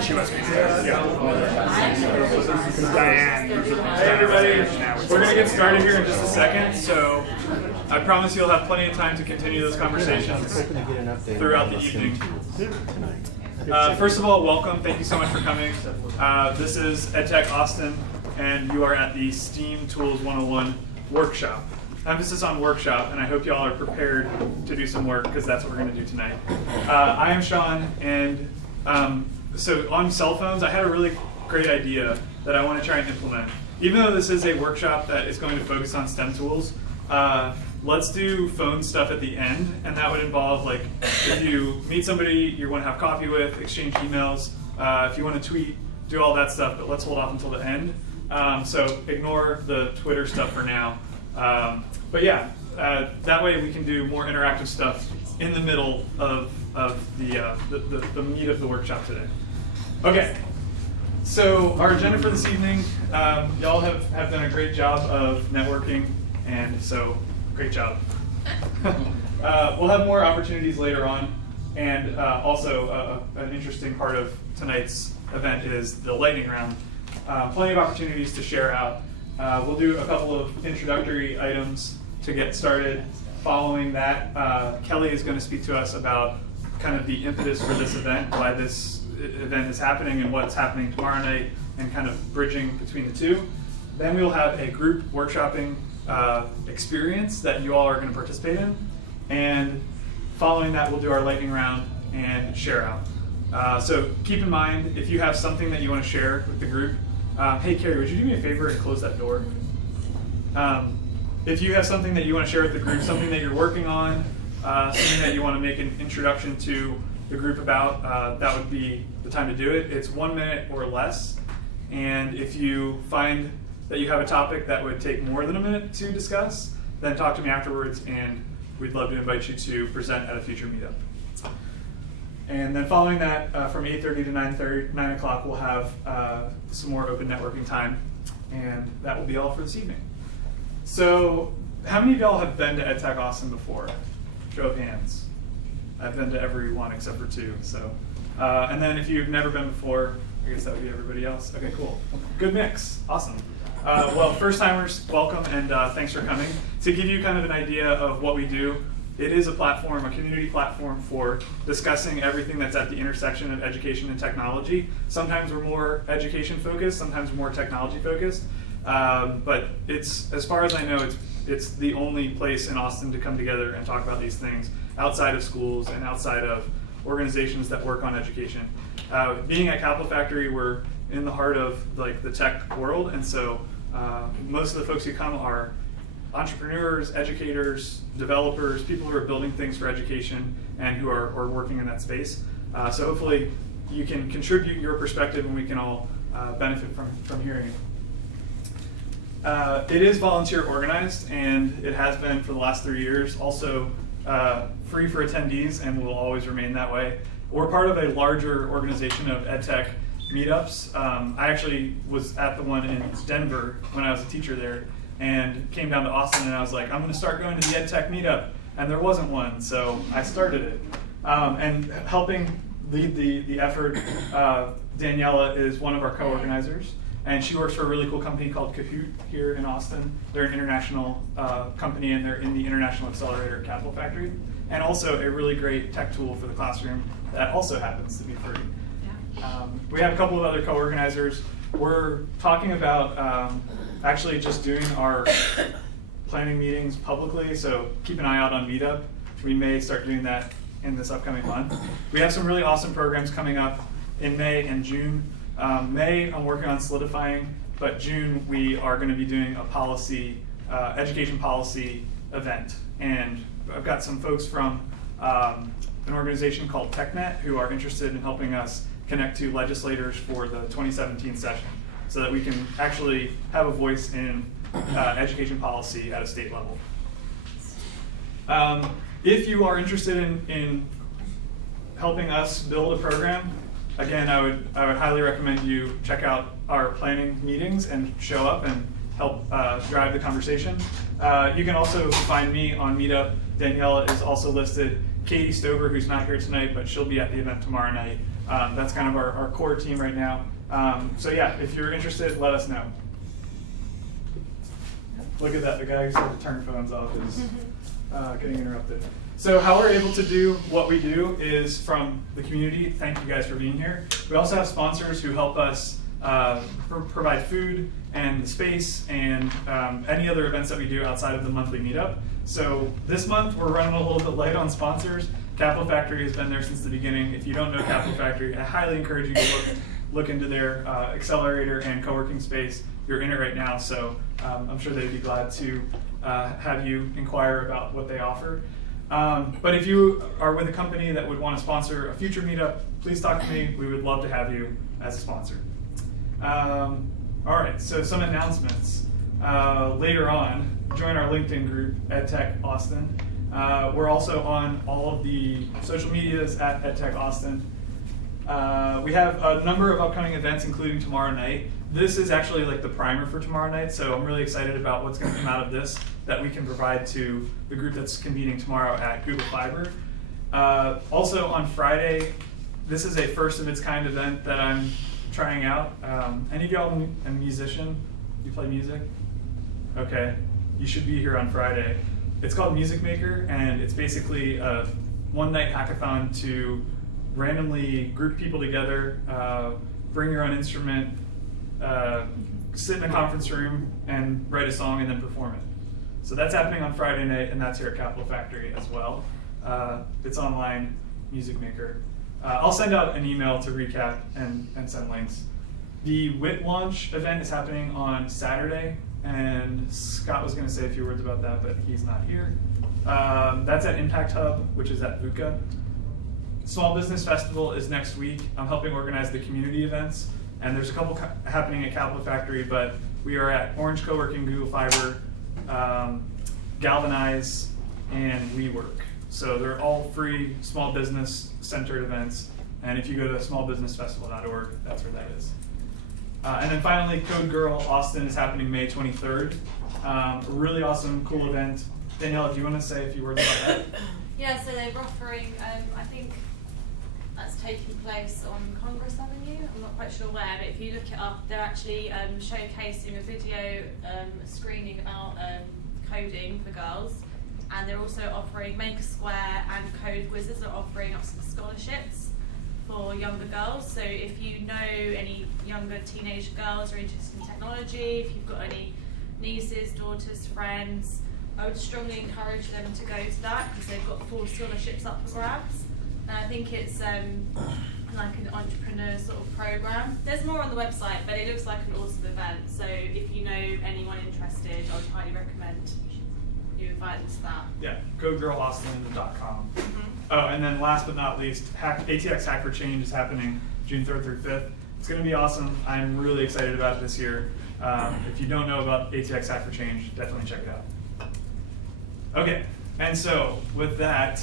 She must be there. Yeah. Diane. Hey everybody, we're going to get started here in just a second, so I promise you'll have plenty of time to continue those conversations throughout the evening. First of all, welcome. Thank you so much for coming. This is EdTech Austin, and you are at the STEAM Tools 101 workshop. Emphasis on workshop, and I hope you all are prepared to do some work because that's what we're going to do tonight. I am Sean, and so on cell phones, I had a really great idea that I want to try and implement. Even though this is a workshop that is going to focus on STEM tools, let's do phone stuff at the end, and that would involve, like, if you meet somebody you want to have coffee with, exchange emails, if you want to tweet, do all that stuff, but let's hold off until the end. So ignore the Twitter stuff for now. But yeah, that way we can do more interactive stuff in the middle of the meat of the workshop today. Okay, so our agenda for this evening, y'all have done a great job of networking, and so great job. We'll have more opportunities later on, and also an interesting part of tonight's event is the lightning round. Plenty of opportunities to share out. We'll do a couple of introductory items to get started. Following that, Kelly is going to speak to us about kind of the impetus for this event, why this event is happening and what's happening tomorrow night, and kind of bridging between the two. Then we'll have a group workshopping experience that you all are going to participate in. And following that, we'll do our lightning round and share out. So keep in mind, if you have something that you want to share with the group, hey Carrie, would you do me a favor and close that door? If you have something that you want to share with the group, something that you're working on, something that you want to make an introduction to the group about, that would be the time to do it. It's 1 minute or less. And if you find that you have a topic that would take more than a minute to discuss, then talk to me afterwards, and we'd love to invite you to present at a future meetup. And then following that, from 8:30 to 9 o'clock, we'll have some more open networking time, and that will be all for this evening. So how many of y'all have been to EdTech Austin before? Show of hands. I've been to every one except for two. So, and then if you've never been before, I guess that would be everybody else. Okay, cool. Good mix. Awesome. Well, first timers, welcome, and thanks for coming. To give you kind of an idea of what we do, it is a platform, a community platform for discussing everything that's at the intersection of education and technology. Sometimes we're more education focused, sometimes we're more technology focused. But it's, as far as I know, it's the only place in Austin to come together and talk about these things outside of schools and outside of organizations that work on education. Being at Capital Factory, we're in the heart of like the tech world, and so most of the folks who come are entrepreneurs, educators, developers, people who are building things for education and who are working in that space. So hopefully you can contribute your perspective and we can all benefit from hearing it. It is volunteer organized, and it has been for the last 3 years. Also free for attendees, and will always remain that way. We're part of a larger organization of EdTech meetups. I actually was at the one in Denver when I was a teacher there, and came down to Austin, and I was like, I'm going to start going to the EdTech meetup, and there wasn't one, so I started it. And helping lead the effort, Daniela is one of our co-organizers, and she works for a really cool company called Kahoot here in Austin. They're an international company, and they're in the International Accelerator at Capital Factory, and also a really great tech tool for the classroom that also happens to be free. We have a couple of other co-organizers. We're talking about actually just doing our planning meetings publicly, so keep an eye out on Meetup. We may start doing that in this upcoming month. We have some really awesome programs coming up in May and June. May, I'm working on solidifying, but June, we are going to be doing a policy, education policy event. And I've got some folks from an organization called TechNet who are interested in helping us connect to legislators for the 2017 session so that we can actually have a voice in education policy at a state level. If you are interested in helping us build a program, again, I would highly recommend you check out our planning meetings and show up and help drive the conversation. You can also find me on Meetup. Daniela is also listed. Katie Stover, who's not here tonight, but she'll be at the event tomorrow night, That's kind of our core team right now. So yeah, if you're interested, let us know. Look at that, the guy who said to turn phones off is getting interrupted. So how we're able to do what we do is from the community. Thank you guys for being here. We also have sponsors who help us provide food and space and any other events that we do outside of the monthly meetup. So this month we're running a little bit light on sponsors. Capital Factory has been there since the beginning. If you don't know Capital Factory, I highly encourage you to look into their accelerator and co-working space. You're in it right now, so I'm sure they'd be glad to have you inquire about what they offer. But if you are with a company that would want to sponsor a future meetup, please talk to me. We would love to have you as a sponsor. All right, so some announcements. Later on, join our LinkedIn group, EdTech Austin. We're also on all of the social medias at EdTech Austin. We have a number of upcoming events, including tomorrow night. This is actually like the primer for tomorrow night, so I'm really excited about what's going to come out of this that we can provide to the group that's convening tomorrow at Google Fiber. Also on Friday, this is a first of its kind event that I'm trying out. Any of y'all a musician? You play music? Okay, you should be here on Friday. It's called Music Maker, and it's basically a one-night hackathon to randomly group people together, bring your own instrument, sit in a conference room and write a song and then perform it. So that's happening on Friday night, and that's here at Capital Factory as well. It's online, Music Maker. I'll send out an email to recap and send links. The WIT launch event is happening on Saturday, and Scott was going to say a few words about that, but he's not here. That's at Impact Hub, which is at VUCA. Small Business Festival is next week. I'm helping organize the community events, and there's a couple happening at Capital Factory, but we are at Orange Coworking, Google Fiber, Galvanize, and WeWork. So they're all free small business centered events, and if you go to smallbusinessfestival.org, that's where that is. And then finally, Code Girl Austin is happening May 23rd. A really awesome, cool event. Danielle, do you want to say a few words about that? Yeah, so they're offering, I think that's taking place on Congress Avenue. I'm not quite sure where, but if you look it up, they're actually showcasing a video screening about coding for girls. And they're also offering Maker Square and Code Quizzes are offering up some scholarships for younger girls. So if you know any younger teenage girls who are interested in technology, if you've got any nieces, daughters, friends, I would strongly encourage them to go to that because they've got 4 scholarships up for grabs. And I think it's like an entrepreneur sort of program. There's more on the website, but it looks like an awesome event. So if you know anyone interested, I would highly recommend you invite them to that. Yeah, codegirlaustin.com. Oh, and then last but not least, ATX Hack for Change is happening June 3rd through 5th. It's going to be awesome. I'm really excited about it this year. If you don't know about ATX Hack for Change, definitely check it out. Okay, and so with that,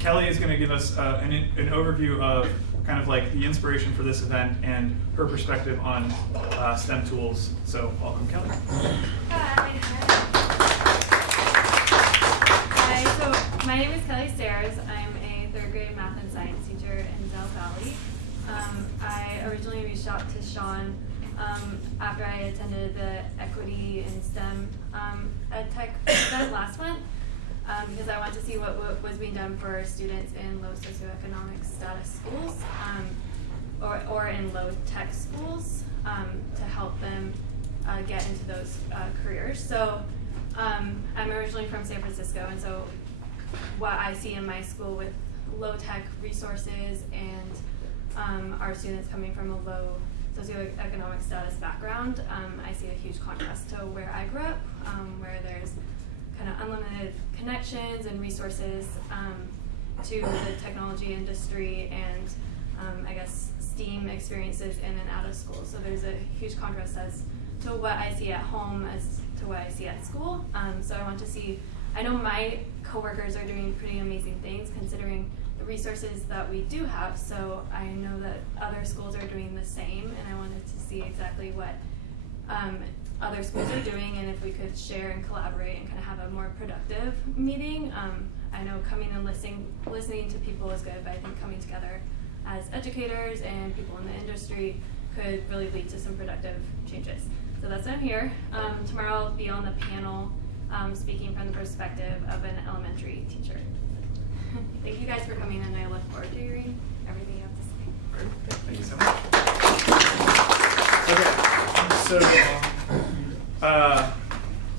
Kelly is going to give us an overview of kind of like the inspiration for this event and her perspective on STEM tools. So welcome, Kelly. Hi, so my name is Kelly Sayers. I'm a 3rd grade math and science teacher in Del Valley. I originally reached out to Sean after I attended the Equity in STEM EdTech event last month because I wanted to see what was being done for students in low socioeconomic status schools or in low tech schools to help them get into those careers. So I'm originally from San Francisco, and so what I see in my school with low tech resources and our students coming from a low socioeconomic status background, I see a huge contrast to where I grew up, where there's kind of unlimited connections and resources to the technology industry and I guess STEAM experiences in and out of school. So there's a huge contrast as to what I see at home as to what I see at school. So I want to see, I know my coworkers are doing pretty amazing things considering the resources that we do have, so I know that other schools are doing the same, and I wanted to see exactly what other schools are doing and if we could share and collaborate and kind of have a more productive meeting. I know coming and listening to people is good, but I think coming together as educators and people in the industry could really lead to some productive changes. So that's why I'm here. Tomorrow I'll be on the panel speaking from the perspective of an elementary teacher. Thank you guys for coming, and I look forward to hearing everything you have to say. Great. Thank you so much. Okay, so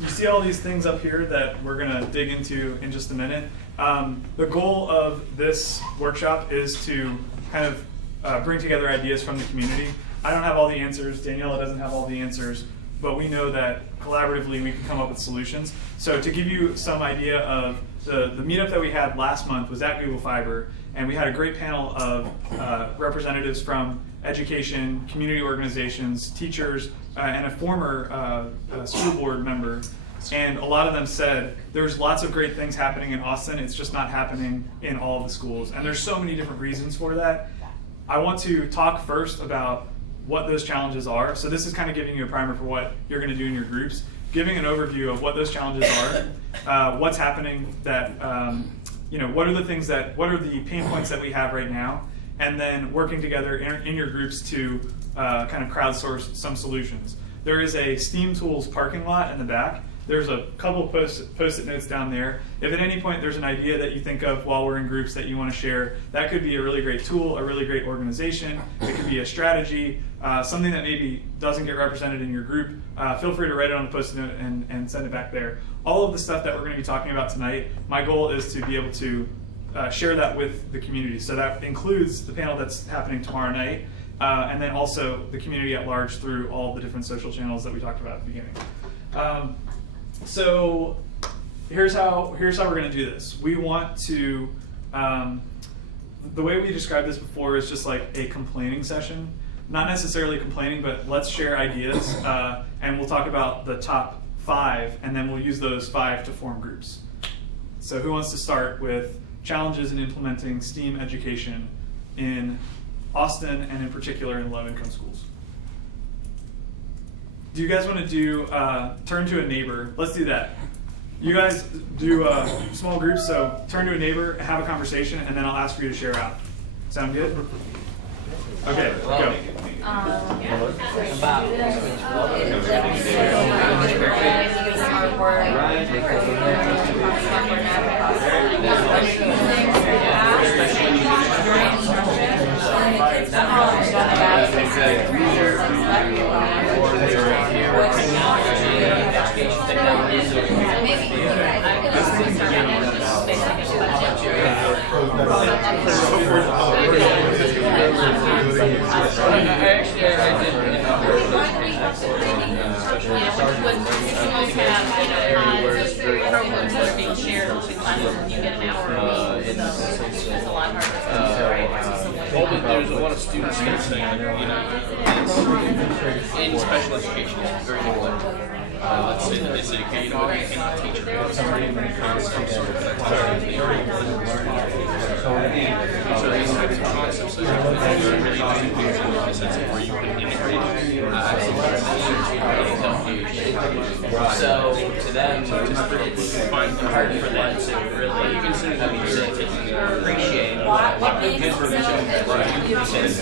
you see all these things up here that we're going to dig into in just a minute. The goal of this workshop is to kind of bring together ideas from the community. I don't have all the answers. Daniela doesn't have all the answers. But we know that collaboratively we can come up with solutions. So to give you some idea of the meetup that we had last month was at Google Fiber, and we had a great panel of representatives from education, community organizations, teachers, and a former school board member. And a lot of them said there's lots of great things happening in Austin, it's just not happening in all of the schools. And there's so many different reasons for that. I want to talk first about what those challenges are. So this is kind of giving you a primer for what you're going to do in your groups, giving an overview of what those challenges are, what's happening, that what are the pain points that we have right now, and then working together in your groups to kind of crowdsource some solutions. There is a Steam Tools parking lot in the back. There's a couple post-it notes down there. If at any point there's an idea that you think of while we're in groups that you want to share, that could be a really great tool, a really great organization. It could be a strategy, something that maybe doesn't get represented in your group. Feel free to write it on a post-it note and send it back there. All of the stuff that we're going to be talking about tonight, my goal is to be able to share that with the community. So that includes the panel that's happening tomorrow night, and then also the community at large through all the different social channels that we talked about at the beginning. So here's how we're going to do this. We want to, the way we described this before is just like a complaining session. Not necessarily complaining, but let's share ideas, and we'll talk about the top 5, and then we'll use those 5 to form groups. So who wants to start with challenges in implementing STEAM education in Austin, and in particular in low-income schools? Do you guys want to do turn to a neighbor? Let's do that. You guys do small groups, so turn to a neighbor, have a conversation, and then I'll ask for you to share out. Sound good? Okay, go. Programs that are being shared between classes, and you get an hour a week, so it's a lot harder, right? There's a lot of students that say, in special education, it's very neglected. Let's say that they say, okay, you know what, you cannot teach a some sort of activity. So these types of concepts, I think, are really easy to do in the sense of where you can integrate So to them, it's hard for them to really appreciate what the good provision is.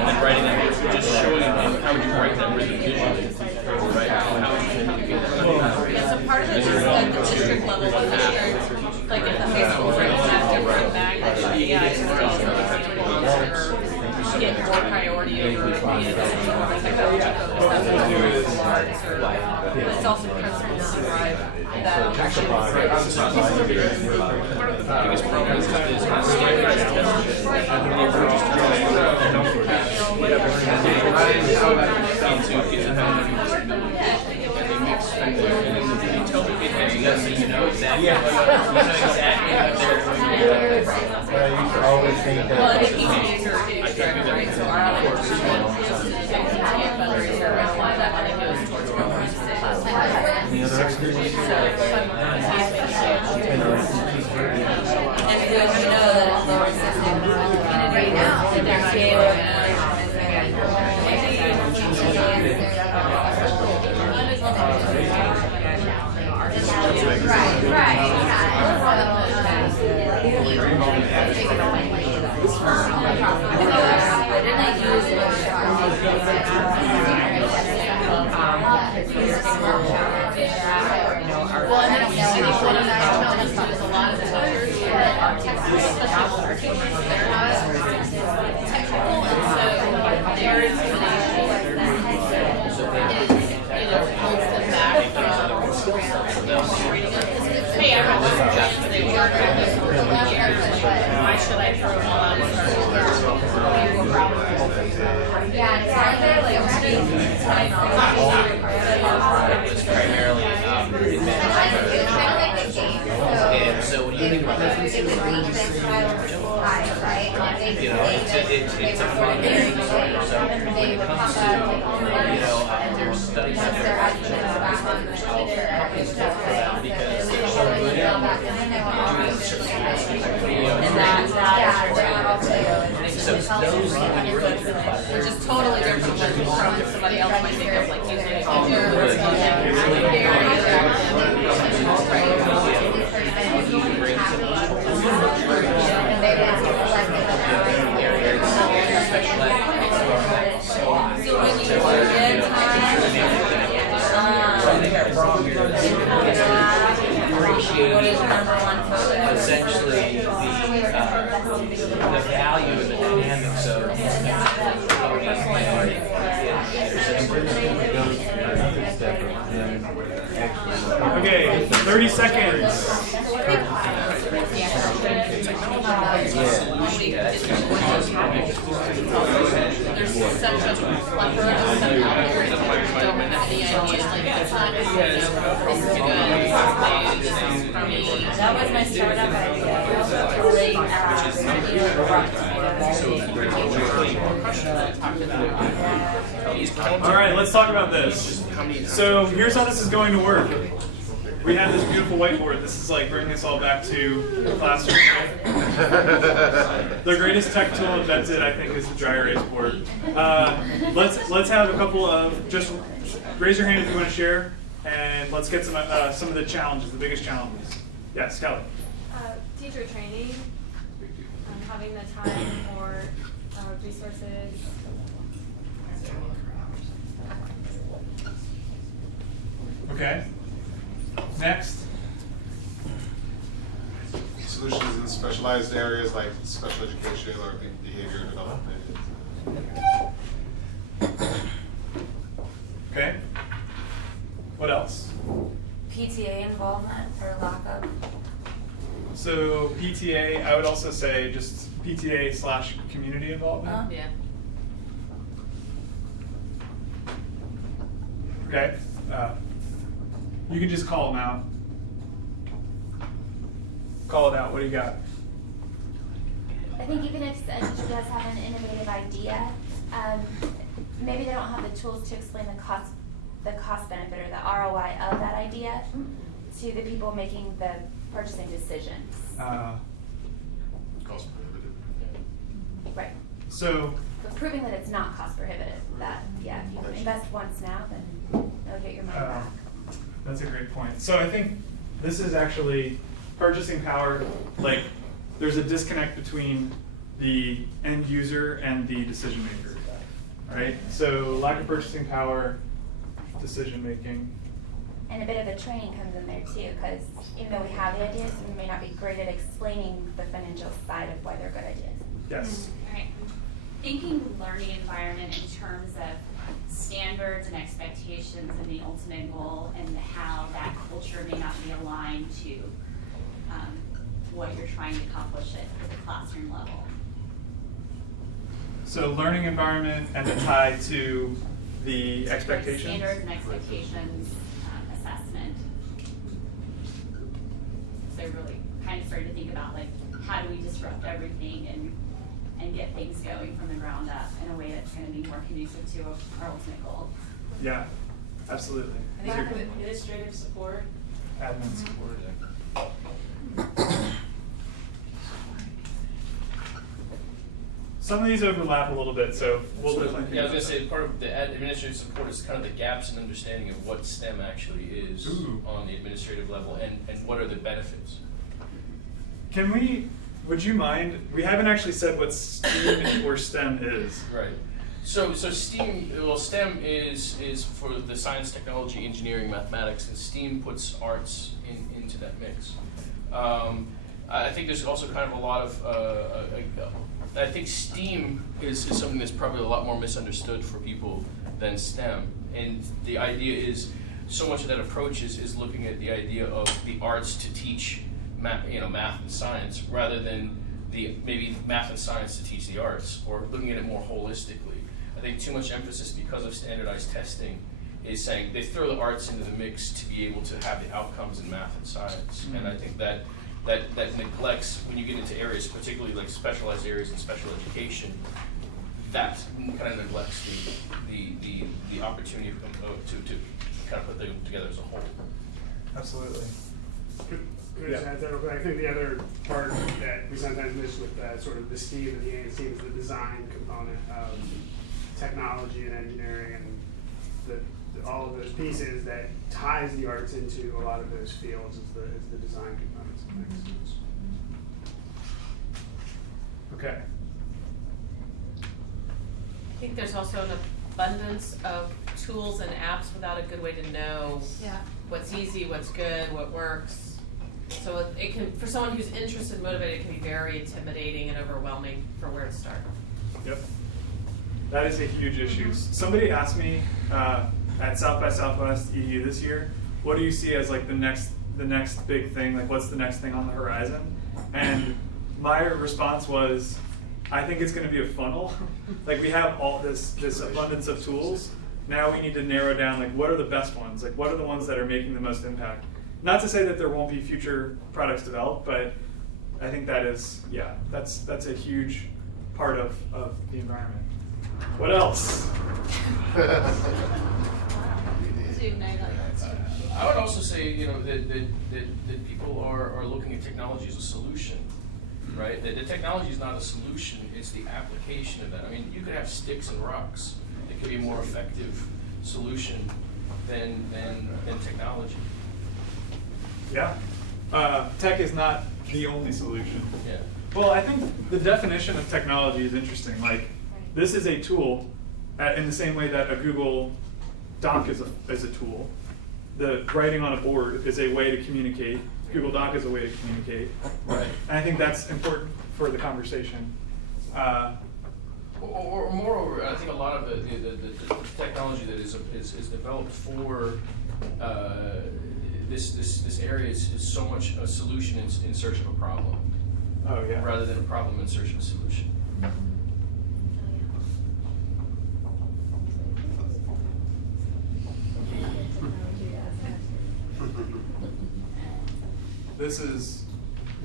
And writing that, just showing them how would you write that written visually, right? How would you communicate that? Yeah, so part of this is like the district level of the shared, like if the high school for example, bring back the AI skills or get more priority over technology focused arts or it's also principles to drive that. Part of the biggest problem is You know exactly I used to always think that. Well, I think each user is different, right? So our other fundraiser around why that money goes towards programs. Any other experience? And we also know that it's lower system right now, that they're scaling. Right, yeah. technical, and so their information holds them back from reading it. Hey, I wrote this suggestion, they work on this for 20 years. Why should I throw it all out? Yeah, it's It's primarily and so when you think about that, you know, it's a fun area. So when it comes to, there's studies out there that companies look for them because they're so good at so those Which is totally different than from somebody else might think of, like using a essentially the value and the dynamics of Okay, 30 seconds. There's such a plethora of stuff out there that don't have any idea. Like, it's not as good as this is good. This is for me. That was my startup idea. Really, All right, let's talk about this. So here's how this is going to work. We have this beautiful whiteboard. This is like bringing us all back to the classroom. The greatest tech tool invented, I think, is the dry erase board. Let's have a couple of, just raise your hand if you want to share, and let's get some of the challenges, the biggest challenges. Yes, Kelly. Teacher training, having the time for resources. Okay. Next. Solutions in specialized areas like special education or behavior development. Okay. What else? PTA involvement or lack of. So PTA, I would also say just PTA/community involvement. Yeah. Okay. You can just call them out. Call it out. What do you got? I think even if a teacher does have an innovative idea, maybe they don't have the tools to explain the cost benefit or the ROI of that idea to the people making the purchasing decisions. Cost prohibitive. Right. So. But proving that it's not cost prohibitive, that, yeah, if you invest once now, then you'll get your money back. That's a great point. So I think this is actually purchasing power, like there's a disconnect between the end user and the decision maker, right? So lack of purchasing power, decision making. And a bit of the training comes in there too, because even though we have the ideas, we may not be great at explaining the financial side of why they're good ideas. Yes. All right. Thinking learning environment in terms of standards and expectations and the ultimate goal and how that culture may not be aligned to what you're trying to accomplish at the classroom level. So learning environment and the tie to the expectations? Standards and expectations assessment. So really kind of started to think about like how do we disrupt everything and get things going from the ground up in a way that's going to be more conducive to our ultimate goal. Yeah, absolutely. I think administrative support. Admin support. Some of these overlap a little bit, so we'll definitely think Yeah, I was about going to say part of the administrative support is kind of the gaps in understanding of what STEM actually is on the administrative level and what are the benefits. Can we, would you mind, we haven't actually said what STEAM or STEM is. Right. So STEAM, well, STEM is for the science, technology, engineering, mathematics, and STEAM puts arts into that mix. I think there's also kind of a lot of, I think STEAM is something that's probably a lot more misunderstood for people than STEM. And the idea is, so much of that approach is looking at the idea of the arts to teach math and science, rather than maybe math and science to teach the arts, or looking at it more holistically. I think too much emphasis, because of standardized testing, is saying they throw the arts into the mix to be able to have the outcomes in math and science. And I think that neglects, when you get into areas, particularly like specialized areas in special education, that kind of neglects the opportunity to kind of put them together as a whole. Absolutely. Could I just add that real quick? I think the other part that we sometimes miss with sort of the STEAM and the A and STEAM is the design component of technology and engineering, and all of those pieces that ties the arts into a lot of those fields is the design components of things. Okay. I think there's also an abundance of tools and apps without a good way to know what's easy, what's good, what works. So it can, for someone who's interested and motivated, it can be very intimidating and overwhelming for where to start. Yep. That is a huge issue. Somebody asked me at South by Southwest EDU this year, what do you see as like the next big thing? Like, what's the next thing on the horizon? And my response was, I think it's going to be a funnel. Like, we have all this abundance of tools. Now we need to narrow down, like, what are the best ones? Like, what are the ones that are making the most impact? Not to say that there won't be future products developed, but I think that is, that's a huge part of the environment. What else? I would also say, that people are looking at technology as a solution, right? That the technology is not a solution; it's the application of that. I mean, you could have sticks and rocks. It could be a more effective solution than technology. Yeah. Tech is not the only solution. Yeah. Well, I think the definition of technology is interesting. Like, this is a tool in the same way that a Google Doc is a tool. The writing on a board is a way to communicate. Google Doc is a way to communicate. Right. And I think that's important for the conversation. Or moreover, I think a lot of the technology that is developed for this area is so much a solution in search of a problem. Oh yeah. Rather than a problem in search of a solution.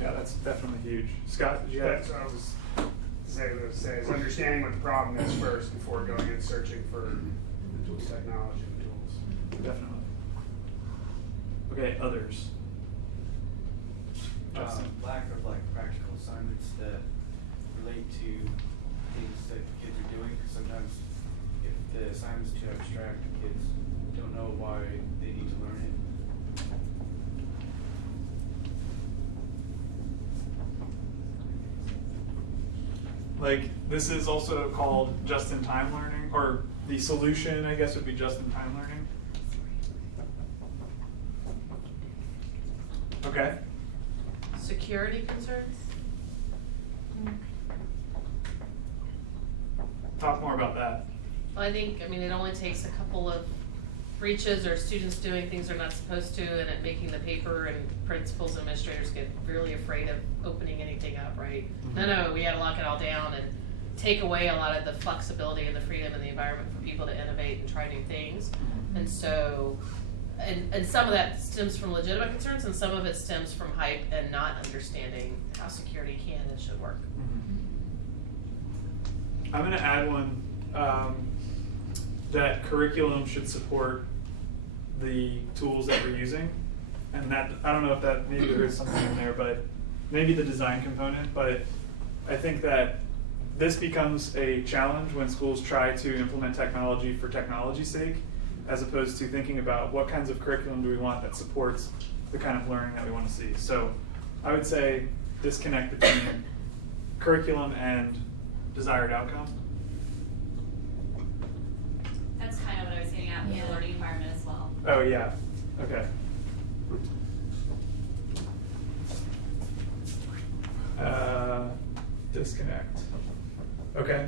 That's definitely huge. Scott, did you have? That's what I was say is understanding what the problem is first before going and searching for the tools, technology, and tools. Definitely. Okay, others. Lack of practical assignments that relate to things that kids are doing. Because sometimes, if the assignment's too abstract, kids don't know why they need to learn it. Like, this is also called just-in-time learning, or the solution, I guess, would be just-in-time learning. Okay. Security concerns? Talk more about that. Well, it only takes a couple of breaches or students doing things they're not supposed to, and it making the paper, and principals and administrators get really afraid of opening anything up, right? Mm-hmm. No, we gotta lock it all down and take away a lot of the flexibility and the freedom in the environment for people to innovate and try new things. And so, and some of that stems from legitimate concerns, and some of it stems from hype and not understanding how security can and should work. I'm going to add one, that curriculum should support the tools that we're using. And that, I don't know if that, maybe there is something in there, but maybe the design component, but I think that this becomes a challenge when schools try to implement technology for technology's sake, as opposed to thinking about what kinds of curriculum do we want that supports the kind of learning that we want to see. So I would say disconnect between curriculum and desired outcome. That's kind of what I was getting at with the learning environment as well. Oh yeah, okay. disconnect. Okay.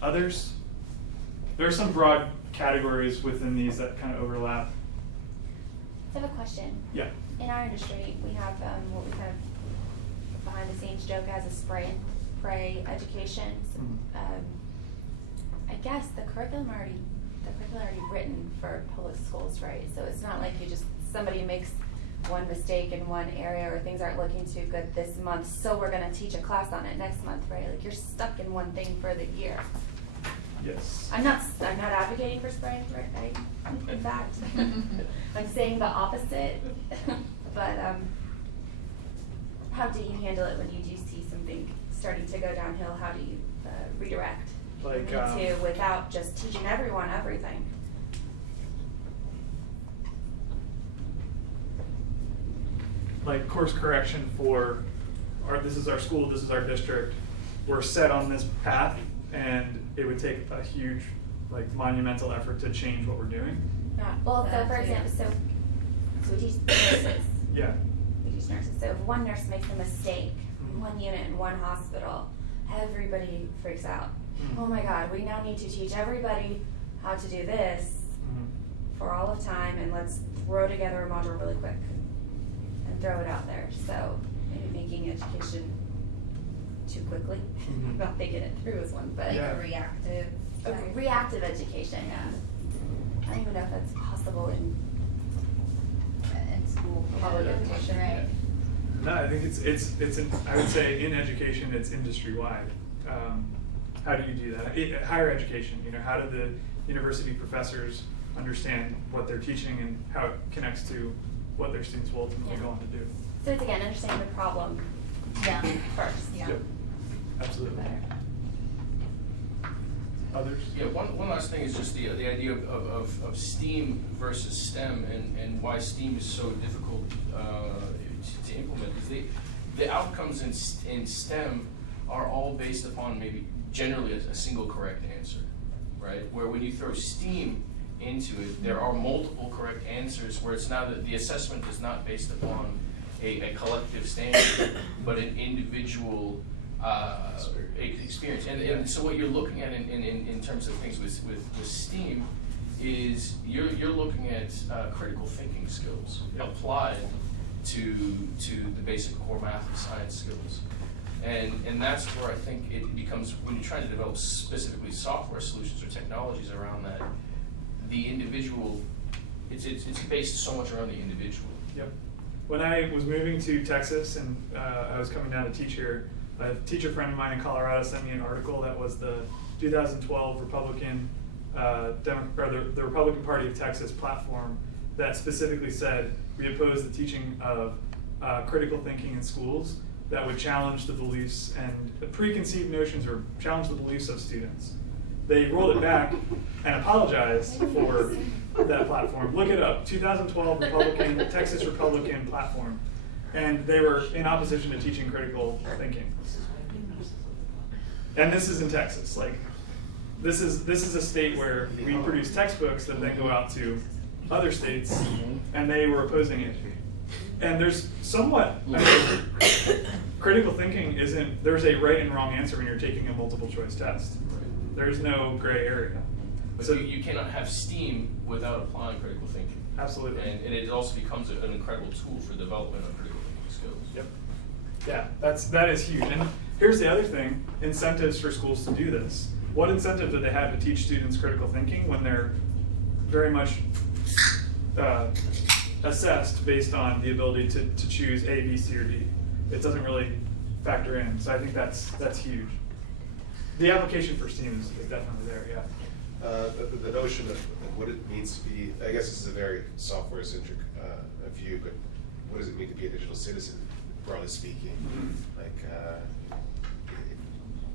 Others? There are some broad categories within these that kind of overlap. I have a question. Yeah. In our industry, we have what we kind of behind the scenes joke as a spray and pray education. I guess the curriculum already written for public schools, right? So it's not like somebody makes one mistake in one area or things aren't looking too good this month, so we're gonna teach a class on it next month, right? Like you're stuck in one thing for the year. Yes. I'm not advocating for spray and pray, in fact. I'm saying the opposite. But how do you handle it when you do see something starting to go downhill? How do you redirect Like, to without just teaching everyone everything? Like course correction for this is our school, this is our district, we're set on this path, and it would take a huge, like, monumental effort to change what we're doing. Yeah. Well, so for example, so we teach nurses. Yeah. We teach nurses. So if one nurse makes a mistake in one unit in one hospital, everybody freaks out. Oh my God, we now need to teach everybody how to do this for all of time, and let's throw together a module really quick and throw it out there. So maybe making education too quickly, not thinking it through is one, but reactive. Reactive education. Yeah. I don't even know if that's possible in school public education, right? No, I think I would say in education it's industry wide. How do you do that? Higher education, how do the university professors understand what they're teaching and how it connects to what their students will ultimately go on to do? So it's again understanding the problem first. Yeah. Yep. Absolutely. Better. Others? Yeah, one last thing is just the idea of STEAM versus STEM and why STEAM is so difficult to implement. Because the outcomes in STEM are all based upon maybe generally a single correct answer, right? Where when you throw STEAM into it, there are multiple correct answers where it's now that the assessment is not based upon a collective standard, but an individual experience. And so what you're looking at in terms of things with STEAM is you're looking at critical thinking skills applied to the basic core math and science skills. And that's where I think it becomes, when you're trying to develop specifically software solutions or technologies around that, the individual, it's based so much around the individual. Yep. When I was moving to Texas and I was coming down to teach here, a teacher friend of mine in Colorado sent me an article that was the 2012 Republican, the Republican Party of Texas platform that specifically said we oppose the teaching of critical thinking in schools that would challenge the beliefs and the preconceived notions or challenge the beliefs of students. They rolled it back and apologized for that platform. Look it up, 2012 Texas Republican platform. And they were in opposition to teaching critical thinking. And this is in Texas. Like, this is a state where we produce textbooks that then go out to other states, and they were opposing it. And there's somewhat, critical thinking there's a right and wrong answer when you're taking a multiple choice test. There's no gray area. But so you cannot have STEAM without applying critical thinking. Absolutely. And it also becomes an incredible tool for development of critical thinking skills. Yep. Yeah, that is huge. And here's the other thing, incentives for schools to do this. What incentive do they have to teach students critical thinking when they're very much assessed based on the ability to choose A, B, C, or D? It doesn't really factor in. So I think that's huge. The application for STEAM is definitely there, yeah. The notion of what it means to be, I guess this is a very software-centric view, but what does it mean to be a digital citizen, broadly speaking? Like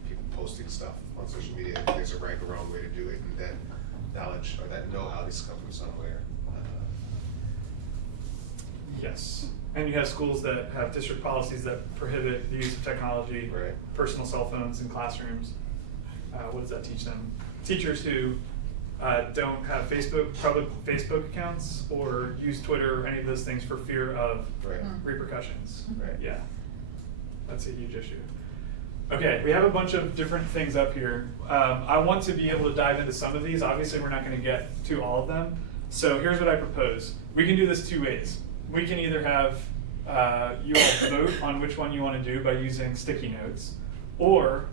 people posting stuff on social media, there's a right or wrong way to do it, and that knowledge or that know-how needs to come from somewhere. Yes. And you have schools that have district policies that prohibit the use of technology, personal cell phones in classrooms. What does that teach them? Teachers who don't have public Facebook accounts or use Twitter or any of those things for fear of repercussions. Right. Yeah. That's a huge issue. Okay, we have a bunch of different things up here. I want to be able to dive into some of these. Obviously, we're not going to get to all of them. So here's what I propose. We can do this 2 ways. We can either have you all vote on which one you want to do by using sticky notes, or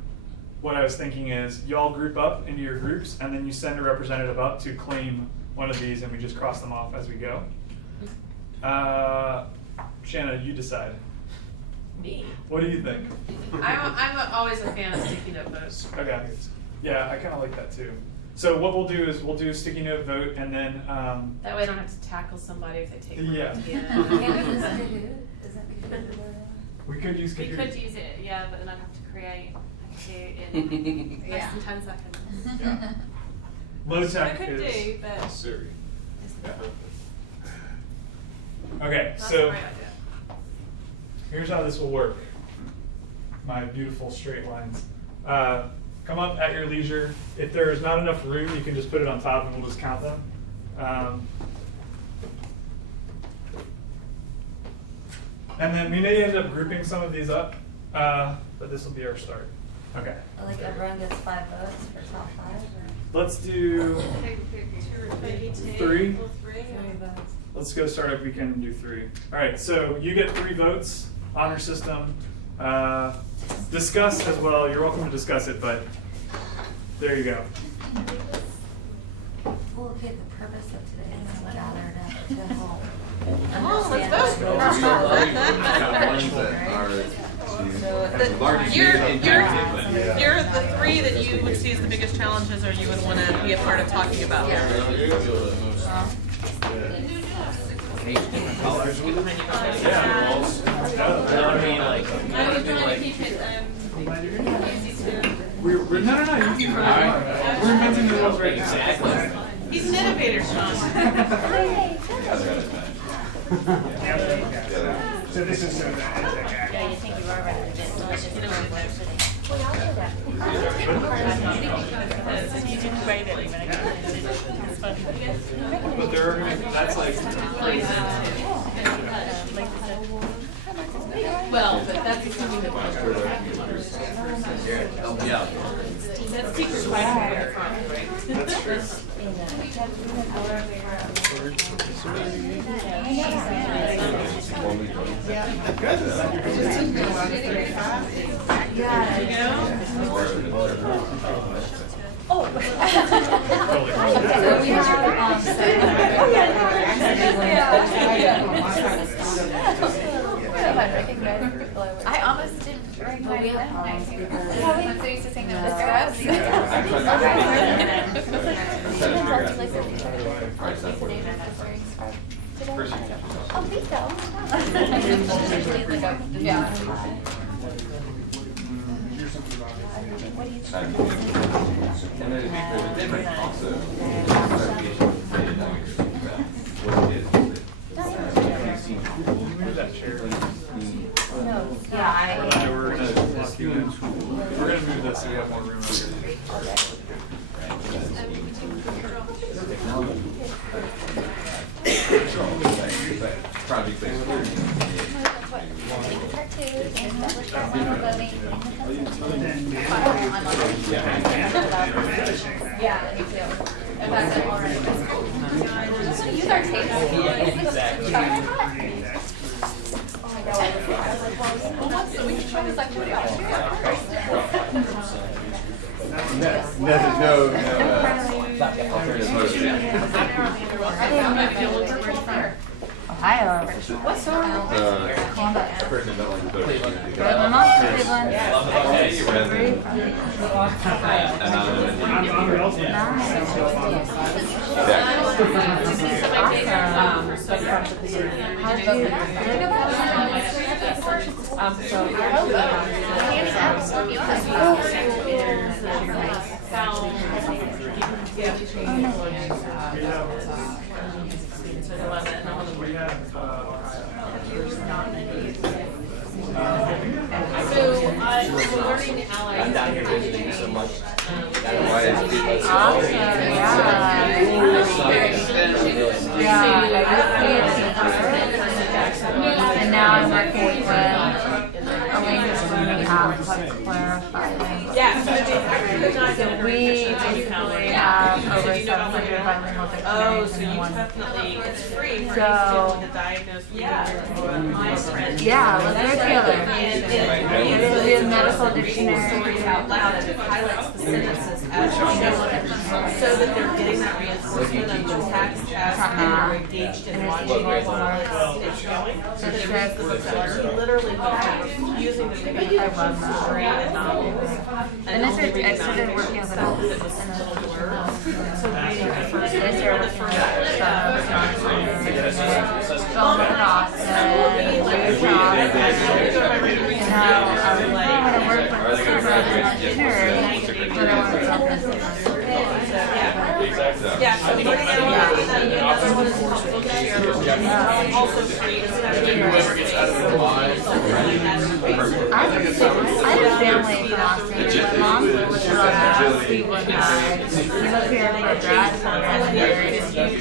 what I was thinking is you all group up into your groups, and then you send a representative up to claim one of these, and we just cross them off as we go. Shanna, you decide. Me. What do you think? I'm always a fan of sticky note votes. Okay. Yeah, I kind of like that too. So what we'll do is we'll do a sticky note vote, and then That way I don't have to tackle somebody if they take one. Yeah. We could use We computers. could use it, yeah, but then I'd have to create in less than 10 seconds. Yeah. Low tech I could is. do, but Siri. Yeah. Okay, that's so a great idea. here's how this will work. My beautiful straight lines. Come up at your leisure. If there is not enough room, you can just put it on top and we'll just count them. And then we may end up grouping some of these up, but this will be our start. Okay. Like everyone gets 5 votes for top 5? Or? Let's do Maybe 2. 3. Or 3. Let's go start if we can do 3. All right, so you get 3 votes, honor system. Discuss as well. You're welcome to discuss it, but there you go. Well, okay, the purpose of today is gathered to help. Oh, let's You're the 3 that you would see as the biggest challenges, or you would want to be a part of talking about. I was trying to keep it easy to. We're inventing the rules right now. Exactly. He's an innovator, Sean. So this is so that EdTech Act. Yeah, you think you are right. But there are, that's like, Well, but that's assuming that. Yeah. That's secret classified in front, right? that's true. I almost didn't recognize them. I'm so used to saying them with scrubs. Oh, please don't. Yeah. What do you think? And then there's a difference also. What it is. Move that chair. Yeah, So we're gonna lock you in. We're gonna move this so we have more room over here. Project based learning. Yeah, me too. And that's it already. So use our tape. Exactly. Oh my God. I was like, well, so we can try this activity out No, alternative motivation. Ohio. What sort of? Person that like vote. My mom's from Cleveland. So, learning allies. I'm down here visiting so much. Why is it? Awesome, yeah. And now I'm working with Elena. clarify them. Yeah, so we basically have over 700 bilingual dictionaries so in you one. definitely, it's free for So, anyone to diagnose yeah, let's go together. It'll be a medical dictionary. Stories out loud and it highlights the sentences as you show them, so that they're getting that reinforcement of the text as they're engaged in watching it while it's going. So that it reads the books out. So literally we have using the video I love that. story and novels. And I started working as an it was a little blur. So reading the first I started working on film and Austin, and now I want to work with the itinerary, but I want to talk this. Yeah, so another one is called Bookshare. Also free, especially Whoever gets out of the line. I have a family from Austin. My mom was from Cleveland High. We live here for grad program here. And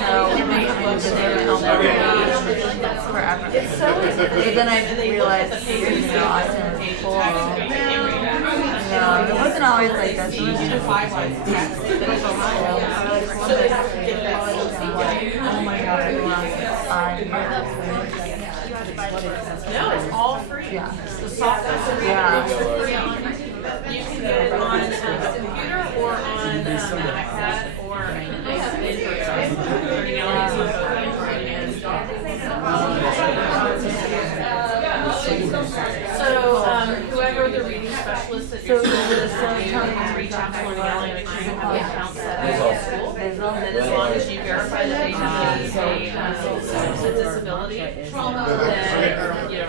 so we moved to there forever. But then I realized Austin is cool. It wasn't always like this. It was just 5 lines of text. Oh my god, I lost 5 years. No, it's all free. Yeah. The software. Yeah. You can get it on a computer or on an iPad or So whoever the reading specialist at your school is, you can reach out to one of them and make sure you have an account set up at school. And then as long as you verify that they have a disability, then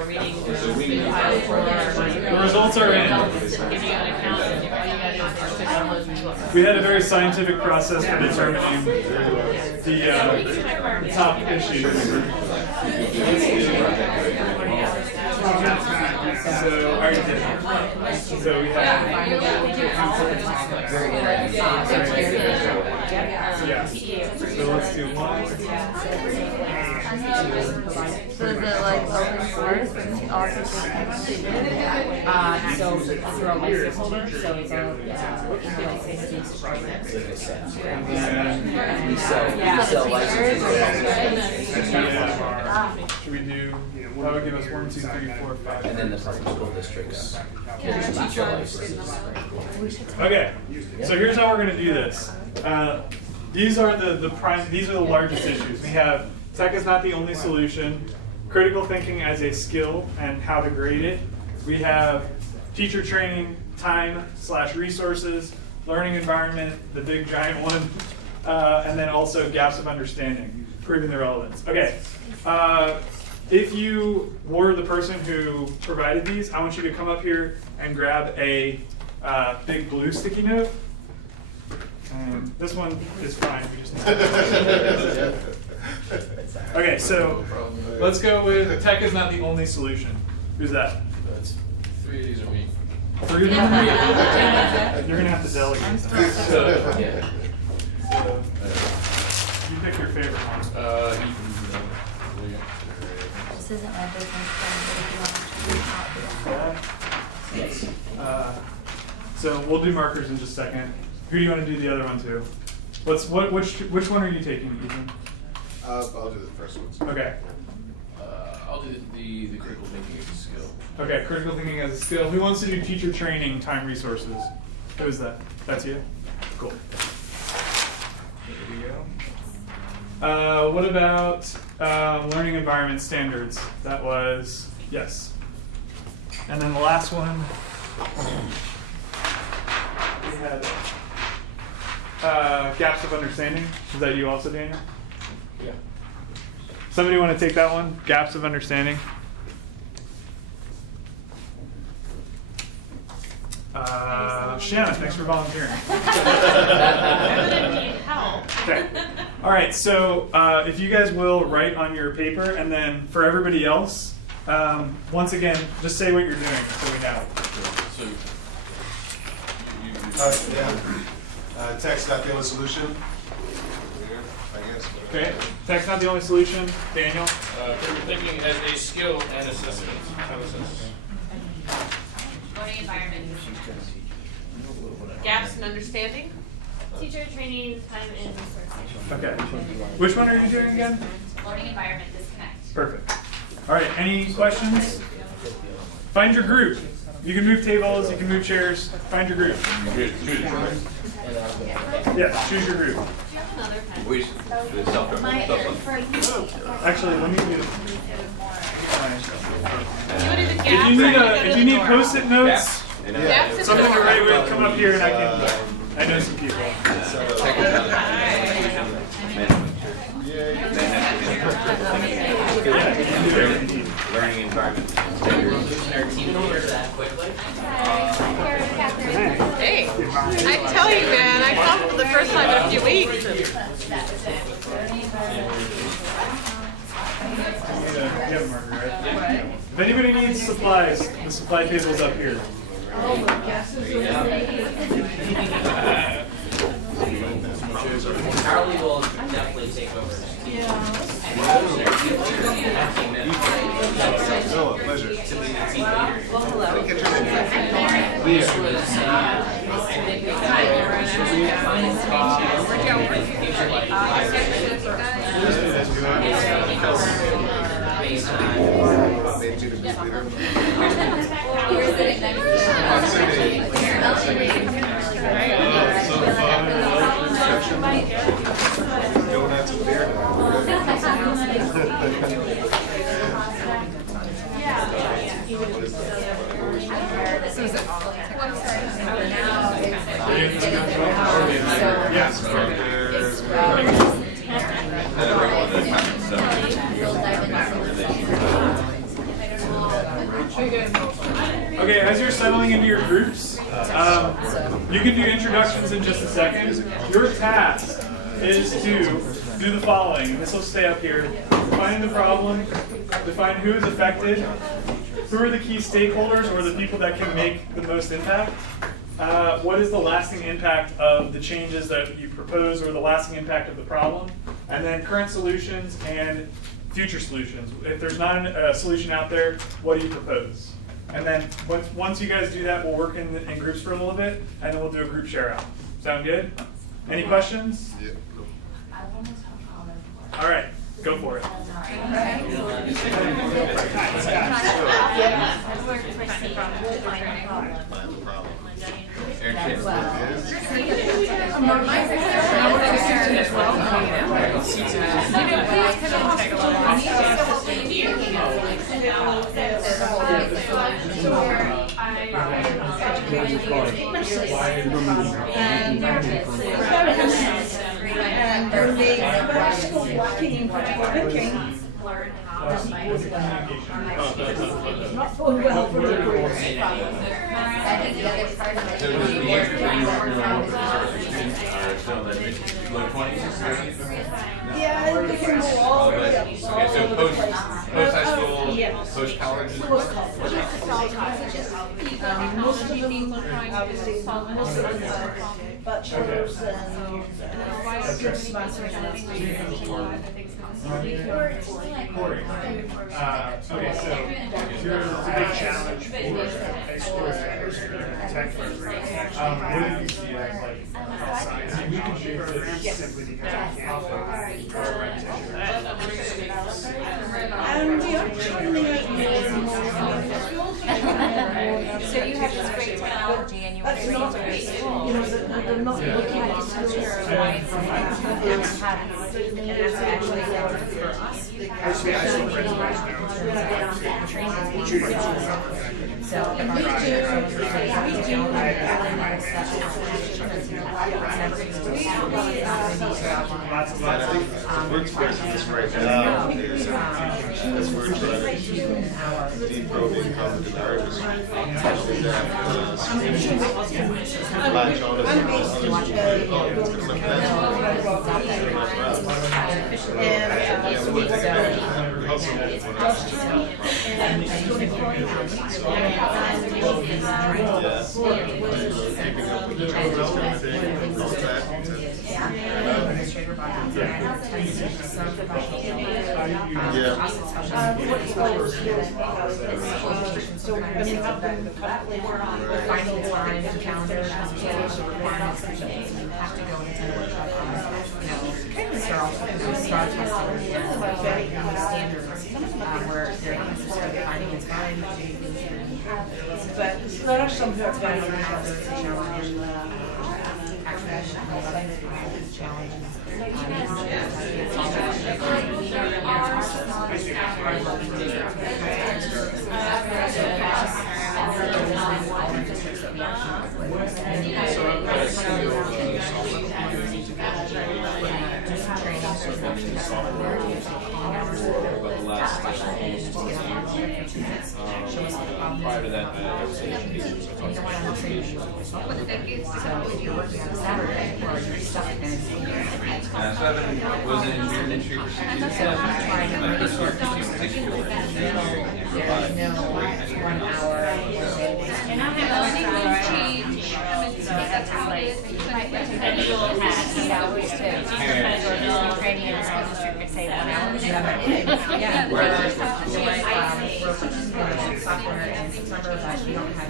reading file for The results are in. give you an account and all you gotta do is just download them to us. We had a very scientific process for determining the top issues. So, I already did it. So we have. Yeah. So let's do one. So is it like open source and also So if you're a license holder, so it's a We sell licenses. Should we do? That would give us 1, 2, 3, 4, 5. And then the public school districts can teach your licenses. Okay, so here's how we're going to do this. These are these are the largest issues. We have tech is not the only solution, critical thinking as a skill and how to grade it. We have teacher training, time/resources, learning environment, the big giant one, and then also gaps of understanding, proving the relevance. Okay. If you were the person who provided these, I want you to come up here and grab a big blue sticky note. And this one is fine. We just okay, so let's go with tech is not the only solution. Who's that? That's 3 of these are me. 3 of them? You're going to have to delegate. So, you pick your favorite one. This isn't my business, but if you want to So we'll do markers in just a second. Who do you want to do the other one to? Which one are you taking, Ethan? I'll do the first one. Okay. I'll do the critical thinking as a skill. Okay, critical thinking as a skill. Who wants to do teacher training, time resources? Who is that? That's you? Cool. There we go. What about learning environment standards? That was, yes. And then the last one, we had gaps of understanding. Is that you also, Daniel? Yeah. Somebody want to take that one? Gaps of understanding? Shanna, thanks for volunteering. I'm gonna need help. Okay. All right. So if you guys will write on your paper, and then for everybody else, once again, just say what you're doing so we know. So Yeah. Tech's not the only solution. I guess. Okay, tech's not the only solution. Daniel? Thinking as a skill and assessment. Learning environment. Gaps in understanding? Teacher training, time, and resources. Okay. Which one are you doing again? Learning environment disconnect. Perfect. All right, any questions? Find your group. You can move tables, you can move chairs. Find your group. Yes, choose your group. Do you have another pen? Actually, let me do If you need post-it notes, Gaps in something to the write with, come up here and I know some people. Learning environment. Hey, I tell you, man, I come for the first time in a few weeks. You have a marker, right? If anybody needs supplies, the supply table's up here. Harley will definitely take over. Oh, pleasure. Okay, as you're settling into your groups, you can do introductions in just a second. Your task is to do the following. This will stay up here. Define the problem, define who is affected, who are the key stakeholders or the people that can make the most impact, what is the lasting impact of the changes that you propose or the lasting impact of the problem, and then current solutions and future solutions. If there's not a solution out there, what do you propose? And then once you guys do that, we'll work in groups for a little bit, and then we'll do a group share out. Sound good? Any questions? Yeah. All right, go for it. Not going well for the group. Yeah, we can go all the way up. Okay, so post high school, post college. Most of them, obviously, most of them are bachelors and good masters and Okay, so It's a big challenge for high school tech programs. What do you see as like science programs simply because we can't find programs? And we are churning out more and more So you have this great technology and you want that's to not, read you know, they're not looking at the skills. it's actually for us. So if We're experiencing this right now is as we're trying to deprobe cognitive errors, especially that latch on to Finding the time, the calendar, the requirements, have to go and attend a workshop on, they're also STAR testing and standards, where they're not necessarily finding it's fine. But there are some who are very prior to that, I was in education, so I taught So if you're working on a Saturday, or you're stuck in so I was in engineering industry for 6 years. My first year was 6 years in engineering and robotics. no 1 hour. And I have change. Training in a school district could say 1 hour. Sophomore in September, but we don't have.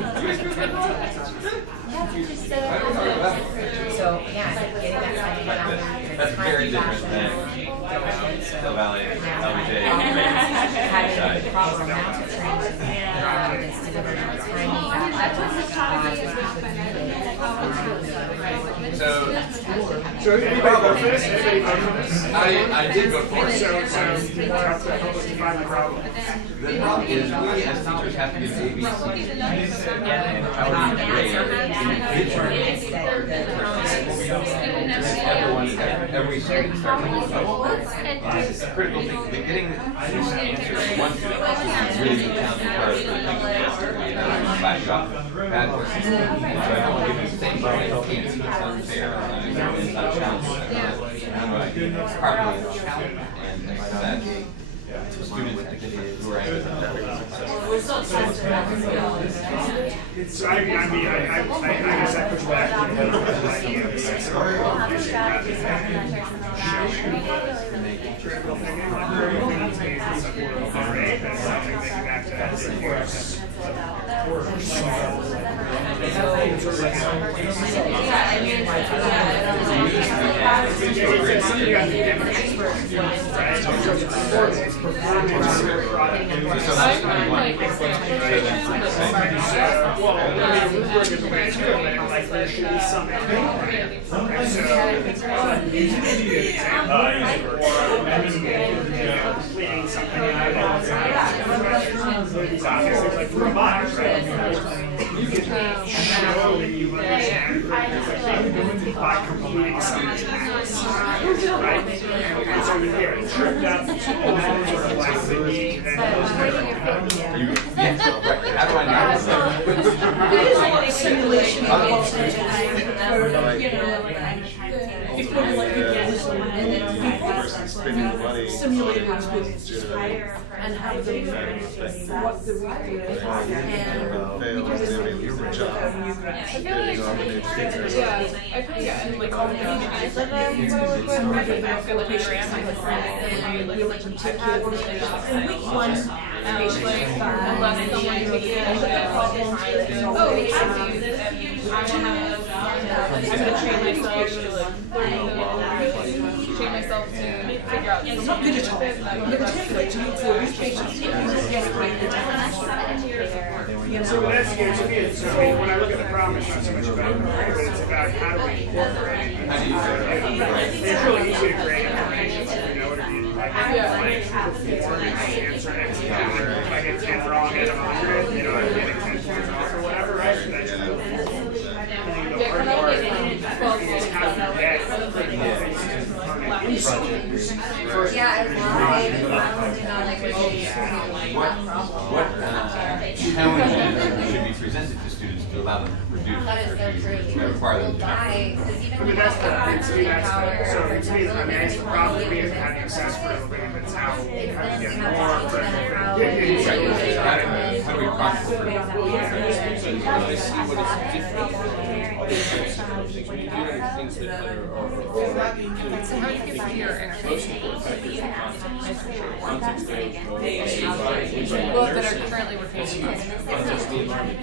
So yeah, getting that time down. That's very different than Hill Valley, LBJ. Having problem now to train is delivered on So anybody vote for this? Anybody vote for this? I did vote for it. So you want to help us define the problem? The problem is we as teachers have to give ABCs and how we grade individually. Every student starts with a It's a critical thing. But getting these answers one to is really the challenging part for teachers. Flash off bad questions. So I don't want to give them the same grade. It's unfair. It's not challenging. How do I properly challenge and that students who are able So I guess I push back on the idea of accessible information rather than showing critical thinking. Back to there should be something. Completing something like robotics, right? You can show that you understand by completing something, right? And so here, tripped out the tools sort of like the need that goes how do I know? It is like simulation simulated experiences and how they what the recreation and we do this train myself to figure out. I'm not good at all. I'm going to take to look for these patients. So that's the case. So when I look at the problem, it's not so much about grade, but it's about how do we incorporate. It's really easy to grade information. You know what I mean? Like before answer X, if I get 10 wrong out of 100, you know, I'm getting 10 points off or whatever, right? That's cool. The hard part is how do you get What challenges should be presented to students to allow them to reduce or require them to? I mean, that's the, to me, that's the, so to me, I mean, it's the problem to me isn't having access for everybody, but it's how to get more for everybody. How do we So how do you get back to your most important factor is context. Well, that are currently working on Context of the environment.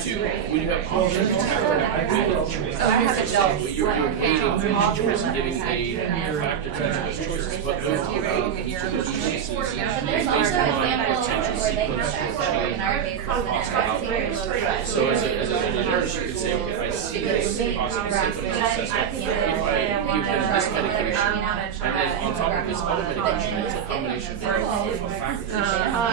Two, when you have options, you have you're weighting choice and giving a factor to each of those choices, but you're based on potential sequence for change cost outcomes. So as a nurse, you could say, okay, I see this possible symptom assessment, if I give them this medication, and then on top of this other medication, it's a combination of factors.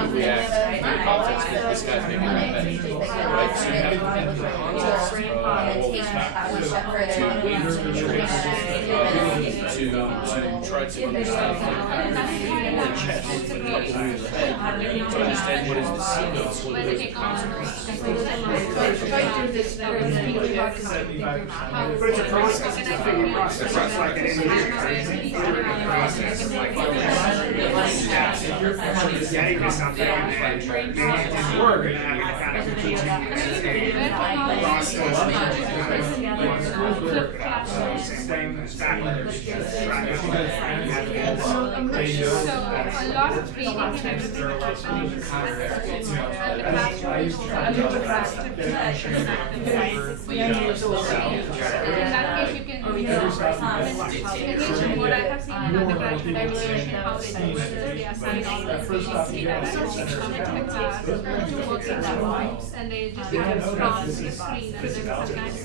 You react in the context that this guy's making that medication, right? So you have to think in the context of all these factors to weigh your choice, to try to understand the chest, the head, to understand what is the sequence, what are the consequences. But it's a process, it's a figure process, it's like an engineering process. You're actually just getting to something and then making it work and then having to kind of continue to process and work it out. So same thing as backwards. So a lot of reading and everything that you're doing is in that case you can what I have seen in undergraduate, I really like how they do it. They assign all the working groups and they just scroll the screen and then sometimes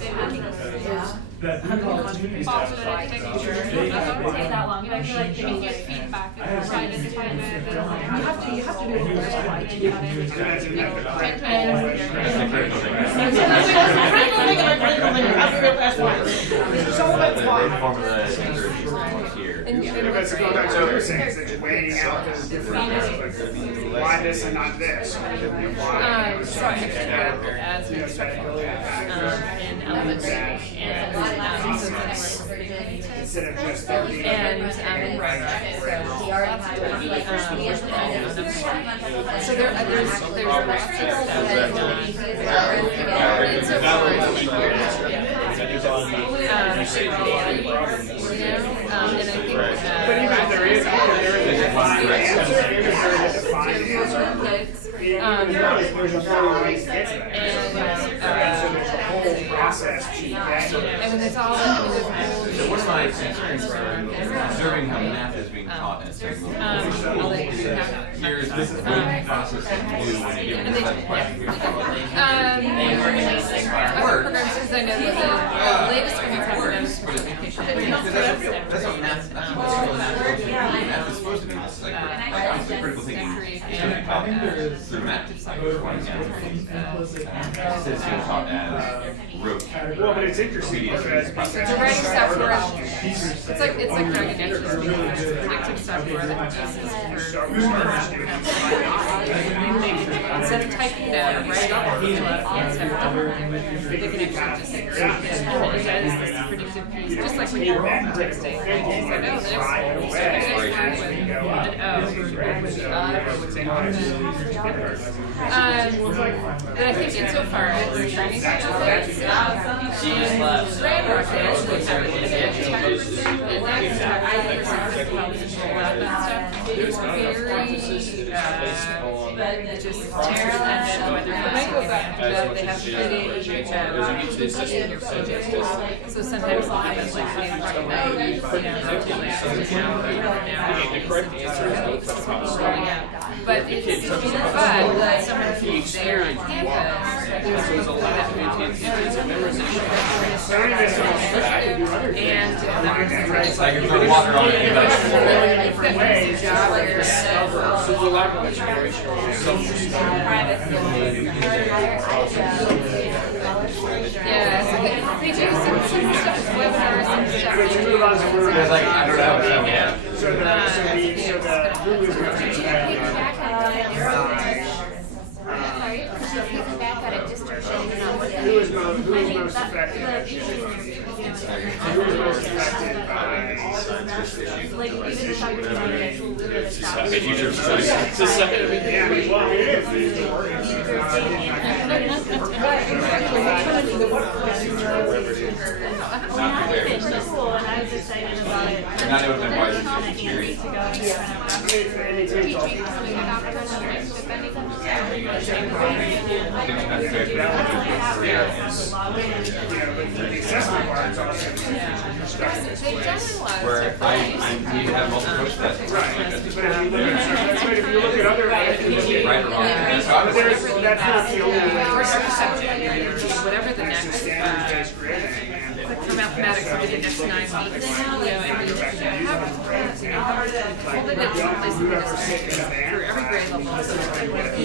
they're having popular EdTech teachers. It doesn't take that long, but I feel like they can get feedback and try to identify where You have to do it That's going back to what you're saying, is that you're weighing out the different, why this and not this? So I actually work as an instructional coach in elementary and so Instead of just and so there's and I think but even if there is a defined answer, there's a whole way to get to that. So there's a whole process to get and then there's all the So one of my experiences observing how math is being taught in a certain here's this process of blue when you give it programs because I know that the latest one that's happening is communication. That's what math is supposed to be. It's like obviously critical thinking should be taught as through math. Instead it's being taught as rote. Well, but it's interesting because they're writing stuff for it's like Dragon Age is predictive stuff for other pieces instead of typing down or writing off a lot of concept, they can actually just and it does this predictive piece, just like when you're texting, right? It's like, oh, there's an O or with the I or with the and I think insofar as training purposes, Raindrops actually have an EdTech person, and that can talk about that stuff. It's very just tear that down. When I go back to that, they have pretty in your project. So sometimes they'll have it like when you're talking about, The correct answer is no problem. but it's but someone who's there on campus, there's a lot of it's a memorization. And it's like you're throwing water on it. So the lack of exploration or yeah, so they do some stuff as webinars and stuff. It's like, I don't know. So the Hulu's going to who is most affected by who is most affected by Future society. yeah, I mean, well, it is. It's pretty cool, and I was excited about it. And that would have been why you Handy experience. to go and kind of Where I need to have multiple coach tests. But if you look at other, Right or wrong. So I was that's not the only way. Whatever the next, like for mathematics, it'll be the next 9 weeks, and we hold it at different places in the district for every grade level, so it's like E,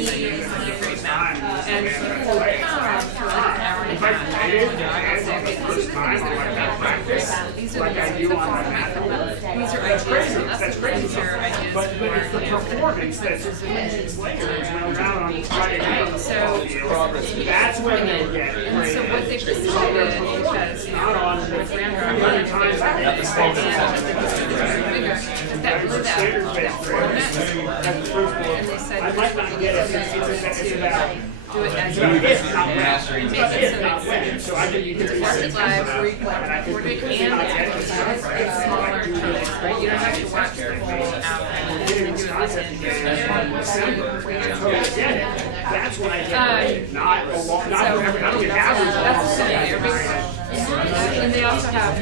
grade math, and people would come for like an hour and a half, and I would say, okay, these are the things that are going to make practice, these are the things that are going to make them, these are ideas for lessons, these are ideas for, Performance that's later when you're out on Friday night. so That's when they get. and so what they decided, because, you know, with Randall, and that really that format, and they said, I might not get it. It's about. do it as you mastering make it so that you can watch it live, or you can record it and it's smaller chunks, right? You don't have to watch the whole hour and do it listen. That's when I get not a long, not every, I don't get average. That's the thing, and they also have,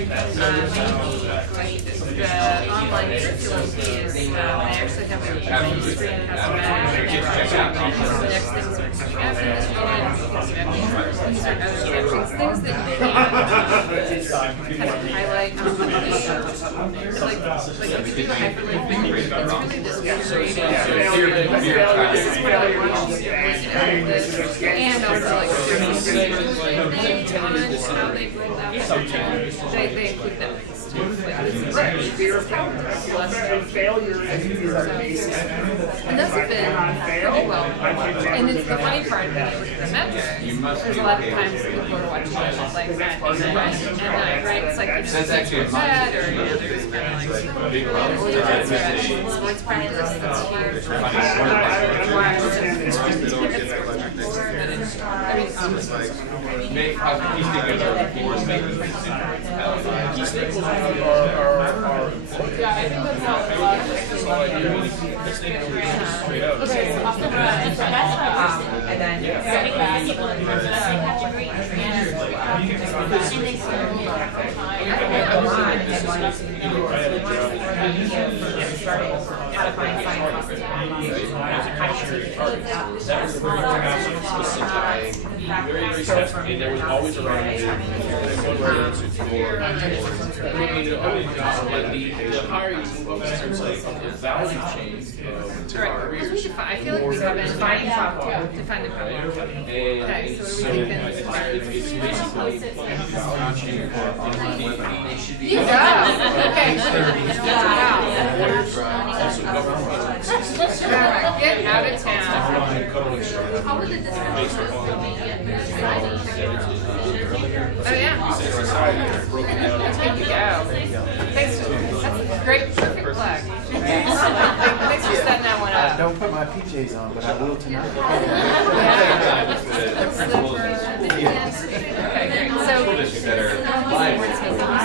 the online curriculum is, they actually have a screen that has the next things are coming up in this building, these are other sections, things that you can kind of highlight on the page. Like if you do a hyperlink thing, it's really this curated, this is what I want you to this, and also like there's on how they've rolled out the they include that links too. Fear of failure and those have been pretty well. And it's the funny part when you look at the metric, there's a lot of times people are watching it like that at night, right? It's like That's actually a bad or there's big problem. sports practice that's here. Key staples are yeah, I think that's how a lot of this whole idea really the staples are straight out. And then Very specific, and there was always a right answer. But the higher you move up in terms of the value chain of careers. I feel like we haven't defined the problem. Okay, so what do we think then? It's basically value chain Okay. Get out of town. Oh yeah. Good to go. Thanks. That's a great, perfect plug. Thanks for setting that one up. Don't put my PJs on, but I will tonight. Okay, great. So,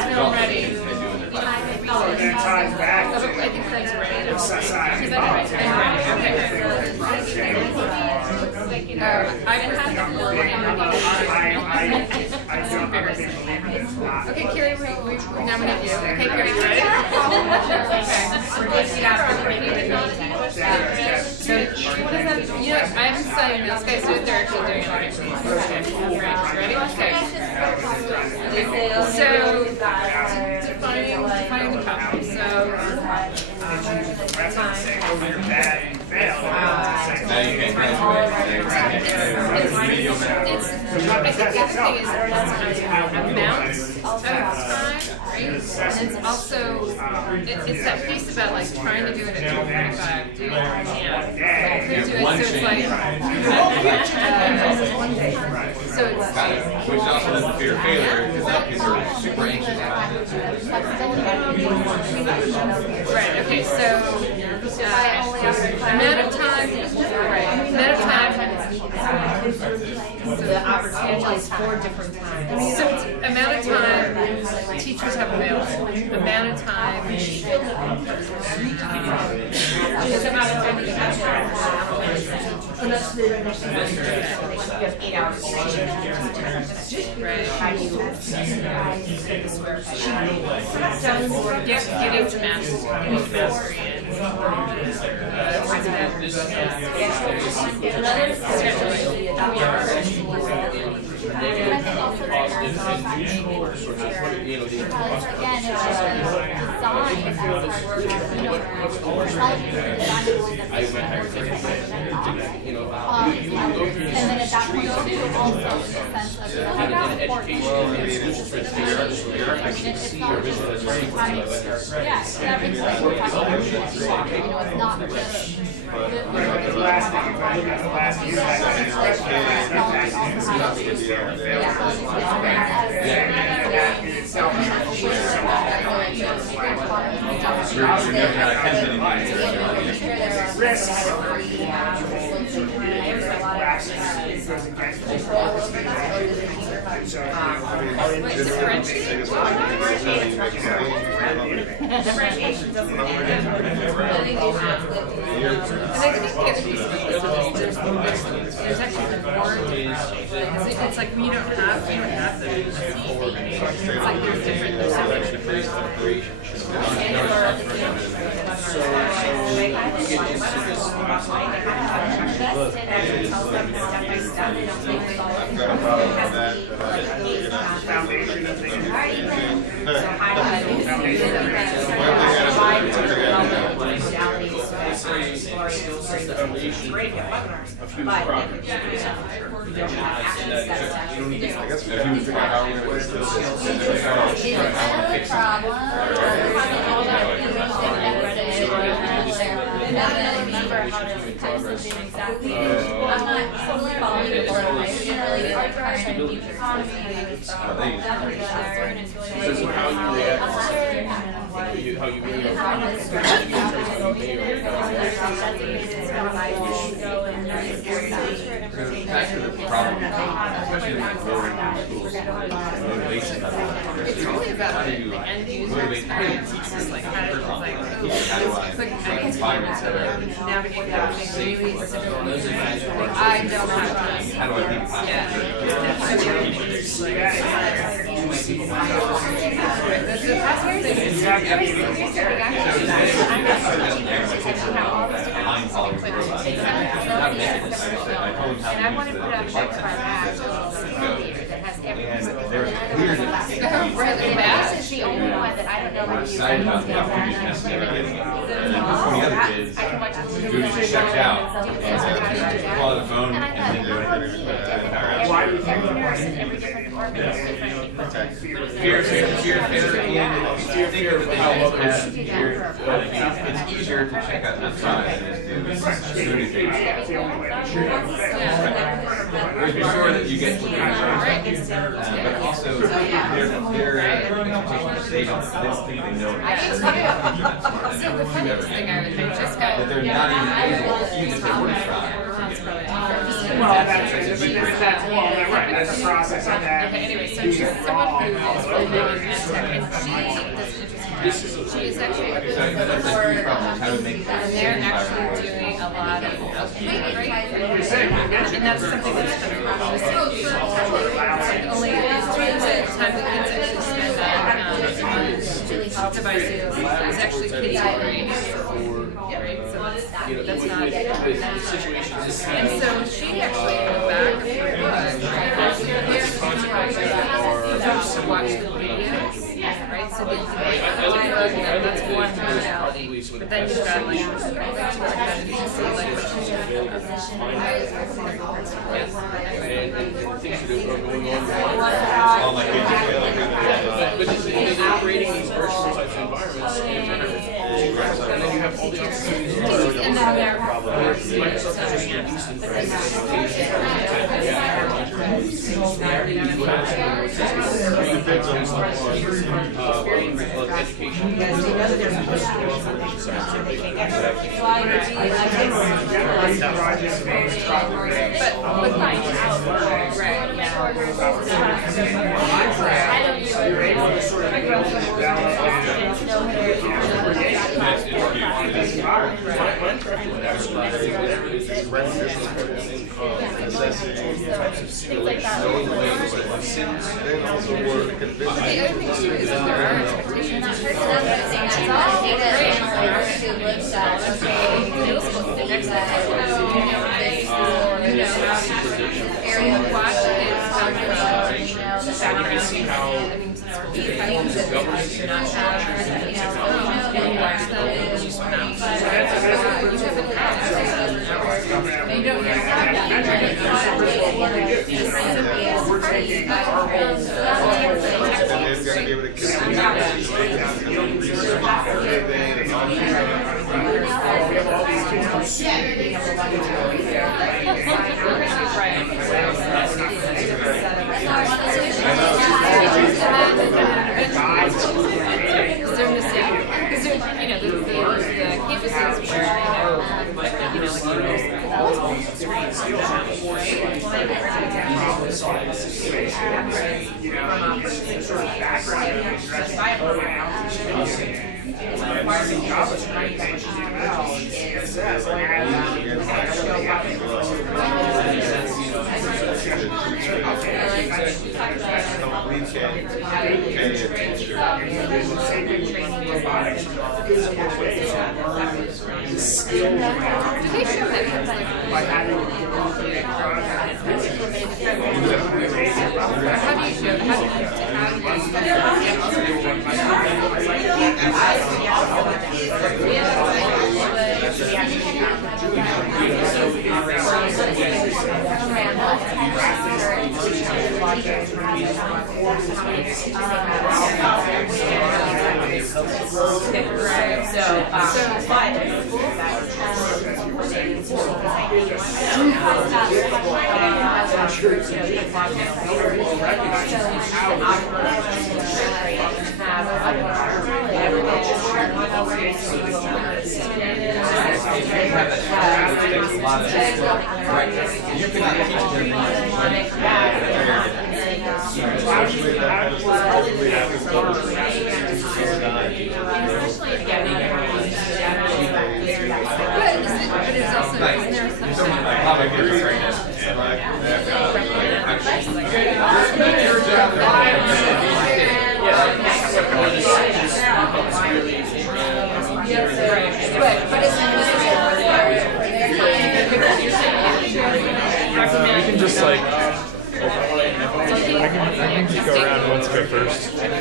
still ready. I think that's ready. I've had the okay, Carrie, we nominate you. Okay, Carrie, you ready? So, what is that? You know, I haven't studied this. Guys do it, they're actually doing it right. Ready? Okay. So, defining the problem. So, Now you can graduate. I think the other thing is amounts of time, right? And it's also, it's that piece about like trying to do it at 2:45, do it now. Could do it, so it's like, so it's, Which also doesn't fear failure, because that kids are super anxious about it. right, okay, so, amount of time, right, amount of time, so the opportunities for 4 different times. So it's amount of time teachers have available, amount of time. Just amount of time that you have. So that's the you have 8 hours. How do you get the square peg? Getting to mastery And then at that point too, also in the sense of how important it's not just differentiation doesn't there's actually more it's like we don't have the it's like there's different Foundation of things. Back to the problem, especially in motivation. It's really about the end user experience. It's just like how do environments that are navigate that really difficult. I don't have time. How do I be And I want to put up a that has everything. This is the only one that I don't know how to use. I can watch it. Checked out. Call the phone and then do it. Why do you think Fear, and think of how others it's easier to check out outside than it is to do anything. Whereas before that you get to but also their expectations, they don't think they know that they're not even able, even if they were to try. Well, that's right. That's the process of that. Okay, anyway, so she's someone who is really good at EdTech, and she is actually and they're actually doing a lot of right? And that's something that's kind of missing. Only the time that kids actually spend on devices is actually kids' grade. Right? So that's not and so she actually went back to her book, to watch the videos, right? So that's one modality. But then you've got like, to see like what she's doing. But they're creating these virtual type environments, and then you have all the opportunities. And then they're Microsoft has just released but with you're able to sort of build and develop we're taking our roles We can just like, I can just go around who wants to go first. Have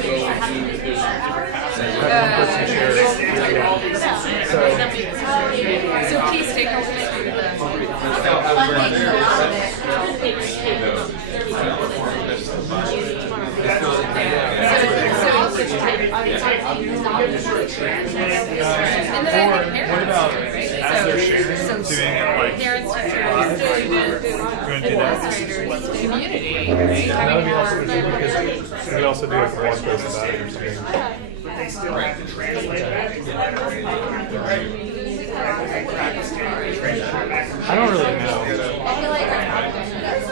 one person share. So please take over What about as they're sharing, doing it like, you want to do that? community, That would be also good because we could also do like a blog post about it or something. But they still have to translate that. I don't really know.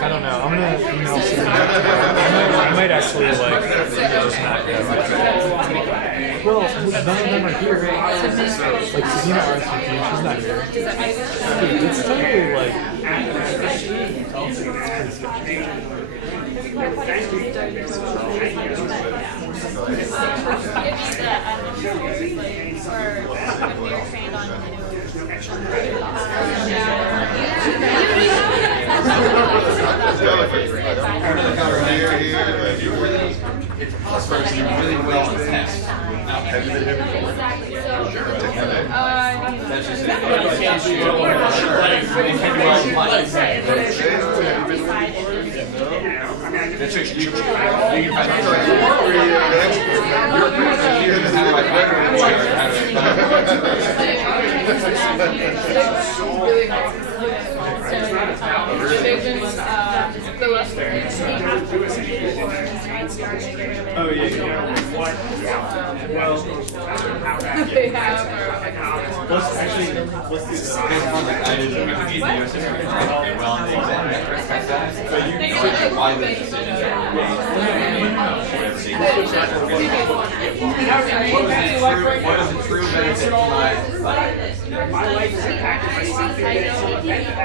I don't know. I'm gonna email Serena. I might actually like just not go. Well, none of them are here. Like Sabina RSVP, she's not here. Dude, it's totally like. You really well test. That's just it. That's just you. Oh yeah. Well, they have. let's actually let's do this. Well, on the exam metrics like that, but you know why the decisions are What is the true benefit to my life? My life is impacted by something that's so effective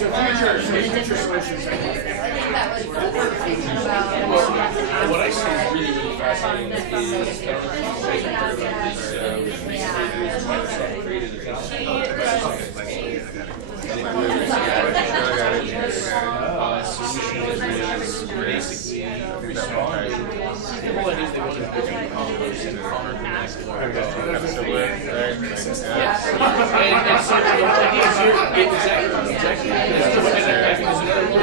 So future solutions. What I see is really, really fascinating is Microsoft created solution that was basically responding. The whole idea is they wanted to do compost and farm vernacular. Yes. And so the idea is here, exactly. There's another word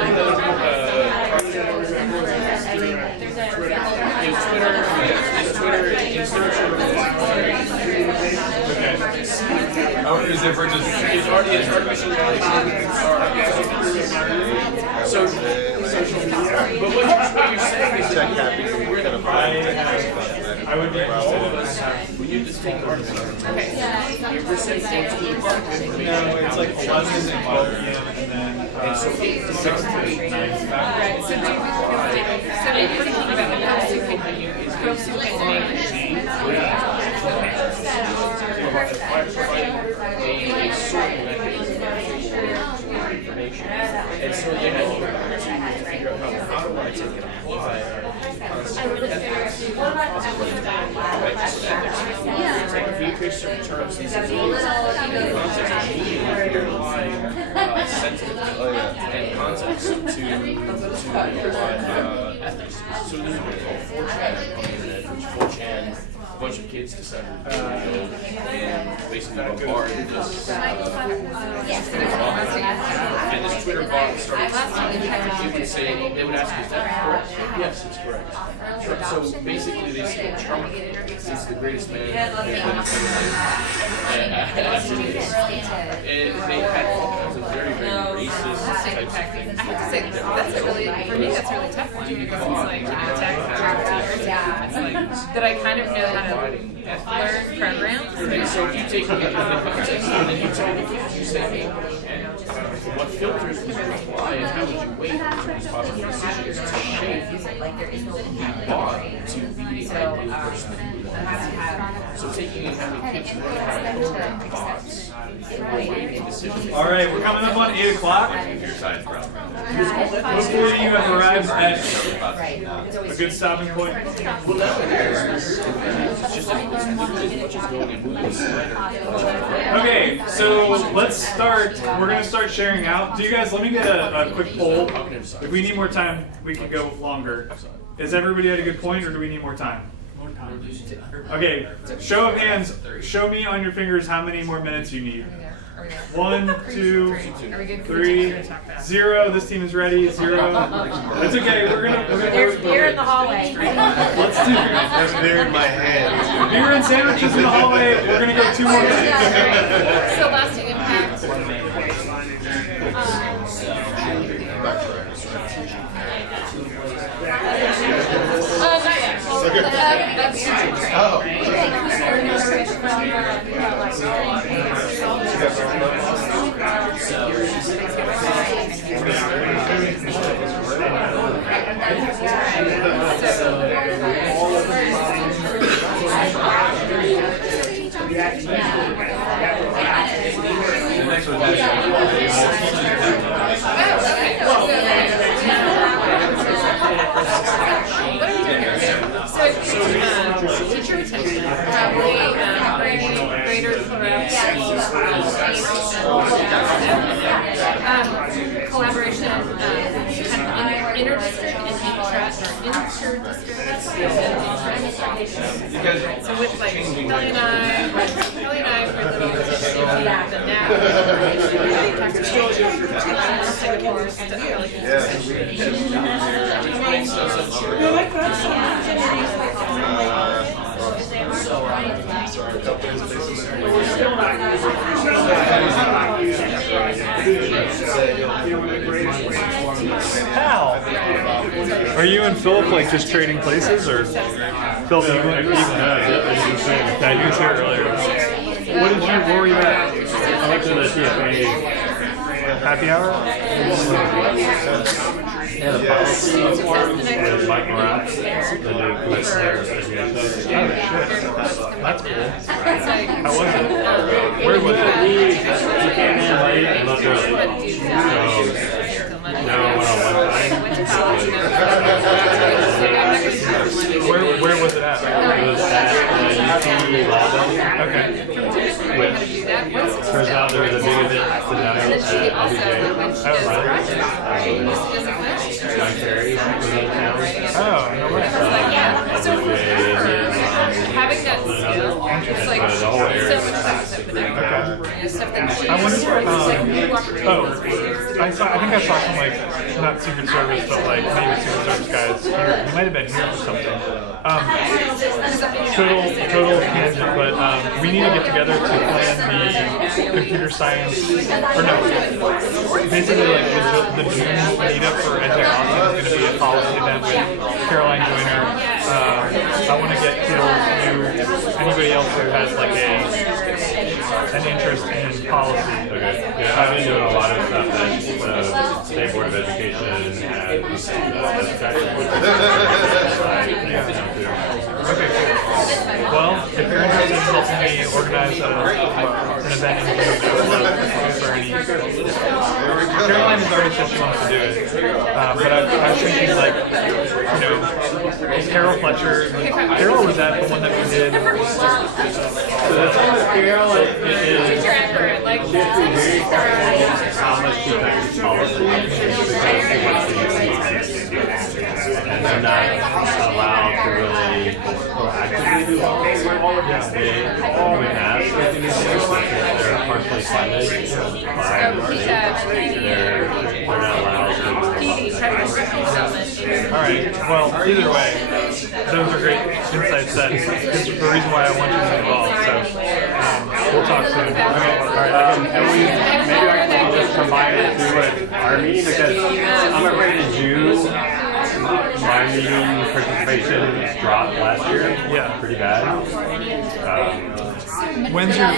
Oh, is it for just? It's artificial reality. So, but what you're saying is that we're the I would be interested in this. We need to take artificial. Okay. We're saying No, it's like 11 and 12 p.m. and then and so 8 to 6 to 8, 9 to 5. So maybe thinking about how to continue is folks who can make change. A certain mechanism for information. And so then I need to figure out how do I take it and apply take a few certain terms, these are sensitive and concepts to apply ethics. So this is what we call 4chan on the internet, which 4chan, a bunch of kids decided to and basically bombard this and this Twitter bot started you would say, they would ask, is that correct? Yes, it's correct. So basically they say Trump is the greatest man after this. And they had all kinds of very, very racist types of things. I have to say, that's a really, for me, that's a really tough one because it's like, tech, it's like, that I kind of know how to learn programs. So if you take it in the context and then you tell the kids, you say, hey, what filters would you apply and how would you weight these possible decisions to shape the bot to be the ideal person? So taking and having kids learn how to program bots for weighting decisions. All right, we're coming up on 8 o'clock. Hopefully you have arrived at a good stopping point. Well, nowadays, it's just as much as going and moving slider. Okay, so let's start. We're going to start sharing out. Do you guys, let me get a quick poll. If we need more time, we can go longer. Is everybody at a good point or do we need more time? Okay, show of hands. Show me on your fingers how many more minutes you need. 1, 2, 3, 0. This team is ready. 0. It's okay. We're gonna Beer in the hallway. Let's do it. There's beer in my hand. Beer and sandwiches in the hallway. We're gonna go 2 more minutes. So lasting impact. Teacher retention, probably greater collaboration, kind of inter-district and inter-district. So with like Kelly and I were the now Singapore stuff like How? Are you and Philip like just trading places, or Philip? You can say it earlier. What were you at? CFA happy hour. Yeah, the policy and Mike Moratz, the new commissioner of education. Oh shit, that's cool. How was it? Where was it? He came in late and left early. Now I went on one time. Where was it at? It was at UT Law Building. Okay. Which turns out there was a big event tonight at LBJ. Oh, really? John Kerry was in town. Oh, no way. So having that skill, it's like the whole area so is much stuff that stuff that I wonder I think I saw some like not Secret Service but like maybe Secret Service guys here. He might have been here or something. Total tangent, but we need to get together to plan the computer science or no, basically like the June meetup for EdTech Austin is going to be a policy event with Caroline Joyner. I want to get anybody else who has like an interest in policy. Okay. Yeah, I've been doing a lot of stuff that the State Board of Education and Okay, cool. Well, if you're interested in helping me organize an event in June, I would love for any. Caroline has already said she wants to do it, but I was thinking like, Carol Fletcher. Carol was at the one that we did. So that's Carol is like very careful how much she touches policy because she wants to use and they're not allowed to really proactively do all this. They only have certain things because they're partially funded by the state. They're not allowed to. Alright, well, either way, those are great insights. That is the reason why I want you to be involved. So we'll talk soon. Alright, maybe I can just combine it with our meeting because I'm afraid in June my meeting participation dropped last year. Yeah, pretty bad. When is your? We're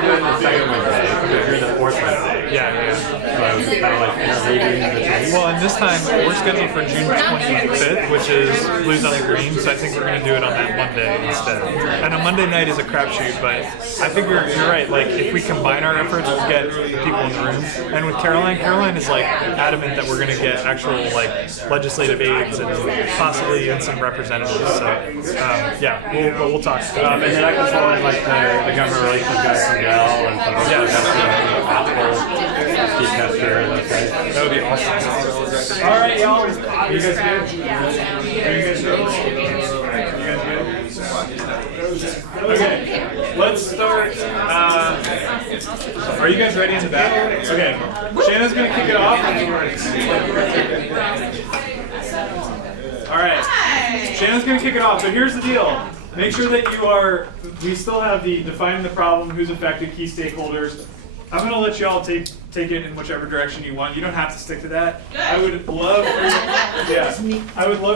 doing the second Wednesday. We're doing the fourth Wednesday. Yeah. So I was kind of like interleaving between. Well, and this time we're scheduled for June 25th, which is Blues on the Green, so I think we're going to do it on that Monday instead. And a Monday night is a crapshoot, but I figure you're right. Like, if we combine our efforts, we'll get people in the room. And with Caroline is like adamant that we're going to get actual like legislative aides and possibly even some representatives. So yeah, we'll talk. And then I can throw in like the government relations guy from Dell and some other Apple, Steve Kester, and those guys. That would be awesome. All right, y'all. You guys good? Yeah. You guys good? Okay, let's start. Are you guys ready in the back? Okay, Shanna's gonna kick it off. All right, Shanna's gonna kick it off. So here's the deal. Make sure that we still have the defining the problem, who's affected, key stakeholders. I'm going to let you all take it in whichever direction you want. You don't have to stick to that. I would love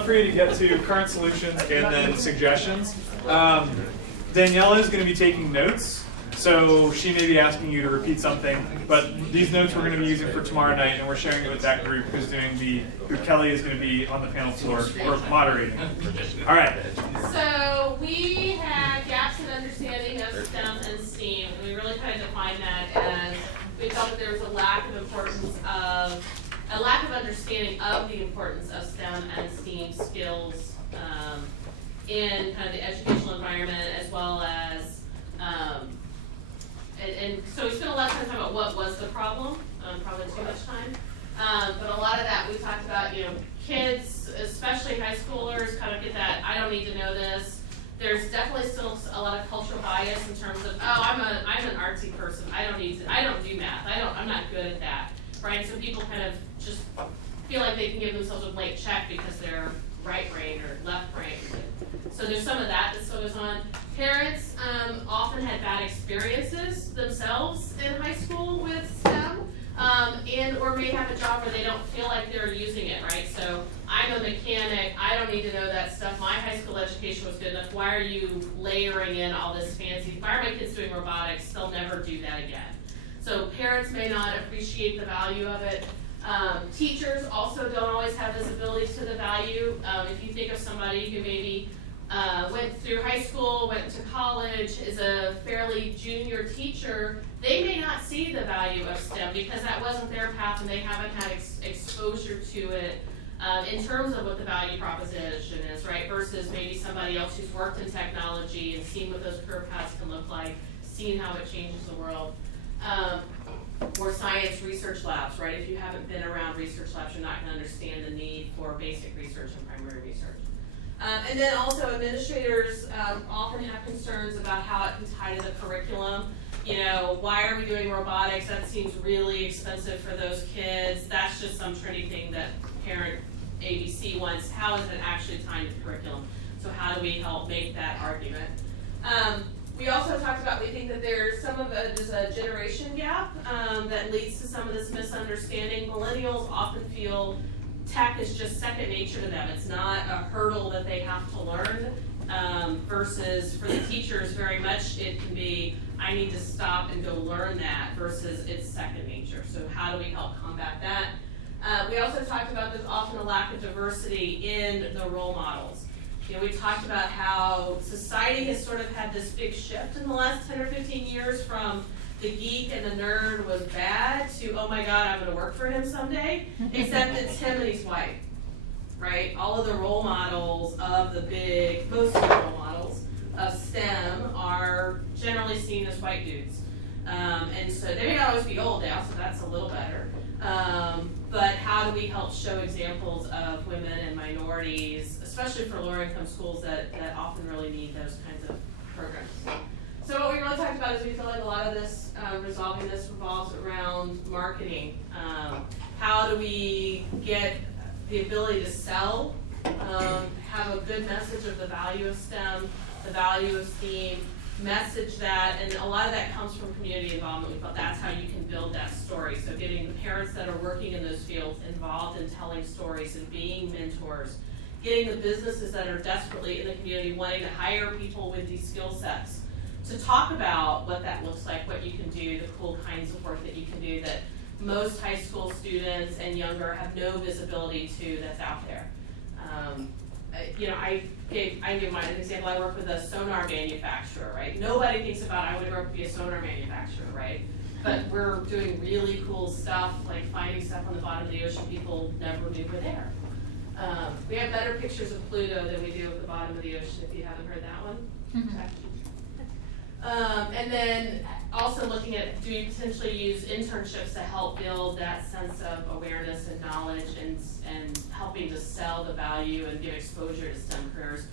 for you to get to current solutions and then suggestions. Daniela is going to be taking notes. So she may be asking you to repeat something, but these notes we're going to be using for tomorrow night, and we're sharing it with that group who Kelly is going to be on the panel floor or moderating. All right. So we had gaps in understanding of STEM and STEAM. We really kind of defined that as we felt that there was a lack of understanding of the importance of STEM and STEAM skills in kind of the educational environment, as well as and so we spent a lot of time talking about what was the problem, probably too much time. But a lot of that we talked about, kids, especially high schoolers, kind of get that, I don't need to know this. There's definitely still a lot of cultural bias in terms of, I'm an artsy person, I don't do math, I'm not good at that, right? So people kind of just feel like they can give themselves a blank check because they're right brain or left brain. So there's some of that still goes on. Parents often had bad experiences themselves in high school with STEM. and or may have a job where they don't feel like they're using it, right? So I'm a mechanic, I don't need to know that stuff. My high school education was good enough. Why are you layering in all this fancy? Why are my kids doing robotics? They'll never do that again. So parents may not appreciate the value of it. Teachers also don't always have visibility to the value. If you think of somebody who maybe went through high school, went to college, is a fairly junior teacher, they may not see the value of STEM because that wasn't their path and they haven't had exposure to it in terms of what the value proposition is, right? Versus maybe somebody else who's worked in technology and seen what those career paths can look like, seen how it changes the world. Or science research labs, right? If you haven't been around research labs, you're not going to understand the need for basic research and primary research. And then also administrators often have concerns about how it can tie to the curriculum. You know, why are we doing robotics? That seems really expensive for those kids. That's just some trendy thing that parent ABC wants. How is it actually tied to the curriculum? So how do we help make that argument? We also talked about, we think that there's a generation gap that leads to some of this misunderstanding. Millennials often feel tech is just second nature to them. It's not a hurdle that they have to learn, versus for the teachers, very much it can be, I need to stop and go learn that, versus it's second nature. So how do we help combat that? We also talked about there's often a lack of diversity in the role models. You know, we talked about how society has sort of had this big shift in the last 10 or 15 years from the geek and the nerd was bad to, oh my God, I'm going to work for him someday, except it's him and he's white, right? All of the role models of most of the role models of STEM are generally seen as white dudes. And so they may not always be old now, so that's a little better. But how do we help show examples of women and minorities, especially for lower income schools that often really need those kinds of programs? So what we really talked about is we feel like a lot of this, resolving this revolves around marketing. How do we get the ability to sell, have a good message of the value of STEM, the value of STEAM, message that, and a lot of that comes from community involvement. We felt that's how you can build that story. So getting the parents that are working in those fields involved in telling stories and being mentors, getting the businesses that are desperately in the community wanting to hire people with these skill sets to talk about what that looks like, what you can do, the cool kinds of work that you can do that most high school students and younger have no visibility to that's out there. You know, I give mine an example. I work with a sonar manufacturer, right? Nobody thinks about I would grow up to be a sonar manufacturer, right? But we're doing really cool stuff, like finding stuff on the bottom of the ocean people never knew were there. We have better pictures of Pluto than we do of the bottom of the ocean, if you haven't heard that one. Mm-hmm. And then also looking at, do we potentially use internships to help build that sense of awareness and knowledge and helping to sell the value and give exposure to STEM careers,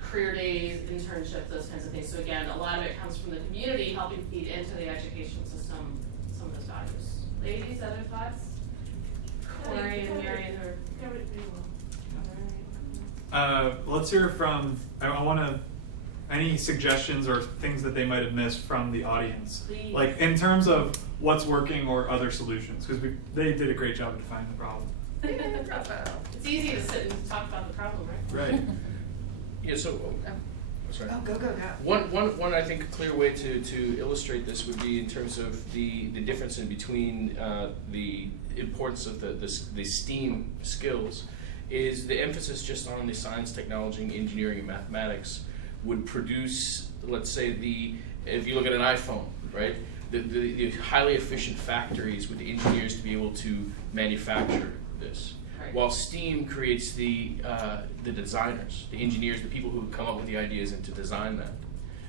career days, internships, those kinds of things. So again, a lot of it comes from the community helping feed into the education system some of those values. Ladies, other thoughts? Corey and Marion are covered it pretty well. Let's hear from, I want to, any suggestions or things that they might have missed from the audience? Please. Like in terms of what's working or other solutions, because they did a great job of defining the problem. It's easy to sit and talk about the problem, right? Right. Yeah, so, sorry. Oh, go. One I think clear way to illustrate this would be in terms of the difference in between the importance of the STEAM skills is the emphasis just on the science, technology, engineering, and mathematics would produce, let's say, if you look at an iPhone, right? The highly efficient factories with the engineers to be able to manufacture this. Right. While STEAM creates the designers, the engineers, the people who come up with the ideas and to design them,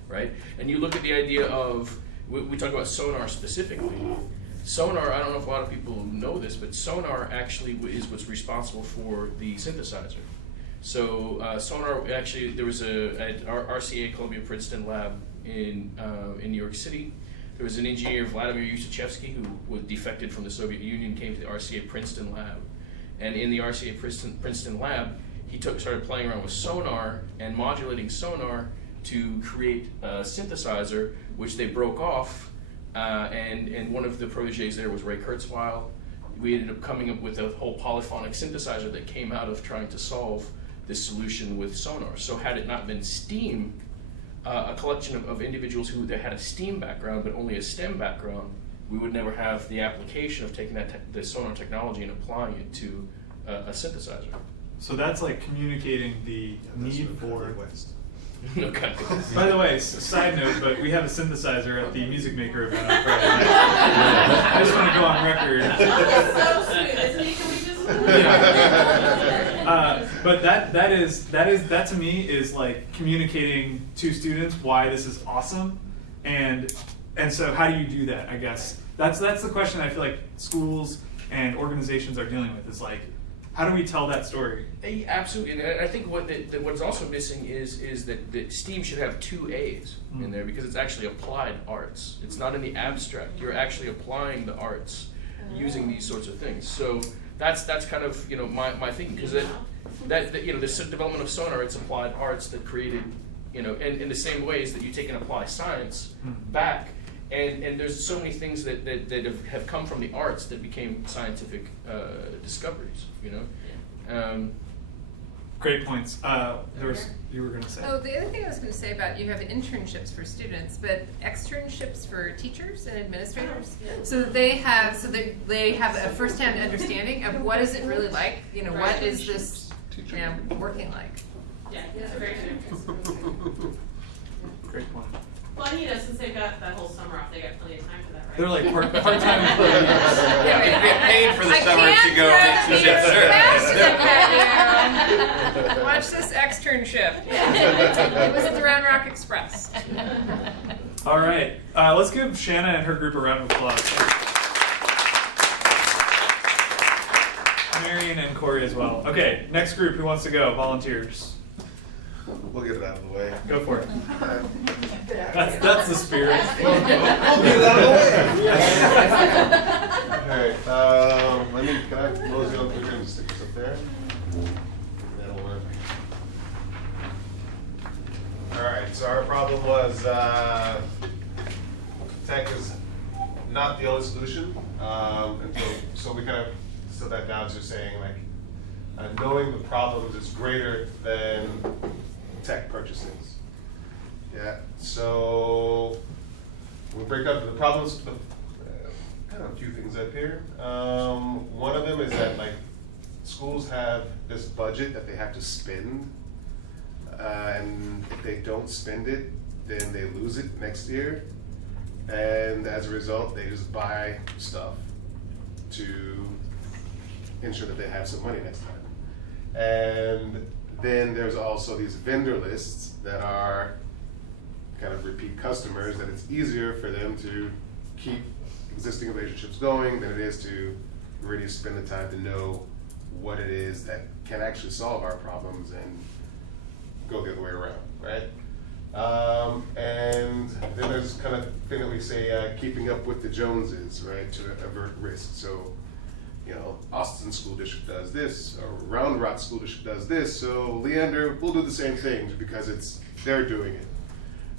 right? And you look at the idea of, we talk about sonar specifically. Sonar, I don't know if a lot of people know this, but sonar actually is what's responsible for the synthesizer. So sonar, actually, there was at RCA Columbia Princeton lab in New York City. There was an engineer, Vladimir Yushchevsky, who was defected from the Soviet Union, came to the RCA Princeton lab. And in the RCA Princeton lab, he started playing around with sonar and modulating sonar to create a synthesizer, which they broke off and one of the proteges there was Ray Kurzweil. We ended up coming up with a whole polyphonic synthesizer that came out of trying to solve this solution with sonar. So had it not been STEAM, a collection of individuals who had a STEAM background but only a STEM background, we would never have the application of taking the sonar technology and applying it to a synthesizer. So that's like communicating the need for. No kind of. By the way, side note, but we have a synthesizer at the Music Maker event on Friday night. I just want to go on record. So sweet, isn't he? Can we just? Yeah. But that to me is like communicating to students why this is awesome, and so how do you do that? I guess that's the question I feel like schools and organizations are dealing with. Is like, how do we tell that story? Absolutely, and I think what's also missing is that STEAM should have 2 A's in there, because it's actually applied arts. It's not in the abstract. You're actually applying the arts using these sorts of things. So that's kind of my thinking, because that this development of sonar, it's applied arts that created in the same ways that you take and apply science back. And there's so many things that have come from the arts that became scientific discoveries, Great points. You were going to say. Oh, the other thing I was going to say about you have internships for students, but externships for teachers and administrators. So they have a firsthand understanding of what is it really like. What is this working like? Yeah, that's a very good. Great point. Well, since they've got that whole summer off, they got plenty of time for that, right? They're like part-time employees. You get paid for the summer to go make some. Watch this externship. It was at the Round Rock Express. All right, let's give Shanna and her group a round of applause. Marion and Corey as well. Okay, next group, who wants to go? Volunteers. We'll get it out of the way. Go for it. That's the spirit. We'll get it out of the way. All right. Can I close it on Twitter and stick this up there? That'll work. All right. So our problem was tech is not the only solution, so we kind of distilled that down to saying like knowing the problems is greater than tech purchases. Yeah, so we break up the problems, kind of a few things up here. One of them is that like schools have this budget that they have to spend, and if they don't spend it, then they lose it next year. And as a result, they just buy stuff to ensure that they have some money next time. And then there's also these vendor lists that are kind of repeat customers, that it's easier for them to keep existing relationships going than it is to really spend the time to know what it is that can actually solve our problems and go the other way around, right? And then there's kind of thing that we say keeping up with the Joneses, right, to avert risk. So, Austin School District does this, or Round Rock School District does this, so Leander, we'll do the same thing because they're doing it,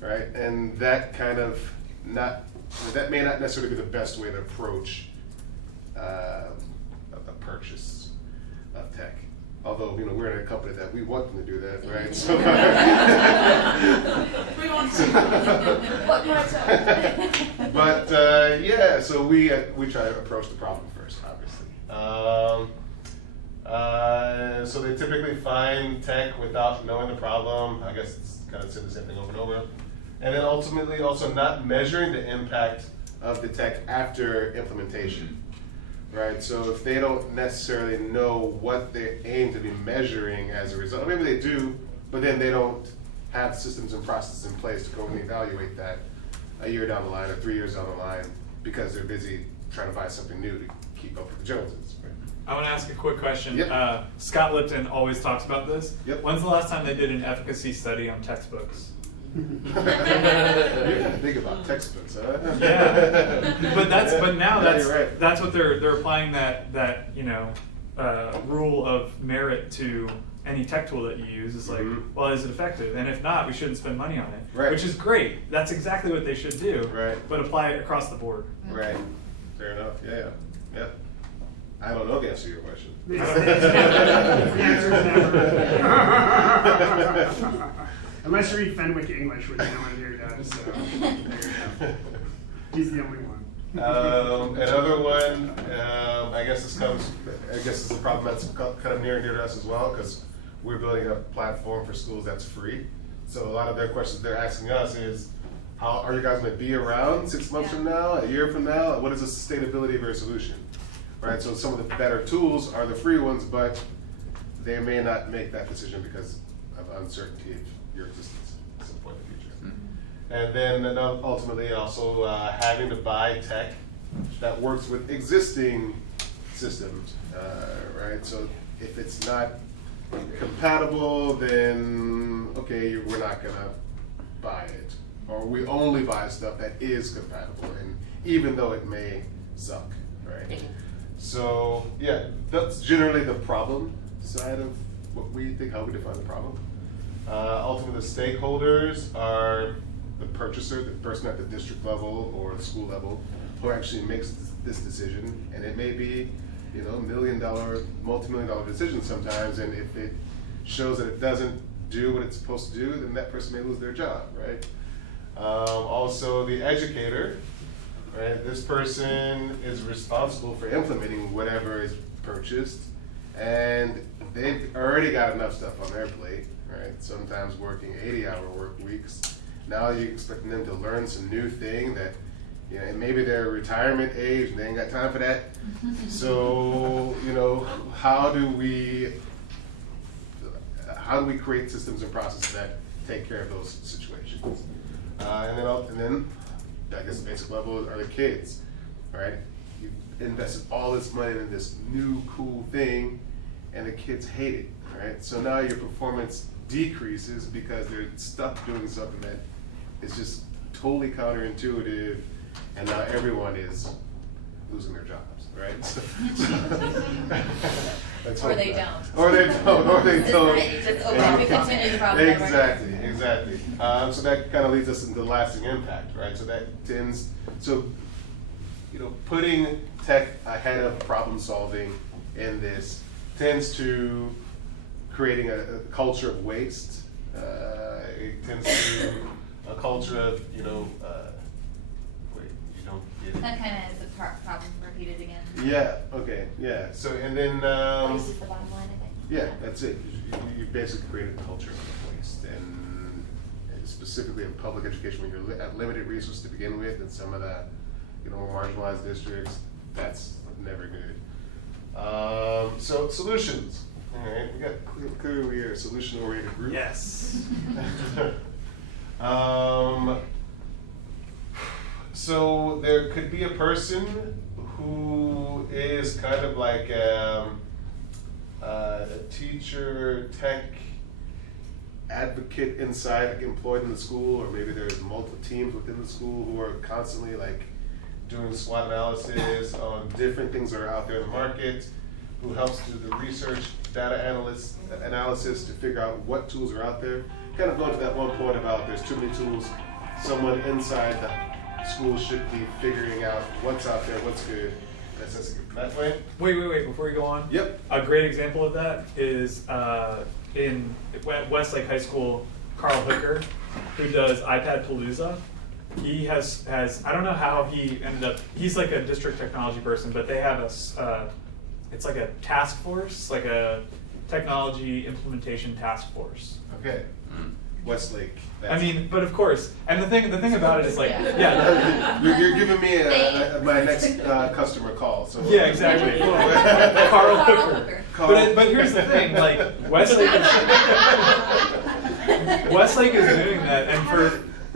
right? And that may not necessarily be the best way to approach a purchase of tech. Although, we're in a company that we want them to do that, right? So, we want to. What more so? But yeah, so we try to approach the problem first, obviously. So they typically find tech without knowing the problem. I guess it's kind of saying the same thing over and over. And then ultimately also not measuring the impact of the tech after implementation. Right, so if they don't necessarily know what they aim to be measuring as a result, maybe they do, but then they don't have systems and processes in place to go and evaluate that a year down the line or 3 years down the line because they're busy trying to buy something new to keep up with the Joneses. Right? I want to ask a quick question. Yep. Scott Lipton always talks about this. Yep. When's the last time they did an efficacy study on textbooks? You're gonna think about textbooks, huh? Yeah, but now that's right. That's what they're applying that rule of merit to any tech tool that you use is like, Mhm. well, is it effective? And if not, we shouldn't spend money on it. Right. Which is great. That's exactly what they should do. Right. But apply it across the board. Right. Fair enough. Yeah. Yep. I don't know the answer to your question. The answer is never. Unless you read Fenwick English, which no one here does, so there you go. He's the only one. Another one, I guess this is a problem that's kind of near and dear to us as well, because we're building a platform for schools that's free. So a lot of their questions they're asking us is, how are you guys going to be around 6 months from now, a year from now? What is the sustainability of your solution? Right. So some of the better tools are the free ones, but they may not make that decision because of uncertainty of your existence at some point in the future. And then ultimately also having to buy tech that works with existing systems, right? So if it's not compatible, then okay, we're not gonna buy it. Or we only buy stuff that is compatible, and even though it may suck, right? So yeah, that's generally the problem side of what we think, how we define the problem. Ultimately, the stakeholders are the purchaser, the person at the district level or the school level who actually makes this decision, and it may be, you know, $1 million, multi-million-dollar decision sometimes, and if it shows that it doesn't do what it's supposed to do, then that person may lose their job, right? Also, the educator, right? This person is responsible for implementing whatever is purchased, and they've already got enough stuff on their plate, right? Sometimes working 80-hour work weeks. Now you're expecting them to learn some new thing that, you know, and maybe they're retirement age and they ain't got time for that. So, you know, how do we create systems and processes that take care of those situations? And then I guess the basic level are the kids, right? You invested all this money in this new cool thing, and the kids hate it, right? So now your performance decreases because they're stuck doing something that is just totally counterintuitive, and now everyone is losing their jobs, right? Or they don't. Or they don't. Just open, we continue the problem. Exactly. So that kind of leads us into lasting impact, right? So that tends, you know, putting tech ahead of problem solving in this tends to creating a culture of waste. It tends to a culture of, you know, wait, you don't get it. That kind of is a problem repeated again. Yeah, okay, yeah. So, and then, This is the bottom line, I think. yeah, that's it. You basically created a culture of waste, and specifically in public education, when you're at limited resources to begin with, and some of the, you know, more marginalized districts, that's never good. So solutions. All right, we got clearly a solution-oriented group. Yes. So there could be a person who is kind of like a teacher, tech advocate inside, like employed in the school, or maybe there's multiple teams within the school who are constantly like doing SWOT analysis on different things that are out there in the market, who helps do the research, data analysis to figure out what tools are out there. Kind of going to that one point about there's too many tools. Someone inside the school should be figuring out what's out there, what's good. That's that way. Wait, before you go on. Yep. A great example of that is in Westlake High School, Carl Hooker, who does iPad Palooza. He has I don't know how he ended up, he's like a district technology person, but they have it's like a task force, like a technology implementation task force. Okay. Westlake. I mean, but of course, and the thing about it is like, yeah. You're giving me my next customer call. So yeah, exactly. Carl Hooker. But here's the thing, like Westlake is doing that, and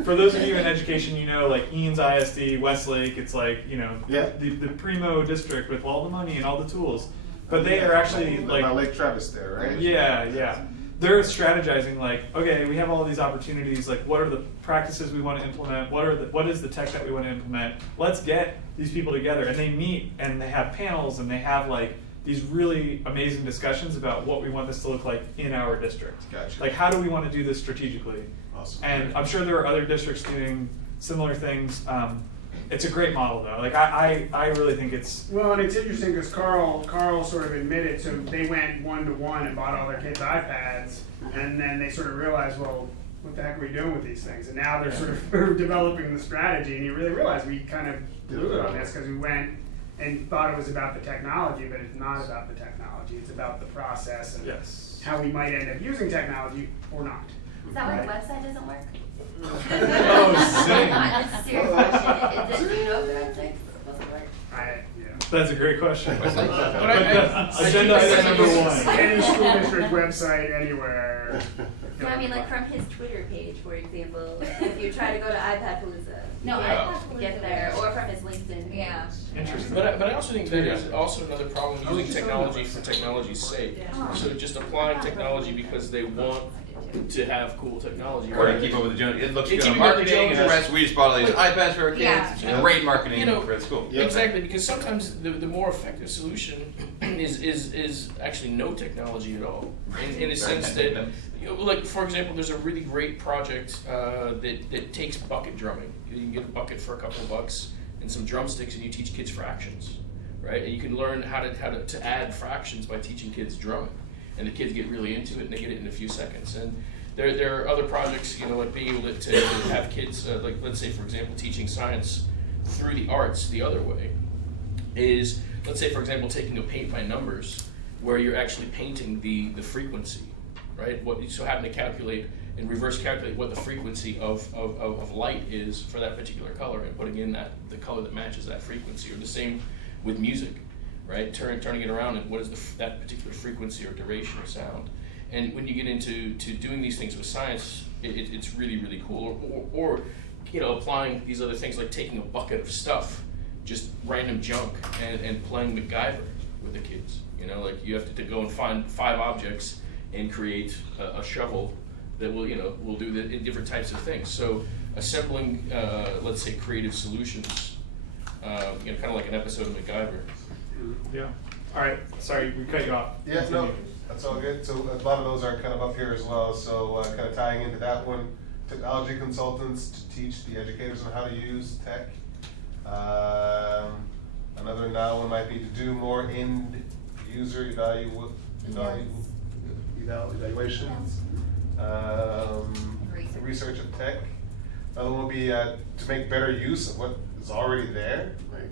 for those of you in education, you know, like Eanes ISD, Westlake, it's like, you know, the primo district with all the money and all the tools. But they are actually like Lake Travis there, right? Yeah. They're strategizing like, okay, we have all these opportunities, like what are the practices we want to implement, what is the tech that we want to implement, let's get these people together, and they meet and they have panels and they have like these really amazing discussions about what we want this to look like in our district. Gotcha. Like, how do we want to do this strategically? Awesome. And I'm sure there are other districts doing similar things. It's a great model, though. Like, I really think it's... Well, and it's interesting because Carl sort of admitted, so they went one-to-one and bought all their kids iPads, and then they sort of realized, well, what the heck are we doing with these things? And now they're sort of developing the strategy, and you really realize we kind of blew it on this because we went and thought it was about the technology, but it's not about the technology. It's about the process and how we might end up using technology or not. Is that why the website doesn't work? Oh, zing. That's a serious question. Do you know if the website's supposed to work? That's a great question. Agenda item number one. Any school district website anywhere. No, I mean like from his Twitter page, for example. Like if you try to go to iPadpalooza, you can't get there, or from his LinkedIn. Yeah. Interesting. But I also think that is also another problem using technology for technology's sake. So just applying technology because they want to have cool technology. Or to right? keep up with the Jones. It looks Keep good on up with the marketing, and the Joneses. rest we just bought all these iPads for our kids. Yeah. It's great marketing You know, for the school. Exactly, because sometimes the more effective solution is actually no technology at all. In a sense that, you know, like for example, there's a really great project that takes bucket drumming. You can get a bucket for a couple of bucks and some drumsticks, and you teach kids fractions, right? And you can learn how to add fractions by teaching kids drumming. And the kids get really into it, and they get it in a few seconds. And there are other projects, you know, like being able to have kids, like let's say for example, teaching science through the arts the other way is, let's say for example, taking a paint by numbers, where you're actually painting the frequency, right? So having to calculate and reverse calculate what the frequency of light is for that particular color, and putting in the color that matches that frequency, or the same with music. Right, turning it around, and what is that particular frequency or duration of sound? And when you get into doing these things with science, it's really, really cool. Or you know, applying these other things like taking a bucket of stuff, just random junk, and playing MacGyver with the kids. You know, like you have to go and find 5 objects and create a shovel that will do the different types of things. So assembling, let's say, creative solutions, kind of like an episode of MacGyver. Yeah. All right. Sorry, we cut you off. Yeah, no, that's all good. So a lot of those are kind of up here as well. So kind of tying into that one, technology consultants to teach the educators on how to use tech. Another now one might be to do more end user evaluations, research of tech. Another one will be to make better use of what is already there. Like,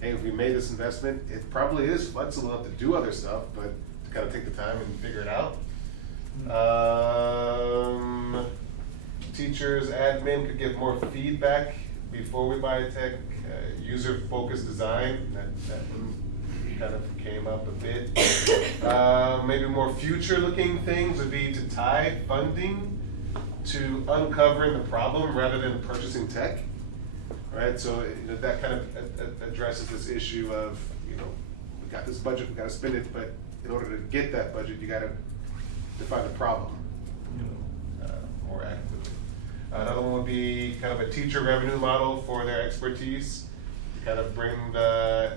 hey, if we made this investment, it probably is flexible enough to do other stuff, but to kind of take the time and figure it out. Teachers, admin could give more feedback before we buy tech. User-focused design, that one kind of came up a bit. Maybe more future-looking things would be to tie funding to uncovering the problem rather than purchasing tech. Right, so that kind of addresses this issue of, we got this budget, we got to spend it, but in order to get that budget, you got to define the problem more accurately. Another one would be kind of a teacher revenue model for their expertise, to kind of bring the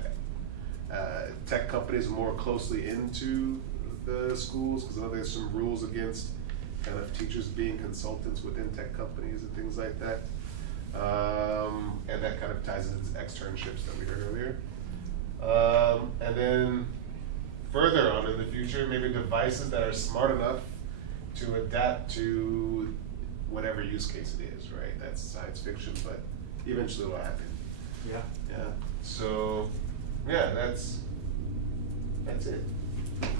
tech companies more closely into the schools, because I know there's some rules against kind of teachers being consultants within tech companies and things like that. And that kind of ties into externships that we heard earlier. And then further on in the future, maybe devices that are smart enough to adapt to whatever use case it is, right? That's science fiction, but eventually it'll happen. Yeah. Yeah. So, yeah, that's it.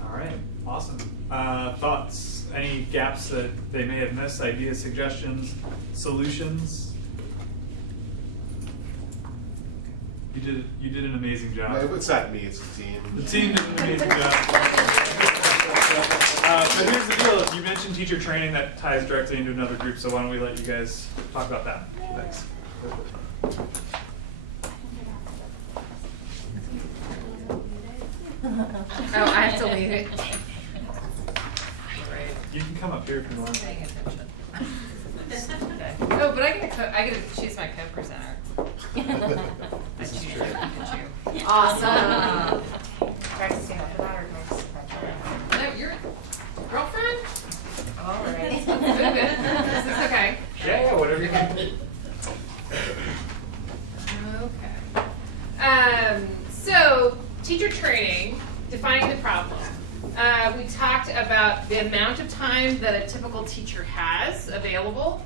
All right. Awesome. Thoughts? Any gaps that they may have missed? Ideas, suggestions, solutions? You did an amazing job. No, it's not me, it's the team. The team did an amazing job. But here's the deal. You mentioned teacher training, that ties directly into another group, so why don't we let you guys talk about that? Thanks. Oh, I have to leave it. You can come up here if you want. Paying attention. Oh, but I get to choose my co-presenter. I choose you. Awesome. Practicing after that. Okay. So, teacher training, defining the problem. We talked about the amount of time that a typical teacher has available,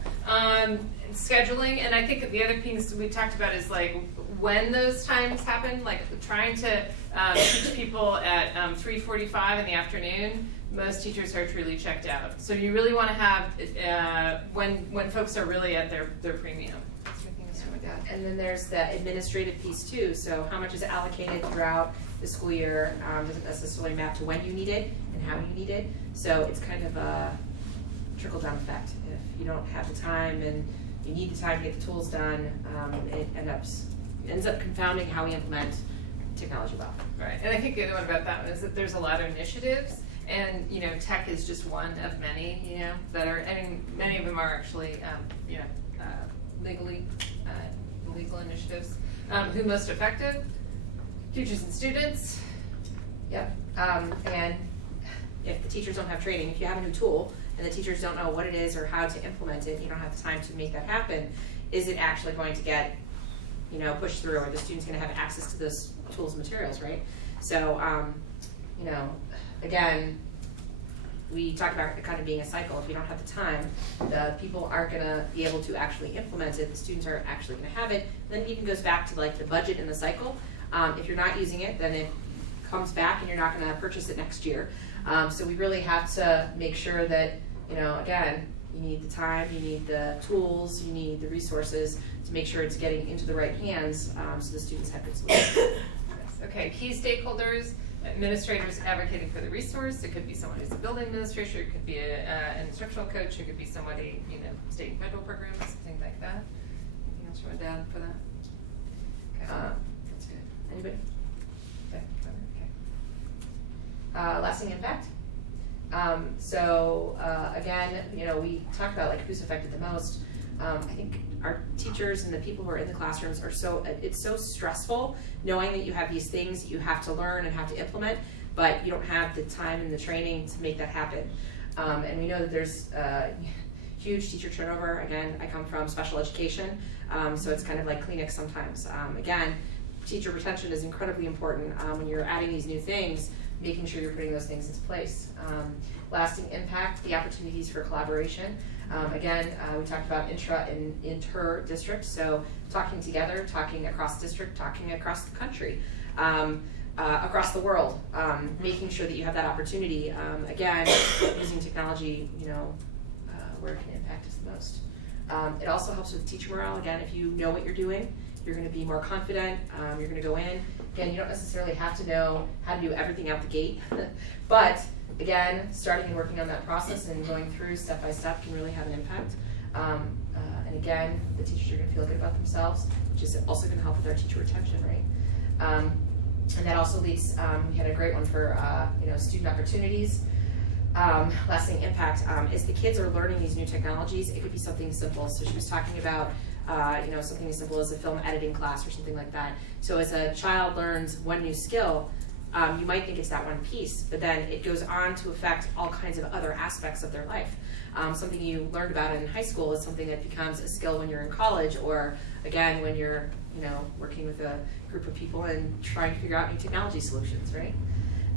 scheduling, and I think the other things we talked about is like when those times happen, like trying to teach people at 3:45 in the afternoon. Most teachers are truly checked out. So you really want to have when folks are really at their premium. And then there's the administrative piece too. So how much is allocated throughout the school year doesn't necessarily map to when you need it and how you need it. So it's kind of a trickle-down effect. If you don't have the time and you need the time to get the tools done, it ends up confounding how we implement technology well. Right, and I think the other one about that one is that there's a lot of initiatives, and tech is just one of many, that are. I mean, many of them are actually, legal initiatives. Who most effective? Teachers and students. Yep. And if the teachers don't have training, if you have a new tool and the teachers don't know what it is or how to implement it, you don't have the time to make that happen, is it actually going to get, pushed through, or the student's going to have access to those tools and materials, right? So, again, we talked about it kind of being a cycle. If you don't have the time, the people aren't going to be able to actually implement it. The students are actually going to have it. Then it even goes back to like the budget and the cycle. If you're not using it, then it comes back and you're not going to purchase it next year. So we really have to make sure that, again, you need the time, you need the tools, you need the resources to make sure it's getting into the right hands so the students have good solutions. Okay, key stakeholders. Administrators advocating for the resource. It could be someone who's a building administrator. It could be an instructional coach. It could be somebody, state and federal programs, things like that. Anything else you want to add for that? Okay. That's good. Anybody? Okay. Lasting impact. Again, we talked about like who's affected the most. I think our teachers and the people who are in the classrooms are it's so stressful knowing that you have these things that you have to learn and have to implement, but you don't have the time and the training to make that happen. And we know that there's huge teacher turnover. Again, I come from special education, so it's kind of like Kleenex sometimes. Again, teacher retention is incredibly important when you're adding these new things, making sure you're putting those things into place. Lasting impact, the opportunities for collaboration. Again, we talked about intra and inter-district, so talking together, talking across district, talking across the country, across the world, making sure that you have that opportunity. Again, using technology, where it can impact us the most. It also helps with teacher morale. Again, if you know what you're doing, you're going to be more confident. You're going to go in. Again, you don't necessarily have to know how to do everything out the gate, but again, starting and working on that process and going through step by step can really have an impact. And again, the teachers are going to feel good about themselves, which is also going to help with our teacher retention, right? And that also leads, we had a great one for student opportunities. Lasting impact is the kids are learning these new technologies. It could be something simple. So she was talking about something as simple as a film editing class or something like that. So as a child learns one new skill, you might think it's that one piece, but then it goes on to affect all kinds of other aspects of their life. Something you learned about in high school is something that becomes a skill when you're in college, or again when you're working with a group of people and trying to figure out new technology solutions, right?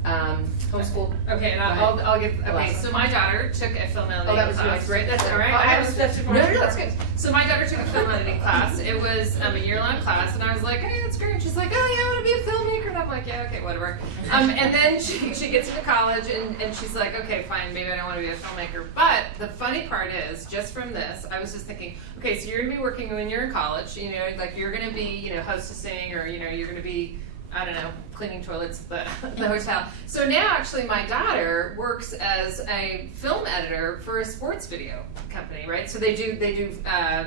Homeschool. Okay, and I'll give. Okay, so my daughter took a film editing that was class. yours. Right, that's all right. I have stuff to No, that's good. So my daughter took a film editing class. It was a year-long class, and I was like, "Hey, that's great." And she's like, "Oh yeah, I want to be a filmmaker." And I'm like, "Yeah, okay, whatever." And then she gets into college, and she's like, "Okay, fine, maybe I don't want to be a filmmaker." But the funny part is, just from this, I was just thinking, okay, so you're gonna be working when you're in college. Like you're gonna be, hostessing, or you're gonna be, I don't know, cleaning toilets at the hotel. So now actually my daughter works as a film editor for a sports video company, right? So they do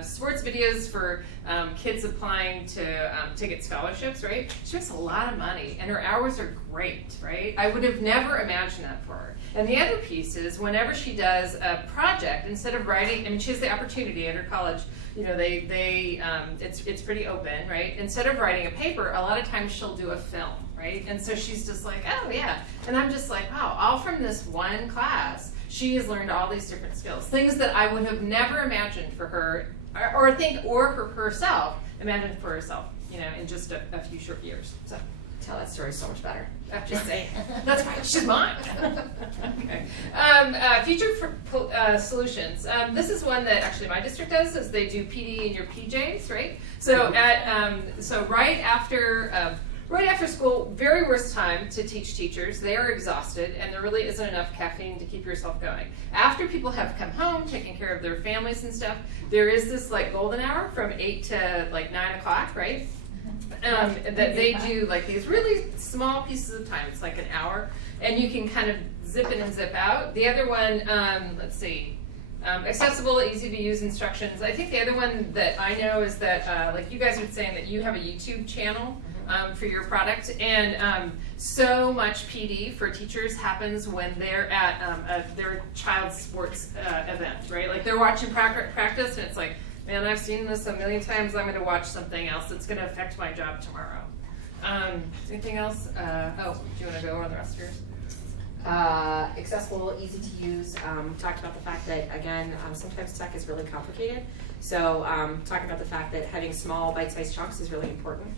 sports videos for kids applying to get scholarships, right? She makes a lot of money and her hours are great, right? I would have never imagined that for her. And the other piece is whenever she does a project, instead of writing, she has the opportunity at her college, it's pretty open, right? Instead of writing a paper, a lot of times she'll do a film, right? And so she's just like, oh yeah. And I'm just like, wow, all from this one class, she has learned all these different skills, things that I would have never imagined for her or for herself, imagine for herself, you know, in just a few short years. So tell that story so much better. I'm just saying. That's right. She's mine. Okay. Future solutions. This is one that actually my district does. Is they do PD in your PJs, right? So right after school, very worst time to teach teachers. They are exhausted, and there really isn't enough caffeine to keep yourself going. After people have come home, taking care of their families and stuff, there is this like golden hour from 8 to like 9 o'clock, right? That they do like these really small pieces of time. It's like an hour, and you can kind of zip in and zip out. The other one, let's see, accessible, easy to use instructions. I think the other one that I know is that, like you guys were saying, that you have a YouTube channel for your product, and so much PD for teachers happens when they're at their child's sports event, right? Like they're watching practice, and it's like, man, I've seen this a million times. I'm going to watch something else that's going to affect my job tomorrow. Anything else? Do you want to go over the rest of yours? Accessible, easy to use. Talked about the fact that, again, sometimes tech is really complicated. So talking about the fact that having small bite-sized chunks is really important.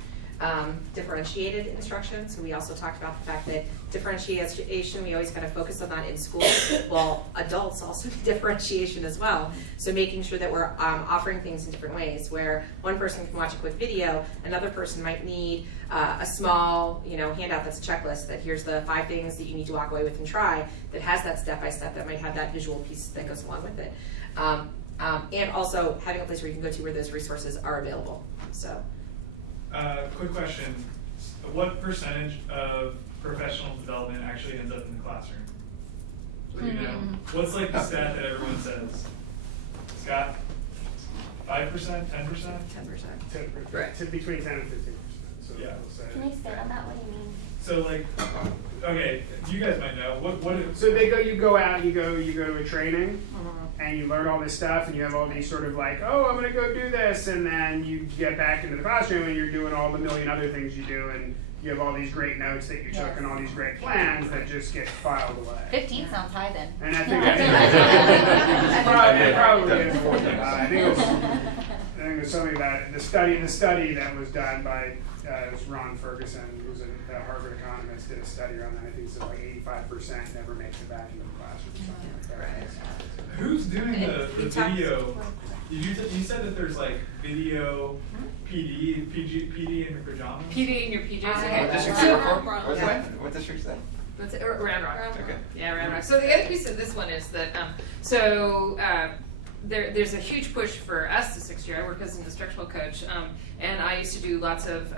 Differentiated instruction. So we also talked about the fact that differentiation, we always kind of focus on that in school. Well, adults also need differentiation as well. So making sure that we're offering things in different ways, where one person can watch a quick video, another person might need a small, handout that's a checklist that here's the 5 things that you need to walk away with and try, that has that step-by-step, that might have that visual piece that goes along with it. And also having a place where you can go to where those resources are available. So. Quick question. What percentage of professional development actually ends up in the classroom? You know, what's like the stat that everyone says? Scott? 5%? 10%? 10%. 10%. Right. Between 10 and 15%. So yeah. Can you expand on that? What do you mean? So like, okay, you guys might know. So you go out, you go to a training, and you learn all this stuff, and you have all these sort of like, oh, I'm going to go do this, and then you get back into the classroom, and you're doing all the million other things you do, and you have all these great notes that you took and all these great plans that just get filed away. 15 sounds high then. And I think it probably is more than I think it was something about the study that was done by it was Ron Ferguson, who's a Harvard economist, did a study around that. I think it's like 85% never makes it back into the classroom. Something like that. Who's doing the video? You said that there's like video PD in your pajamas? PD in your PJs. What district do you work for? What district is that? What's it? Round Rock. Okay. Yeah, Round Rock. So the other piece of this one is that, there's a huge push for us this next year. I work as an instructional coach, and I used to do lots of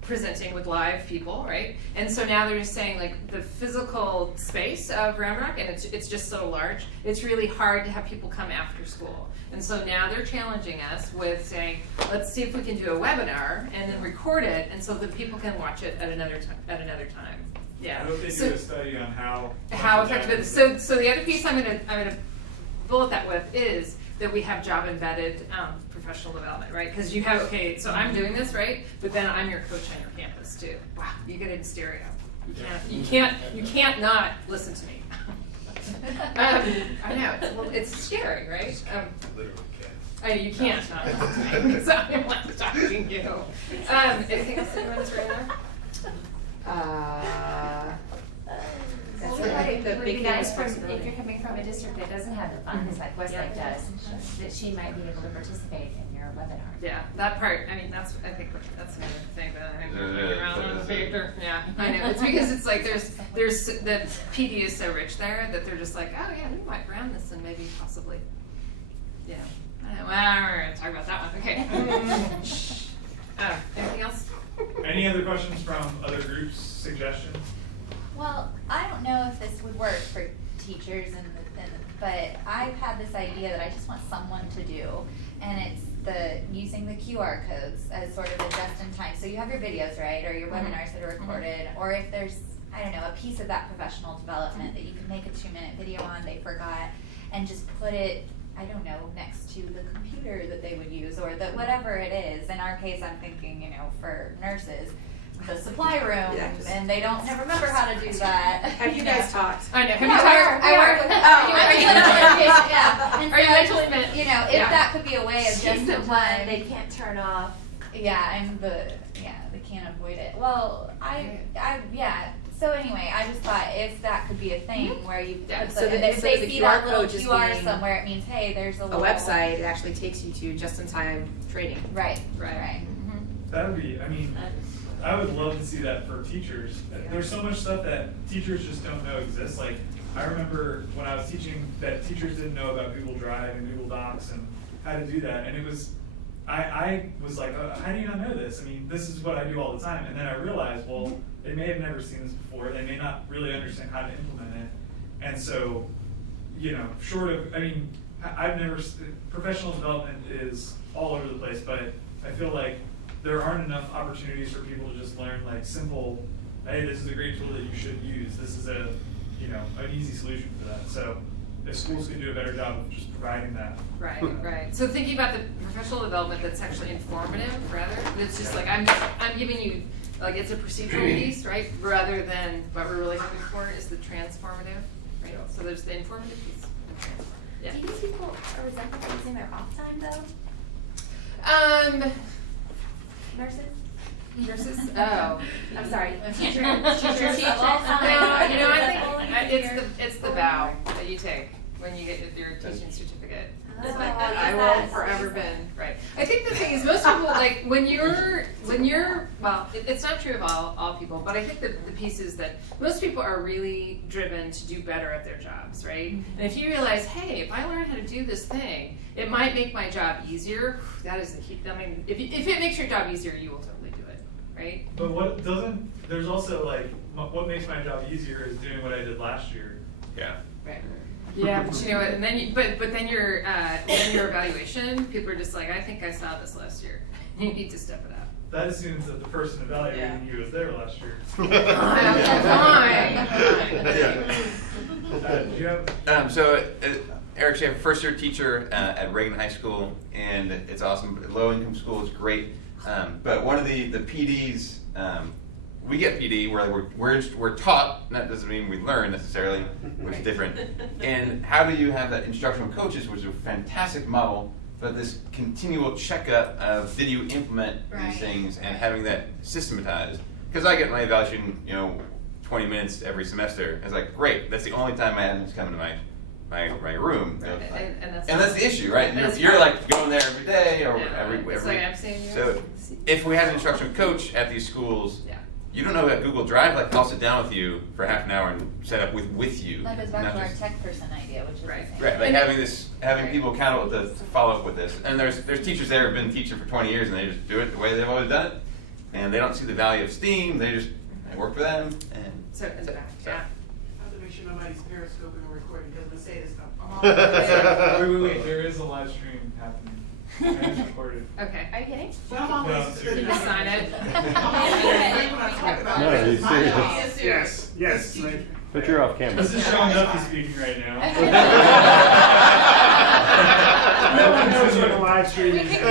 presenting with live people, right? And so now they're just saying, like, the physical space of Round Rock, and it's just so large, it's really hard to have people come after school. And so now they're challenging us with saying, let's see if we can do a webinar and then record it, and so that people can watch it at another time. Yeah. I hope they do a study on how effective it is. So the other piece I'm gonna bullet that with is that we have job embedded professional development, right? Because you have, so I'm doing this, right? But then I'm your coach on your campus too. Wow, you get in stereo. You can't not listen to me. I know, it's scary, right? Literally can't. I know, you can't not listen to me. So I'm not talking to you. Anything else anyone is right now? I think the big thing is if you're coming from a district that doesn't have the funds like Westlake does, that she might be able to participate in your webinar. Yeah, that part. I mean, I think that's another thing that I'm thinking around on the picture. Yeah, I know. It's because it's like there's the PD is so rich there that they're just like, oh yeah, we might brand this and maybe possibly, I know. Well, we're gonna talk about that one. Okay. Anything else? Any other questions from other groups? Suggestions? Well, I don't know if this would work for teachers, but I've had this idea that I just want someone to do, and it's using the QR codes as sort of a just-in-time. So you have your videos, right, or your webinars that are recorded, or if there's, I don't know, a piece of that professional development that you can make a 2-minute video on, they forgot, and just put it, I don't know, next to the computer that they would use, or whatever it is. In our case, I'm thinking, for nurses. the supply room, and they don't remember how to do that. Have you guys talked? I know. Have Yeah, you talked? I work with yeah. And Are you so, mentally fit? you know, if Yeah. that could be a way of just the one, one they can't turn off. yeah, and they can't avoid it. Well, yeah. So anyway, I just thought if that could be a thing where you Yeah, put so the, the- if so they the see QR that little code just QR being somewhere, it means hey, there's a A little website, it actually takes you to just-in-time training. Right. That would be, I mean, I would love to see that for teachers. There's so much stuff that teachers just don't know exists. Like, I remember when I was teaching that teachers didn't know about Google Drive and Google Docs and how to do that. And it was, I was like, how do you not know this? I mean, this is what I do all the time. And then I realized, well, they may have never seen this before. They may not really understand how to implement it. And so, you know, short of, I mean, I've never, professional development is all over the place, but I feel like there aren't enough opportunities for people to just learn like simple, hey, this is a great tool that you should use. This is a, you know, an easy solution for that. So if schools could do a better job of just providing that. Right, right. So thinking about the professional development that's actually informative, rather, it's just like I'm giving you, like it's a procedural piece, right? Rather than what we're really looking for is the transformative, right? So there's the informative piece. Yeah. Do you think people are resentful for using their off time though? Nurses? Oh. I'm sorry. Teachers. You know, I think it's the bow that you take when you get your teaching certificate. I will forever been right. I think the thing is most people like when you're well, it's not true of all people, but I think the piece is that most people are really driven to do better at their jobs, right? Mm-hmm. And if you realize, hey, if I learn how to do this thing, it might make my job easier. That is I mean, if it makes your job easier, you will totally do it, right? But what doesn't, there's also like, what makes my job easier is doing what I did last year. Yeah. Right. Yeah, but you know what? And then but then your evaluation, people are just like, I think I saw this last year. You need to step it up. That assumes that the person evaluating you was there last year. Fine. So Eric's a first year teacher at Reagan High School, and it's awesome. Low income school is great. But one of the PDs, we get PD where we're taught, that doesn't mean we learn necessarily, which is different. And how do you have that instructional coaches, which is a fantastic model, but this continual checkup of did you implement these things and having that systematized? Because I get my evaluation, 20 minutes every semester. It's like, great, that's the only time my admins come into my room. Right. And that's the issue, right? You're like going there every day or every. It's like I'm seeing you. So if we had an instructional coach at these schools, you don't know about Google Drive, like I'll sit down with you for half an hour and set up with you. That goes back to our tech person idea, which is right, like having people accountable to follow up with this. And there's teachers there who've been teaching for 20 years and they just do it the way they've always done it, and they don't see the value of STEAM. They work for them and so. I have to make sure nobody's periscoping or recording because we say this stuff. Wait, there is a live stream happening. And it's recorded. Okay. Are you kidding? Well, I'm always Can you sign it? No, he's serious. Yes. But you're off camera. This is Sean Duffy speaking right now. No one knows what a live stream is. It's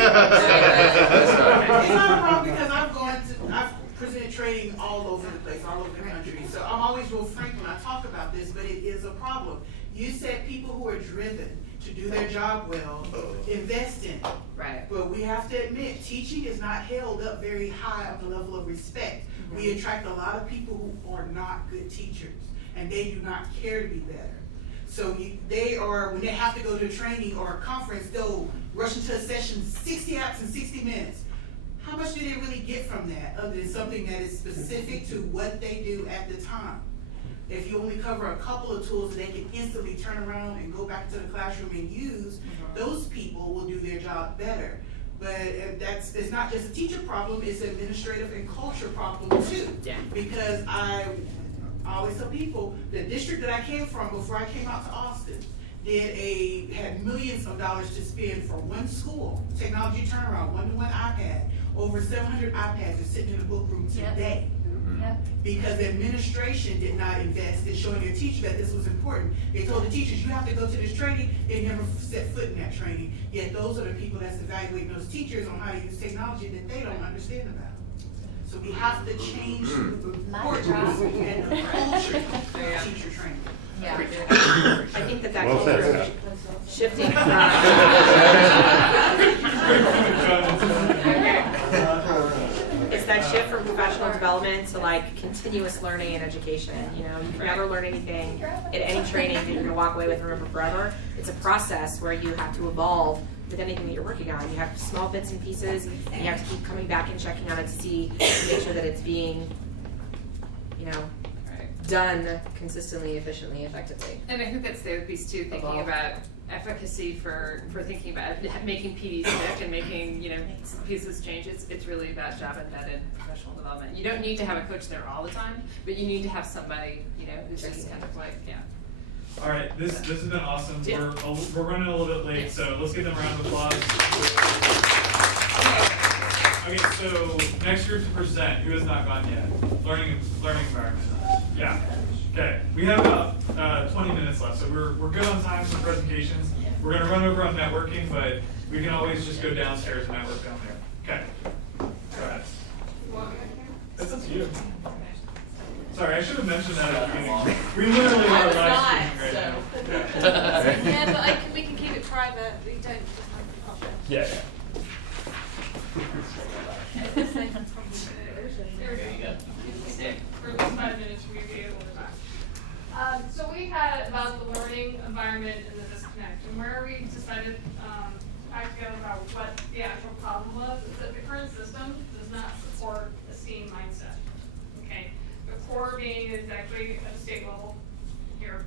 not a problem because I've presented training all over the place, all over the country. So I'm always real frank when I talk about this, but it is a problem. You said people who are driven to do their job well, invest in it. Right. But we have to admit, teaching is not held up very high on the level of respect. Mm-hmm. We attract a lot of people who are not good teachers, and they do not care to be better. So when they have to go to a training or a conference, they'll rush into a session 60 hours in 60 minutes. How much do they really get from that other than something that is specific to what they do at the time? If you only cover a couple of tools that they can instantly turn around and go back to the classroom and use, those people will do their job better. But it's not just a teacher problem, it's an administrative and culture problem too. Yeah. Because I always tell people, the district that I came from before I came out to Austin had millions of dollars to spend for one school, technology turnaround, one-to-one iPad. Over 700 iPads are sitting in the book room today. Yep. Because the administration did not invest in showing their teachers that this was important. They told the teachers, you have to go to this training. They never set foot in that training. Yet those are the people that's evaluating those teachers on how to use technology that they don't understand about. So we have to change the Mic culture drop. and the culture of teacher training. Yeah. I think that Well culture said, of shifting it's that shift from professional development to like continuous learning and education. You know, you can never learn anything in any training that you're gonna walk away with and remember forever. It's a process where you have to evolve with anything that you're working on. You have small bits and pieces, and you have to keep coming back and checking on it to make sure that it's being, you know, done consistently, efficiently, effectively. And I think that's the other piece too, thinking about efficacy for thinking about making PD stick and making, you know, pieces change. It's really about job embedded professional development. You don't need to have a coach there all the time, but you need to have somebody, you know, who's just kind of like, yeah. All right, this has been awesome. Yeah. We're running a little bit late, so let's give them a round of applause. Okay, so next group to present, who has not gone yet? Learning environment. Yeah. Okay, we have about 20 minutes left, so we're good on time for presentations. We're going to run over on networking, but we can always just go downstairs and network down there. Okay. Go ahead. That's up to you. Sorry, I should have mentioned that at the beginning. We literally are live streaming right now. Yeah, but we can keep it private. We don't just have the public. Yeah. For at least 5 minutes, we'll be able to talk. So we had about the learning environment and the disconnect, and where we decided to act together about what the actual problem was is that the current system does not support a STEAM mindset. Okay, the core being is actually at the state level here,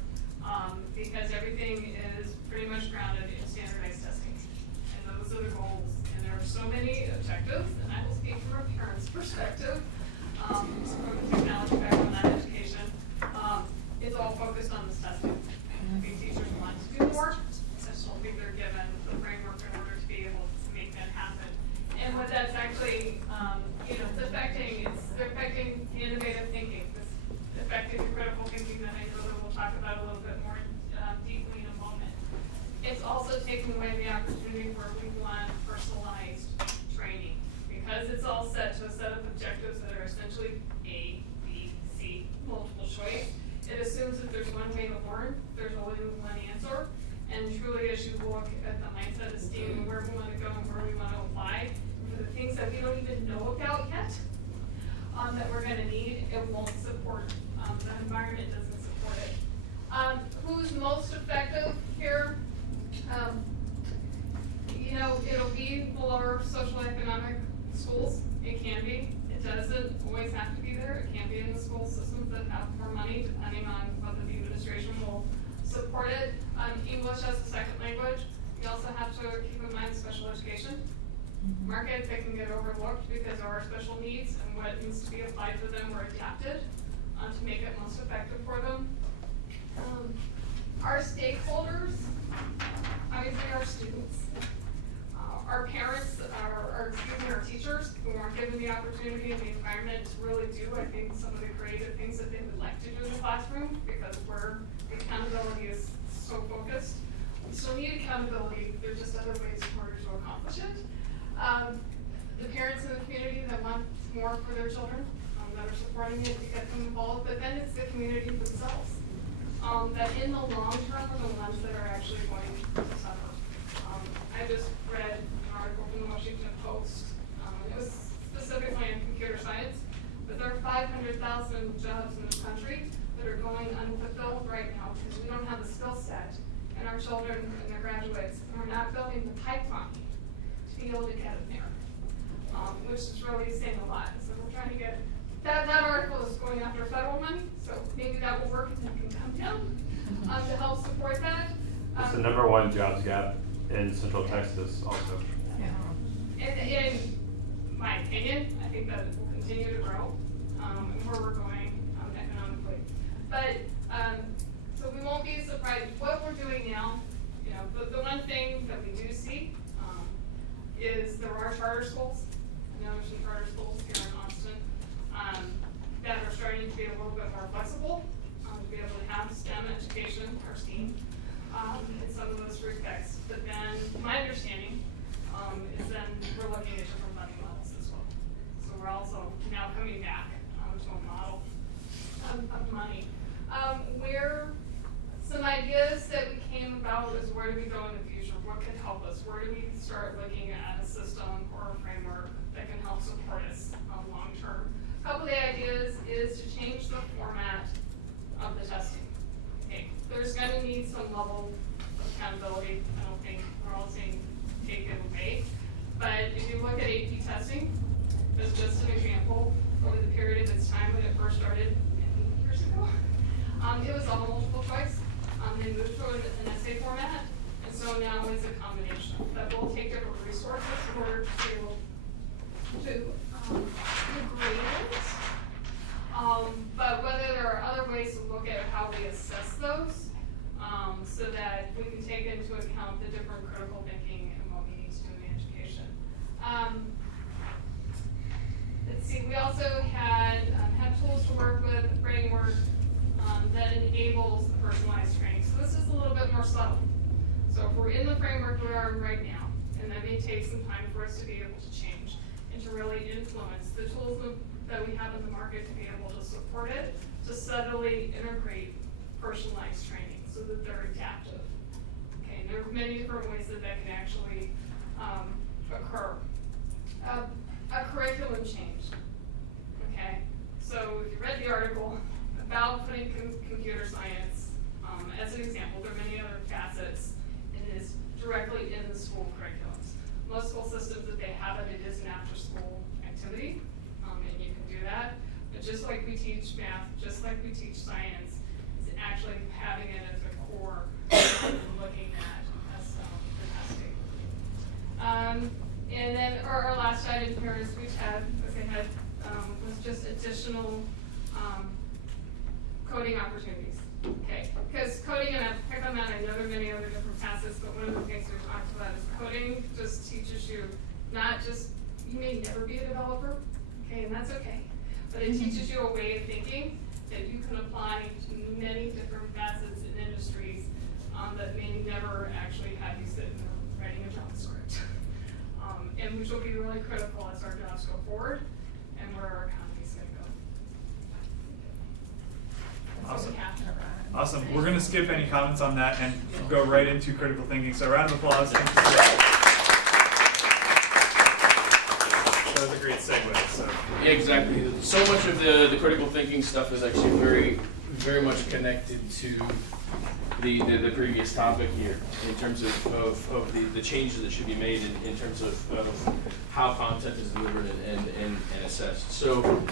because everything is pretty much grounded in standardized testing, and those are the goals. And there are so many objectives, and I will speak from a parent's perspective. From the technology background and education, it's all focused on this testing. I think teachers want to do more. I just don't think they're given the framework in order to be able to make that happen. And what that's actually, you know, they're affecting innovative thinking. It's affecting the critical thinking that I know that we'll talk about a little bit more deeply in a moment. It's also taking away the opportunity where we want personalized training, because it's all set to a set of objectives that are essentially A, B, C, multiple choice. It assumes that there's one way to learn, there's only one answer, and truly as you look at the mindset of STEAM and where we want to go and where we want to apply, for the things that we don't even know about yet, that we're going to need, it won't support, that environment doesn't support it. Who's most effective here? You know, it'll be the lower socioeconomic schools. It can be. It doesn't always have to be there. It can be in the school systems that have more money, depending on whether the administration will support it. English as a second language. You also have to keep in mind special education markets that can get overlooked because there are special needs, and what needs to be applied to them or adapted to make it most effective for them. Our stakeholders, obviously our students, our parents, our teachers who aren't given the opportunity and the environment to really do, I think, some of the creative things that they would like to do in the classroom, because where accountability is so focused. We still need accountability, there's just other ways in order to accomplish it. The parents in the community that want more for their children, that are supporting it to get them involved, but then it's the community themselves. That in the long term are the ones that are actually going to suffer. I just read an article from the Washington Post, it was specifically in computer science, but there are 500,000 jobs in this country that are going unfulfilled right now because we don't have the skill set, and our children and their graduates are not building the pipeline to be able to get them there, which is really saying a lot. So we're trying to get, that article is going after federal money, so maybe that will work and then can come down to help support that. It's the #1 jobs gap in Central Texas also. In my opinion, I think that it will continue to grow, and where we're going economically. But, so we won't be surprised. What we're doing now, you know, the one thing that we do see is there are charter schools. I know there's some charter schools here in Austin that are starting to be a little bit more flexible, to be able to have STEM education or STEAM in some of those respects. But then my understanding is then we're looking at different funding levels as well. So we're also now coming just an example, over the period of its time when it first started many years ago, it was all multiple choice. They moved to an essay format, and so now it's a combination that will take different resources in order to be able to grade it. But whether there are other ways to look at how we assess those, so that we can take into account the different critical thinking and what we need to do in education. Let's see, we also had tools to work with, a framework that enables the personalized training. So this is a little bit more subtle. So if we're in the framework we are in right now, and that may take some time for us to be able to change and to really influence the tools that we have in the market to be able to support it, to subtly integrate personalized training so that they're adaptive. Okay, and there are many different ways that can actually occur. A curriculum change. Okay, so if you read the article about putting computer science as an example, there are many other facets. It is directly in the school curriculums. Most school systems, if they have it, it is an after-school activity, and you can do that. But just like we teach math, just like we teach science, it's actually having it as a core and looking at as the testing. And then our last item here is we had, as I had, was just additional coding opportunities. Okay, because coding, and I've picked on that, I know there are many other different facets, but one of the things we talked about is coding just teaches you not just, you may never be a developer, okay, and that's okay, but it teaches you a way of thinking that you can apply to many different facets in industries that may never actually have you sit there writing a JavaScript. And which will be really critical as our jobs go forward and where our economy is going to go. Awesome. Awesome. We're going to skip any comments on that and go right into critical thinking. So a round of applause. Thank you. That was a great segue. So. Yeah, exactly. So much of the critical thinking stuff is actually very much connected to the previous topic here in terms of the changes that should be made in terms of how content is delivered and assessed. So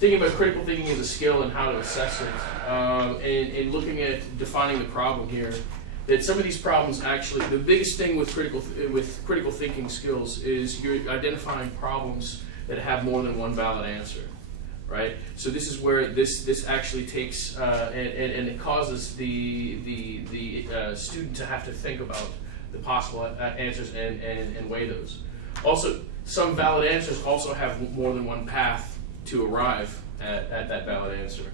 thinking about critical thinking as a skill and how to assess it, and looking at defining the problem here, that some of these problems actually, the biggest thing with critical thinking skills is you're identifying problems that have more than one valid answer. Right, so this is where this actually takes and it causes the student to have to think about the possible answers and weigh those. Also, some valid answers also have more than one path to arrive at that valid answer.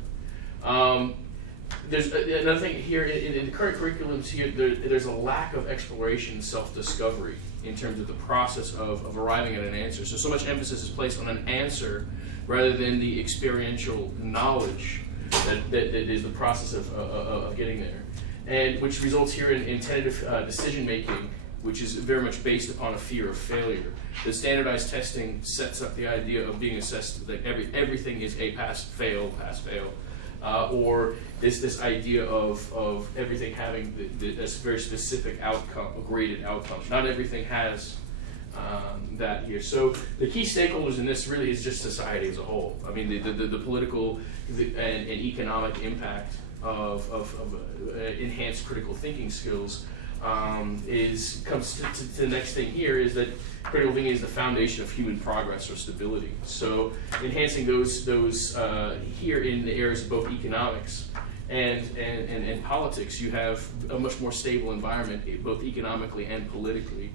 There's another thing here in the current curriculums here. There's a lack of exploration, self-discovery in terms of the process of arriving at an answer. So much emphasis is placed on an answer rather than the experiential knowledge that is the process of getting there, and which results here in tentative decision making, which is very much based upon a fear of failure. The standardized testing sets up the idea of being assessed that everything is a pass fail, or this idea of everything having this very specific outcome, a graded outcome. Not everything has that here. So the key stakeholders in this really is just society as a whole. I mean, the political and economic impact of enhanced critical thinking skills comes to the next thing here is that critical thinking is the foundation of human progress or stability. So enhancing those here in the areas of both economics and politics, you have a much more stable environment, both economically and politically,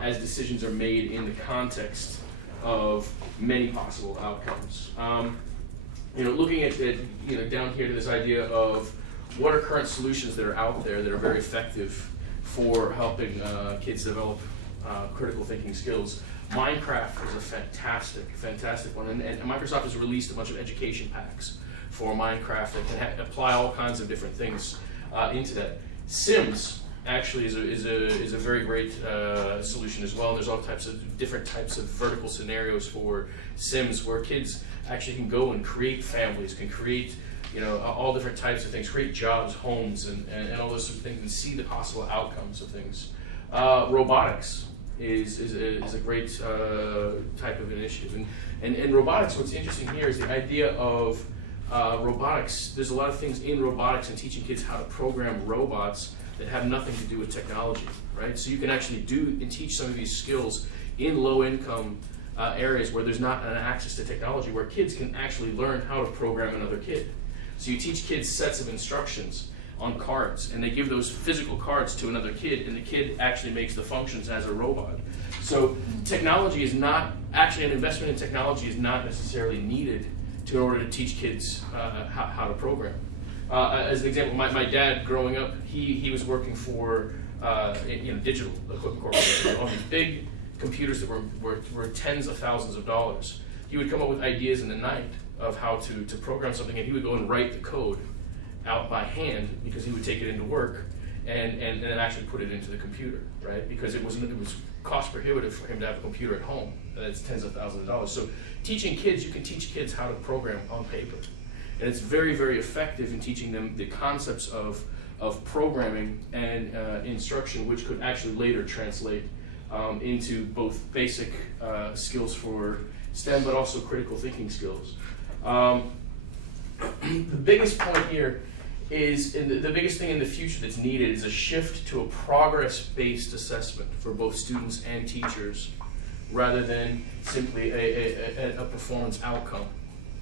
as decisions are made in the context of many possible outcomes. Looking at down here to this idea of what are current solutions that are out there that are very effective for helping kids develop critical thinking skills. Minecraft is a fantastic one, and Microsoft has released a bunch of education packs for Minecraft that can apply all kinds of different things into that. Sims actually is a very great solution as well. There's all different types of vertical scenarios for Sims where kids actually can go and create families, can create all different types of things, create jobs, homes, and all those sort of things, and see the possible outcomes of things. Robotics. is a great type of initiative. And robotics, what's interesting here is the idea of robotics. There's a lot of things in robotics and teaching kids how to program robots that have nothing to do with technology, right? So you can actually do and teach some of these skills in low-income areas where there's not an access to technology, where kids can actually learn how to program another kid. So you teach kids sets of instructions on cards, and they give those physical cards to another kid, and the kid actually makes the functions as a robot. So technology is not, actually an investment in technology is not necessarily needed in order to teach kids how to program. As an example, my dad growing up, he was working for digital equipment corporation on these big computers that were tens of thousands of dollars. He would come up with ideas in the night of how to program something, and he would go and write the code out by hand because he would take it into work and then actually put it into the computer, right? Because it was cost prohibitive for him to have a computer at home. That's tens of thousands of dollars. So teaching kids, you can teach kids how to program on paper. And it's very, very effective in teaching them the concepts of programming and instruction, which could actually later translate into both basic skills for STEM, but also critical thinking skills. The biggest point here is, the biggest thing in the future that's needed is a shift to a progress-based assessment for both students and teachers, rather than simply a performance outcome,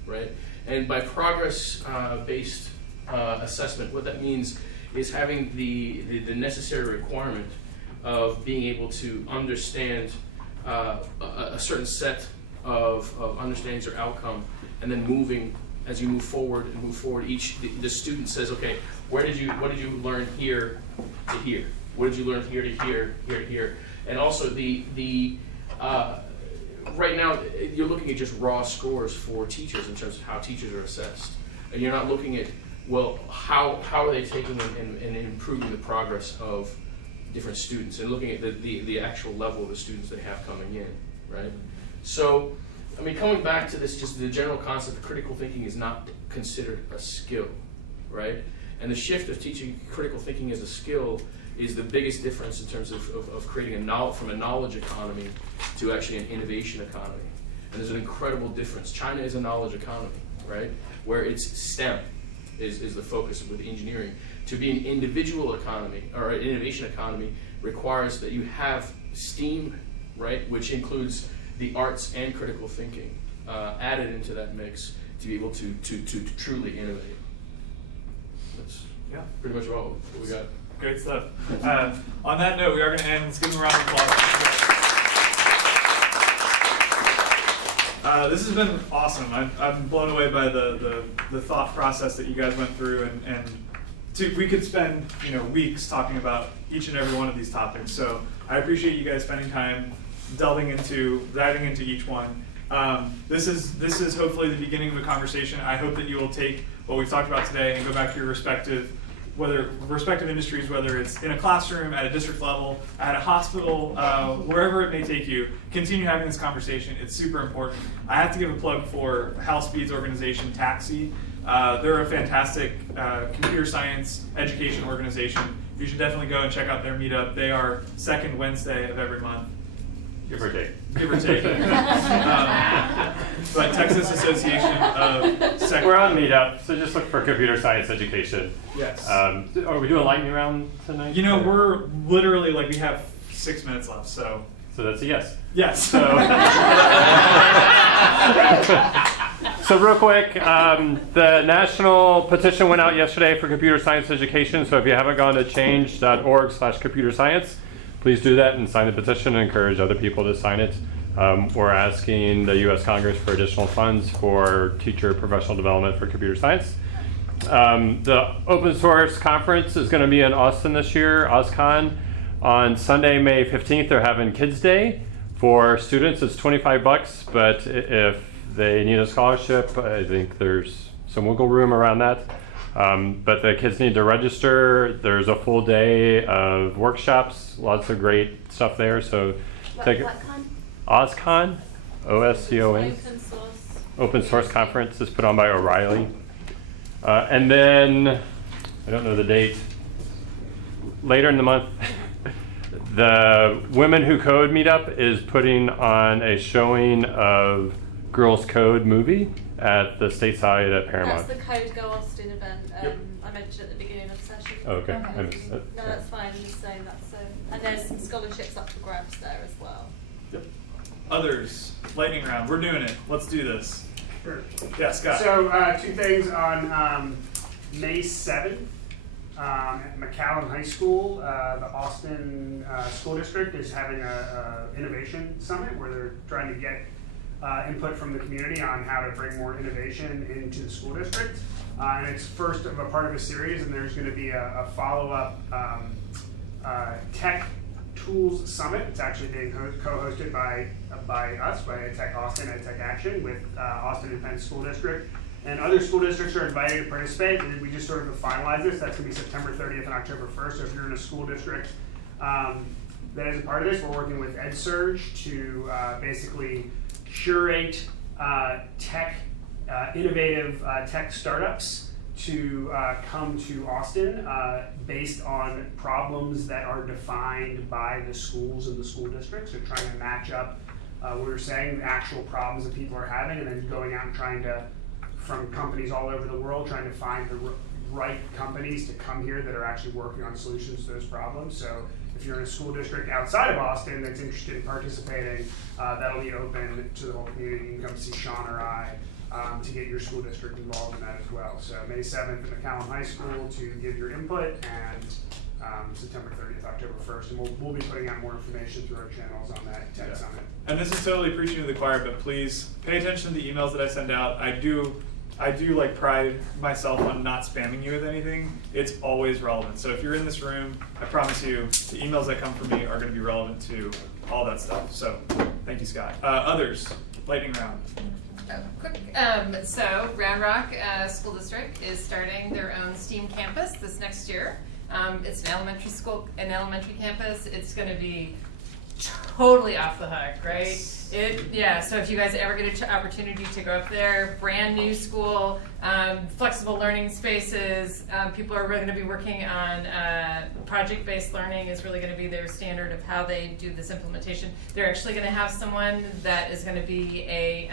right? And by progress-based assessment, what that means is having the necessary requirement of being able to understand a certain set of understandings or outcome, and then moving, as you move forward, the student says, okay, what did you learn here to here? What did you learn here to here, here to here? And also right now you're looking at just raw scores for teachers in terms of how teachers are assessed, and you're not looking at, well, how are they taking and improving the progress of different students, and looking at the actual level of the students they have coming in, right? So, I mean, coming back to this, just the general concept of critical thinking is not considered a skill, right? And the shift of teaching critical thinking as a skill is the biggest difference in terms of creating from a knowledge economy to actually an innovation economy. And there's an incredible difference. China is a knowledge economy, right? Where it's STEM is the focus with engineering. To be an individual economy or an innovation economy requires that you have STEAM, right, which includes the arts and critical thinking added into that mix to be able to truly innovate. That's pretty much all what we got. Great stuff. On that note, we are going to end. Let's give them a round of applause. This has been awesome. I'm blown away by the thought process that you guys went through, and we could spend weeks talking about each and every one of these topics. So I appreciate you guys spending time diving into each one. This is hopefully the beginning of a conversation. I hope that you will take what we've talked about today and go back to your respective industries, whether it's in a classroom, at a district level, at a hospital, wherever it may take you. Continue having this conversation. It's super important. I have to give a plug for Hal Speed's organization, Taxi. They're a fantastic computer science education organization. You should definitely go and check out their meetup. They are second Wednesday of every month. Give or take. Give or take. But Texas Association of We're on Meetup, so just look for computer science education. Yes. Are we doing a lightning round tonight? We're literally we have 6 minutes left, so. So that's a yes. Yes. So real quick, the national petition went out yesterday for computer science education. So if you haven't gone to change.org/computerscience, please do that and sign the petition and encourage other people to sign it. We're asking the U.S. Congress for additional funds for teacher professional development for computer science. The open source conference is going to be in Austin this year, OSCON. On Sunday, May 15th, they're having Kids Day. For students, it's $25, but if they need a scholarship, I think there's some wiggle room around that. But the kids need to register. There's a full day of workshops, lots of great stuff there. So take it. OSCON, OSCON. Open Source Conference is put on by O'Reilly. And then, I don't know the date, later in the month, The Women Who Code meetup is putting on a showing of Girls Code movie at the Stateside at Paramount. That's the Code Go Austin event I mentioned at the beginning of the session. Okay, I missed it. No, that's fine. I'm just saying that's and there's some scholarships up for grabs there as well. Yep. Others, lightning round. We're doing it. Let's do this. Sure. Yeah, Scott. So 2 things on May 7th at McAllen High School. The Austin School District is having a innovation summit where they're trying to get input from the community on how to bring more innovation into the school district. And it's first of a part of a series, and there's going to be a follow-up tech tools summit. It's actually being co-hosted by us, by EdTech Austin, EdTech Action, with Austin Independent School District. And other school districts are invited to participate. We just sort of finalized this. That's going to be September 30th and October 1st. So if you're in a school district that is a part of this, we're working with EdSurge to basically curate innovative tech startups to come to Austin based on problems that are defined by the schools and the school districts. So trying to match up what we're saying, the actual problems that people are having, and then going out and trying to, from companies all over the world, trying to find the right companies to come here that are actually working on solutions to those problems. So if you're in a school district outside of Austin that's interested in participating, that'll be open to the whole community. You can come see Sean or I to get your school district involved in that as well. So May 7th at McAllen High School to give your input, and September 30th, October 1st. And we'll be putting out more information through our channels on that tech summit. And this is totally preaching to the choir, but please pay attention to the emails that I send out. I do like pride myself on not spamming you with anything. It's always relevant. So if you're in this room, I promise you the emails that come from me are going to be relevant to all that stuff. So thank you, Scott. Others, lightning round. Quick. So Round Rock School District is starting their own STEAM campus this next year. It's an elementary campus. It's going to be totally off the hook, right? So if you guys ever get an opportunity to go up there, brand new school, flexible learning spaces, people are really going to be working on project-based learning is really going to be their standard of how they do this implementation. They're actually going to have someone that is going to be a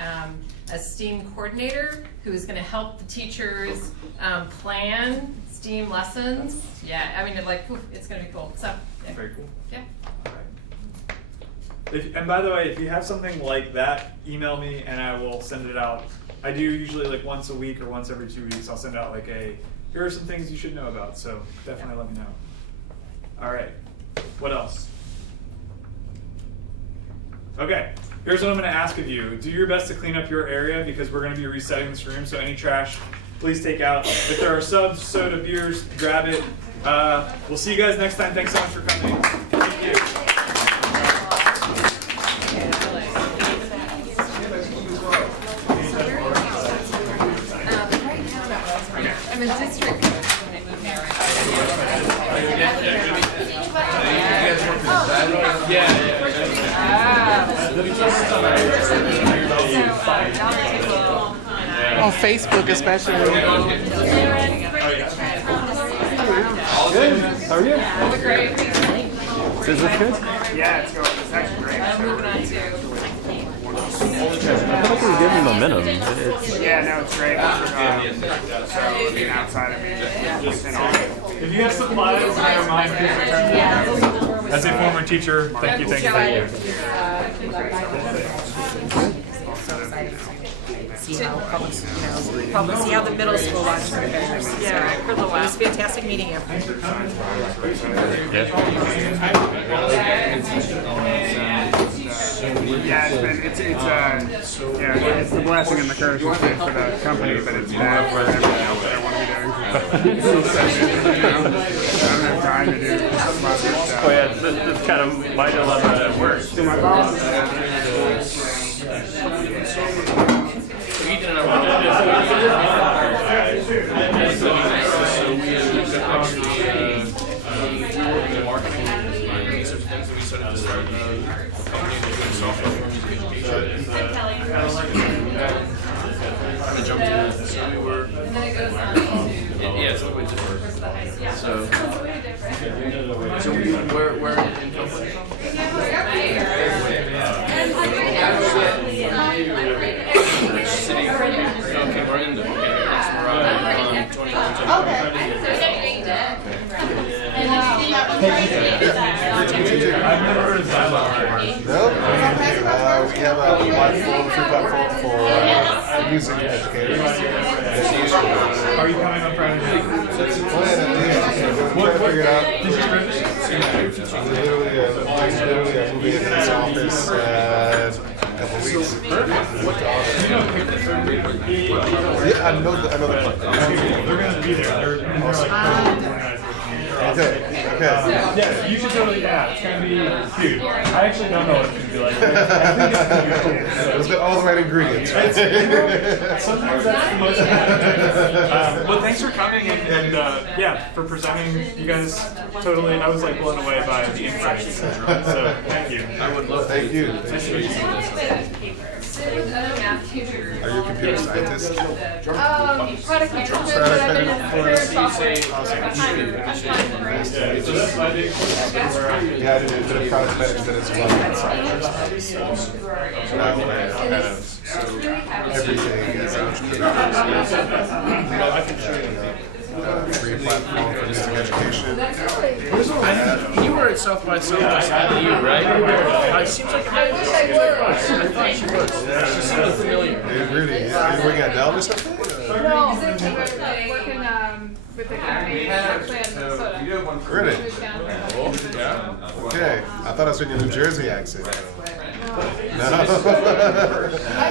STEAM coordinator who is going to help the teachers plan STEAM lessons. Yeah, I mean, it's going to be cool. So yeah. Very cool. Yeah. And by the way, if you have something like that, email me and I will send it out. I do usually like once a week or once every 2 weeks. I'll send out here are some things you should know about. So definitely let me know. All right. What else? Okay. Here's what I'm going to ask of you. Do your best to clean up your area because we're going to be resetting this room. So any trash, please take out. If there are subs, soda, beers, grab it. We'll see you guys next time. Thanks so much for coming. Thank you. I'm in district. On Facebook especially. Good. How are you? Great. Is this good? Yeah, it's going. It's actually great. I'm moving on to. I feel like we're giving momentum. Yeah, no, it's great. So being outside of it, within all. If you have supplies, I don't mind. As a former teacher, thank you. See how public, see how the middle school watch prepares. Yeah, for the It was fantastic meeting you. It's the blessing and the curse for the company, but it's bad for everything else that I want to be doing. I don't have time to do much stuff. Oh yeah, it's kind of my dilemma at work. So my boss So where in Dublin? have a platform, free platform for music educators. That's useful. Are you coming on Friday night? That's the plan. We're trying to figure it out. Literally, I'm moving into this office in a couple of weeks. Yeah, I know the plan. They're going to be there. They're Okay. Yeah, you should totally, it's going to be, dude, I actually don't know what it's going to be like. I think it's going to be cool. It's got all the right ingredients, right? Sometimes that's the most important. Well, thanks for coming and for presenting. You guys totally, I was like blown away by the insights. So, thank you. I would love to. Thank you. Are you a computer scientist? Product management, but I've been in career software for a Yeah, I did a bit of product management as well. So now I have everything as an entrepreneur. I can show you free platform for music education. You were at South by Southwest, you, right? It seems like I thought she was. She seemed familiar. Really? Are you working at Dell or something? No, working with the company actually in Minnesota. Really? Yeah. Okay. I thought I was in your New Jersey accent. I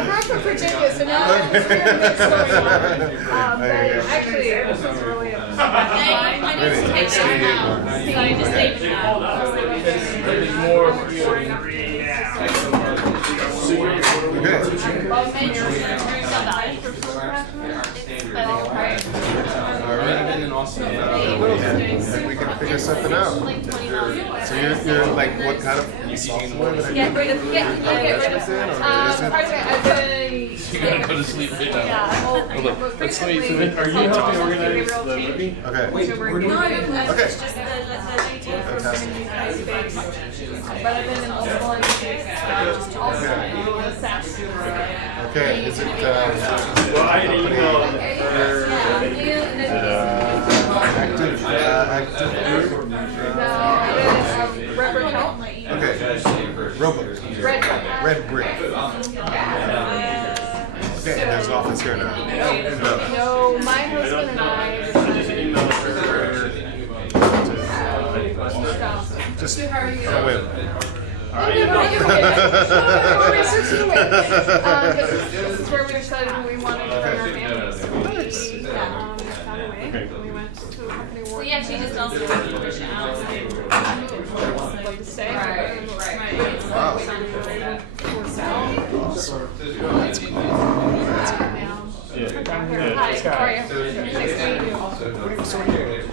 grew up in Virginia, so now I'm here in Minnesota. But actually, it was really We can figure something out. So you're like, what kind of software? Get rid of it. You're gonna go to sleep right now. Hold on. Let's wait. Are you helping organize the movie? Okay. Okay. Fantastic. But I've been in multiple industries. Okay. Is it Well, I emailed active Reverend Help. Okay. Red Brick. Okay, and there's an office here now. No, my husband and I just on a whim. This is where we decided we wanted to run our families. Found a way. We went to a company work. We actually just also have to push it out. Love to stay. Wow. Hi, how are you? Nice to meet you.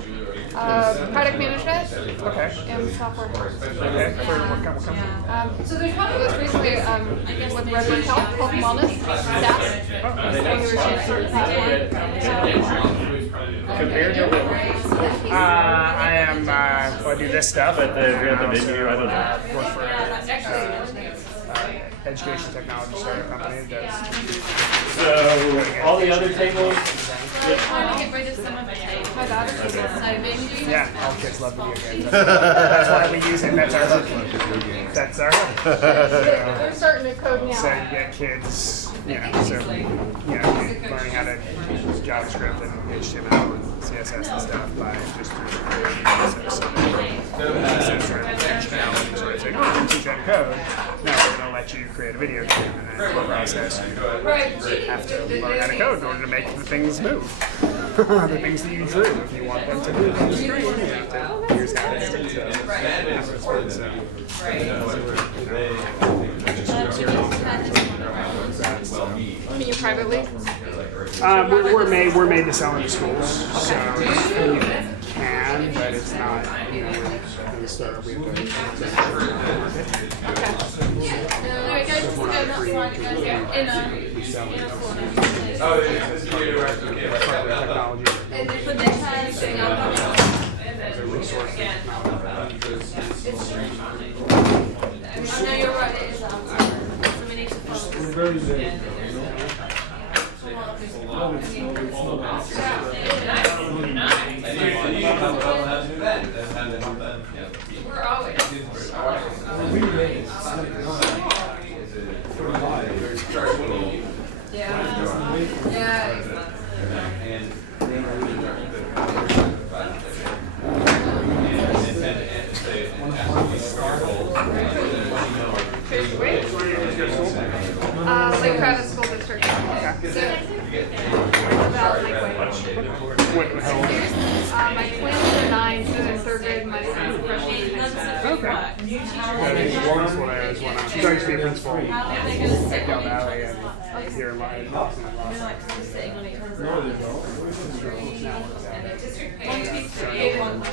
Product management. Okay. And software. Okay. For what company? So there's one of us recently with Redwood Health and Wellness, staff. So we were changing the platform. Compared to what? I am, I do this stuff. But the menu, I don't know. Work for education technology startup company that does. So, all the other tables. We're trying to get rid of some of the tables. My daughter's so maybe. Yeah, all kids love video games. That's why we use it. That's our hook. That's our hook. They're starting to code now. So you get kids, learning how to use JavaScript and HTML and CSS and stuff by just functionality. So it's like, oh, you can teach that code. No, we're going to let you create a video game and then process. You have to learn how to code in order to make the things move. The things that you drew. If you want them to move on the screen, you have to, here's how it sticks. You mean privately? We're made to sell into schools, so you can, but it's not, in the startup we have to market. Alright guys, let's go, not slide it guys. We sell it. Technology. And then put this side, so now As a resource I know you're right, it is outside. So we need to focus. We're always. Lake Travis School District. About How old? my twins are 9, so they're 3rd grade, and my son's a freshman. Okay. That is wonderful. That is one. I used to be a principal at Del Valley and here in Los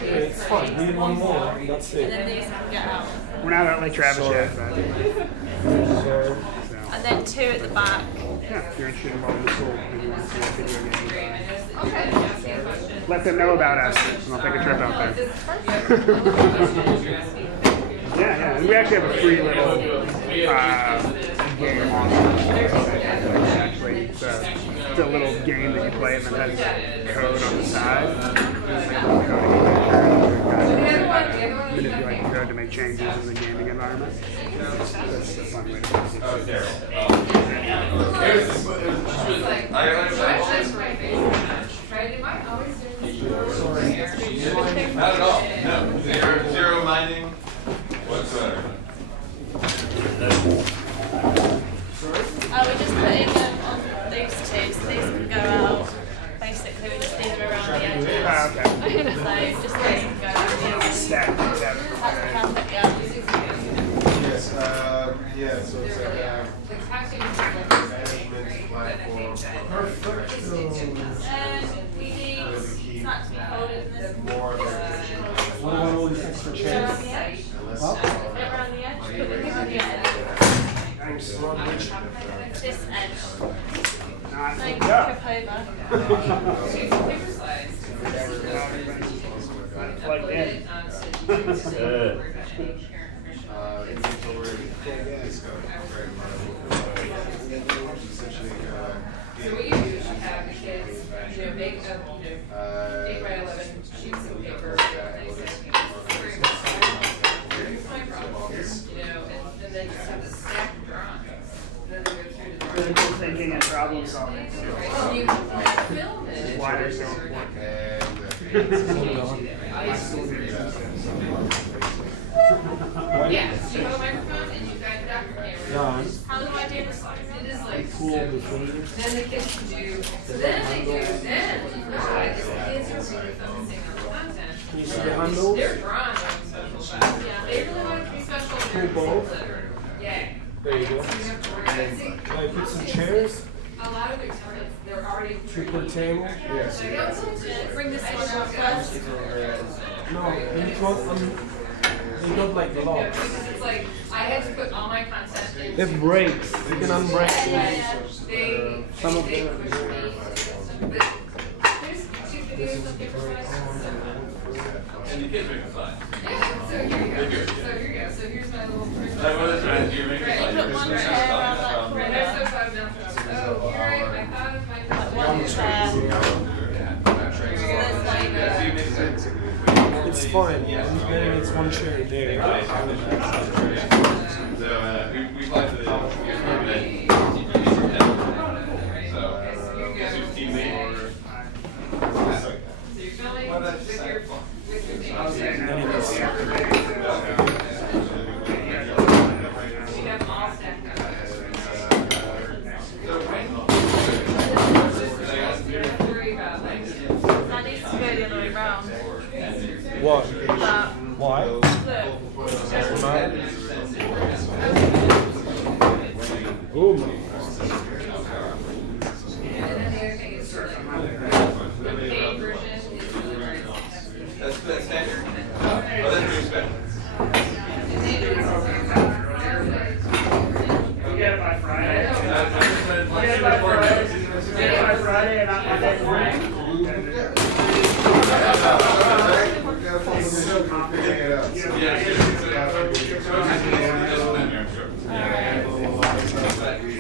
It's fun. We need one more. That's it. We're not at Lake Travis yet, but And then 2 at the back. yeah, if you're interested in involved in the school, maybe you want to see a video game. Let them know about us, and I'll take a trip out there. Yeah, and we actually have a free little game on actually. It's a little game that you play, and then it has code on the side. It's like a little coding manipulate the code to make changes in the gaming environment. That's a fun way to do it. Not at all. No. Zero minding whatsoever. We just putting them on these 2, so these can go out. Basically, we just leave them around the edges. Okay. So just these can go around the edges. Stack together. Yes, yeah, so it's like management platform. We need not to be folded in this. More of What about all these extra chairs? Around the edge? Around the edge? Put them around the edge. This edge. No, you can trip over. Plugged in. So what you do is you have the kids, make right 11 sheets of paper, nice here's my problems, and then just have a stack of drawings. And then they go through the drawings. Critical thinking and problem solving. And you film it. Why they're so important. Yeah, so you have a microphone and you've got your camera. How do I do this? It is like Cool the fingers. then the kids can do, so then the kids are really focusing on the content. Can you see the handles? They're drawing on special stuff. Yeah, they really want to be special. Cool both. Yeah. There you go. So you have to work. Can I put some chairs? A lot of they're already. Triple table? Yes. Bring this one up first. No, and it was they don't like locks. It's like, I had to put all my content in. It breaks. You can unbreak them. Some of them. There's 2 videos of paper slides. And the kids make a slide. Yeah, so here you go. So here you go. So here's my little print. Like, what is it? Do you make a slide? Put one chair around that corner. There's no five now. Oh, you're right. I thought of my. One chair. It's fine. Then it's one chair there. So we fly to the so guess who's teammate or well, that's with your That needs to go the other way round. What? That. Why? Oh my. that's standard. Oh, that's what you expect. We'll get it by Friday. We'll get it by Friday. We'll get it by Friday and not Monday morning.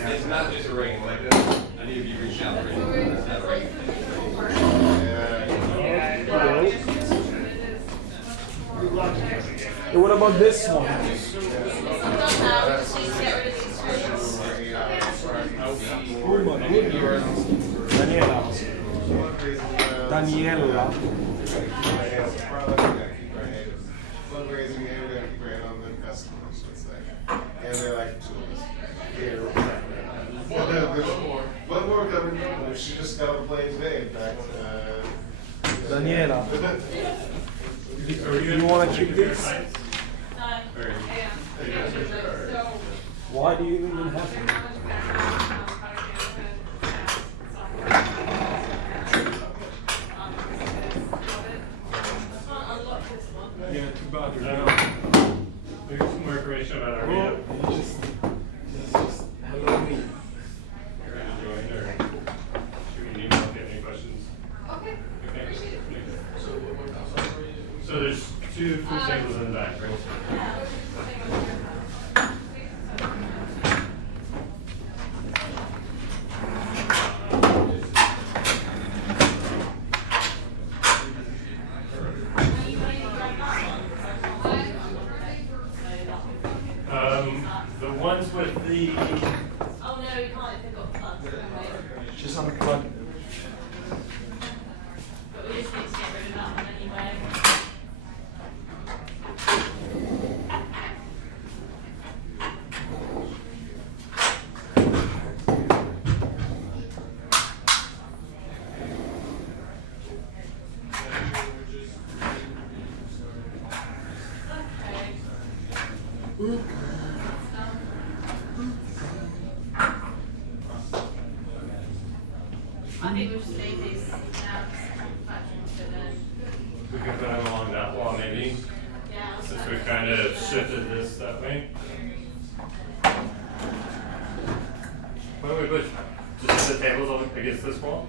It's not just a ring, like any of you reach out for it. It's not a ring. And what about this one? Oh my goodness. Daniela. Daniela. Fundraising, and we gotta keep our hand on the customers. So it's like, and they're like two of us. Here. There's one more coming. She just got on the plane today, in fact. Daniela. You want to keep this? Why do you even have it? Yeah, too bad. Maybe some more information about our meetup. Just hello me. You're going to join, or shoot me an email if you have any questions. Okay. So there's 2 food tables in the back, right? The ones with the... Oh no, you can't if they've got plugs. Just unplug. But we just need to get rid of that one anyway. I think we'll just leave these now. We can put them along that wall, maybe. Yeah. Since we kind of shifted this that way. Why don't we put just the tables against this wall?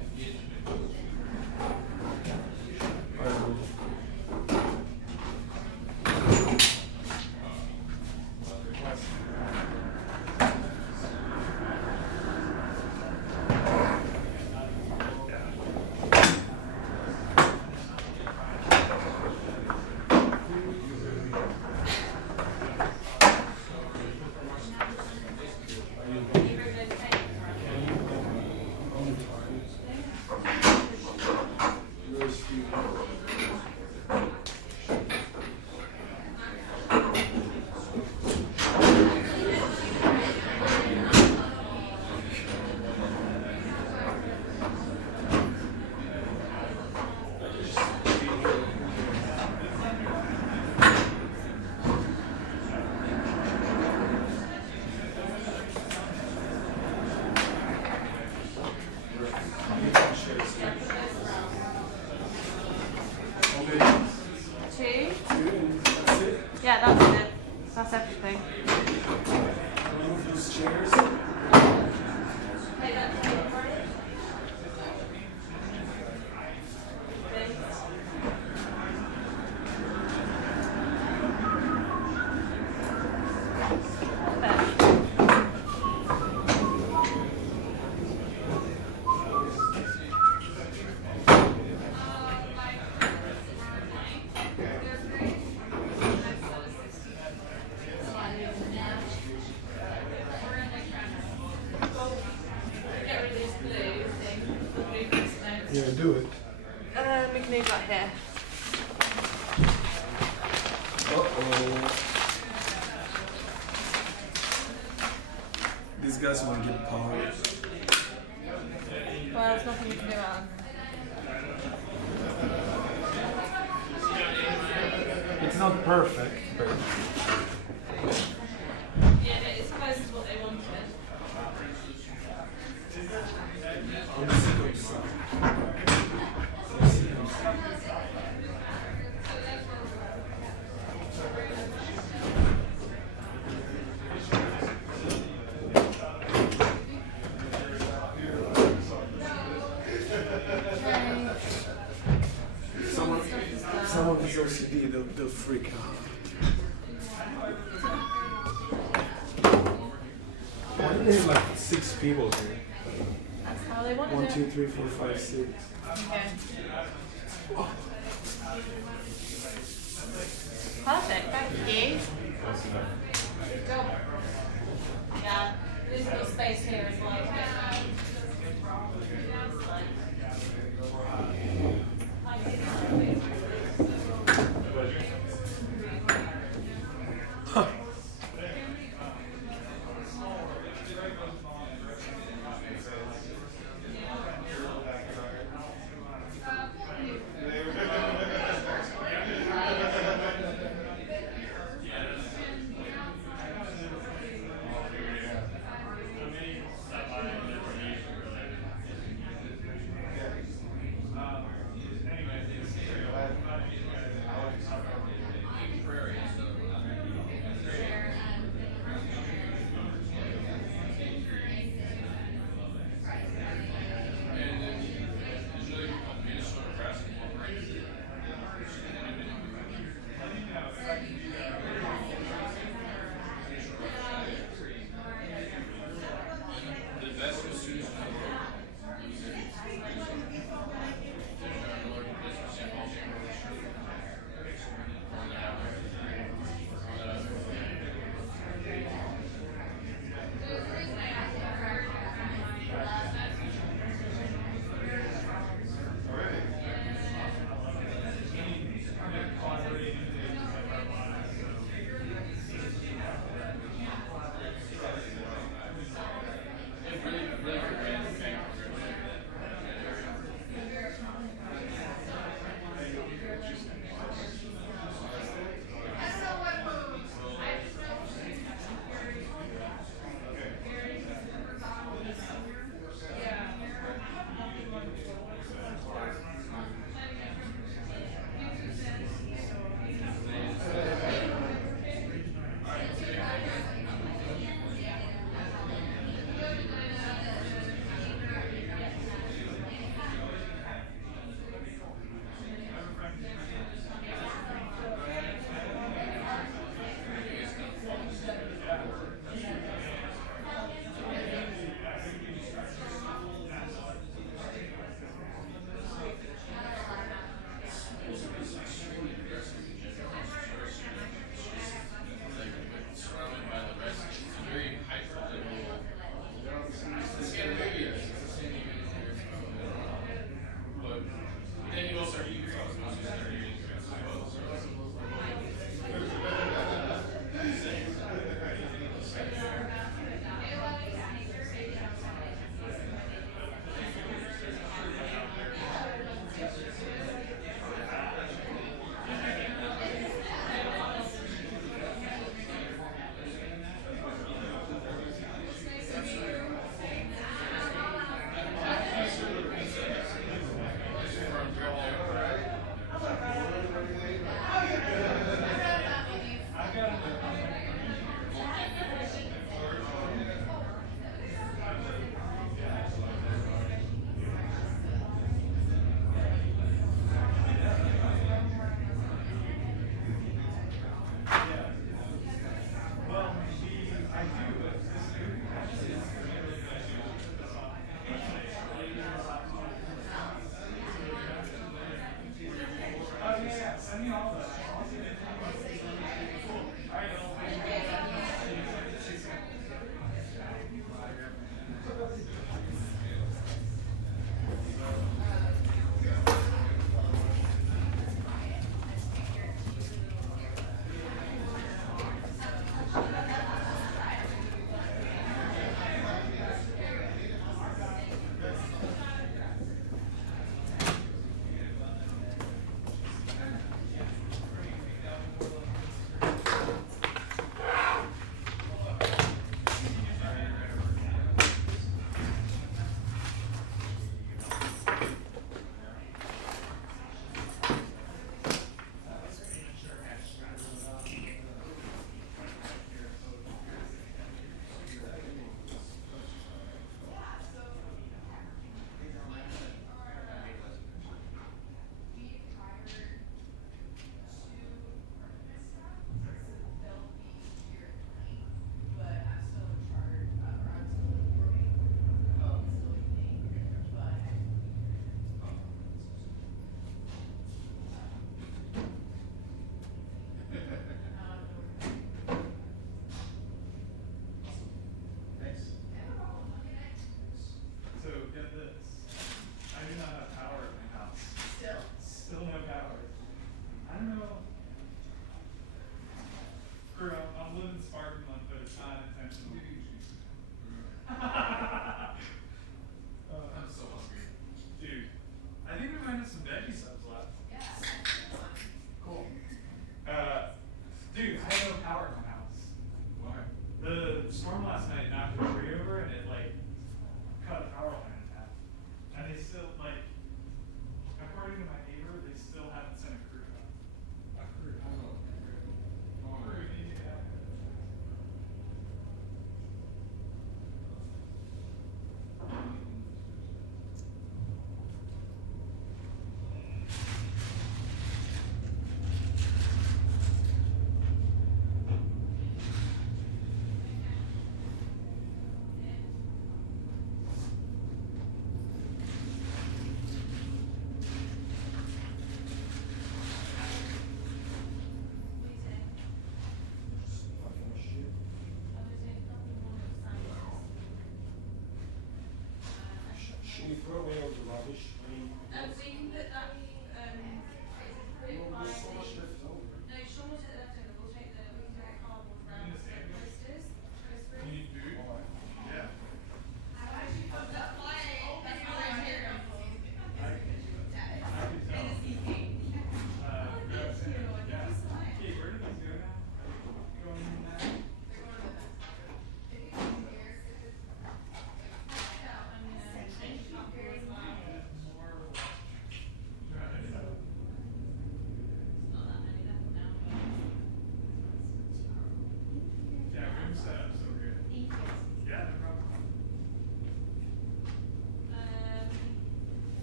Yeah, that's it. That's everything. Move those chairs. Yeah, do it. We can move that here. Uh-oh. These guys want to get power. Well, there's nothing we can do about it. It's not perfect, but... Yeah, but it's close to what they wanted. Someone with OCD, they'll freak out. Why do they have like 6 people here? That's how they wanted 1, it. 2, 3, 4, 5, 6. Okay. Perfect, thank you. Good job. Yeah, this little space here is like We can put that, put it by the, no, Sean will take the leftover, we can take a cardboard round the posters, post You need food? Yeah. I've actually put that fly, that's my idea. Kate, where did these go now? Going in that? Yeah, room setup so good. Yeah, no problem.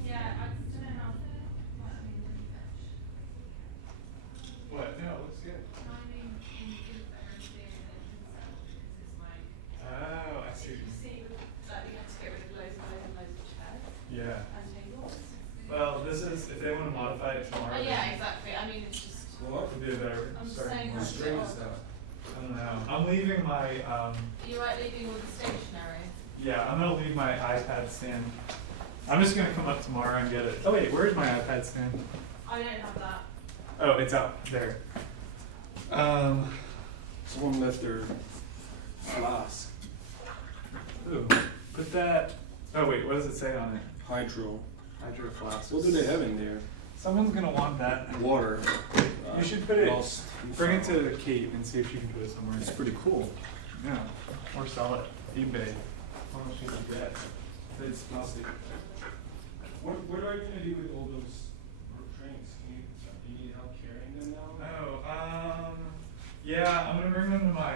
Yeah, I don't know how. What? No, it looks good. Oh, I see. You see, like we have to get rid of loads and loads of chairs. Yeah. And tables. Well, this is, if they want to modify it tomorrow. Yeah, exactly. I mean, it's just. Well, it'd be a better I'm starting saying point. that's it. I don't know. I'm leaving my, You like leaving all the stationery? yeah, I'm gonna leave my iPad stand. I'm just gonna come up tomorrow and get it. Oh wait, where's my iPad stand? I don't have that. Oh, it's out there. Someone left their flask. Ooh, put that. Oh wait, what does it say on it? Hydro. Hydro flask. What do they have in there? Someone's gonna want that. Water. You should put it. Lost. Bring it to Kate and see if she can put it somewhere. It's pretty cool. Yeah. Or sell it. eBay. How much should you get? It's plastic. What are you gonna do with all those trains? Do you need help carrying them now? Oh, yeah, I'm gonna bring them to my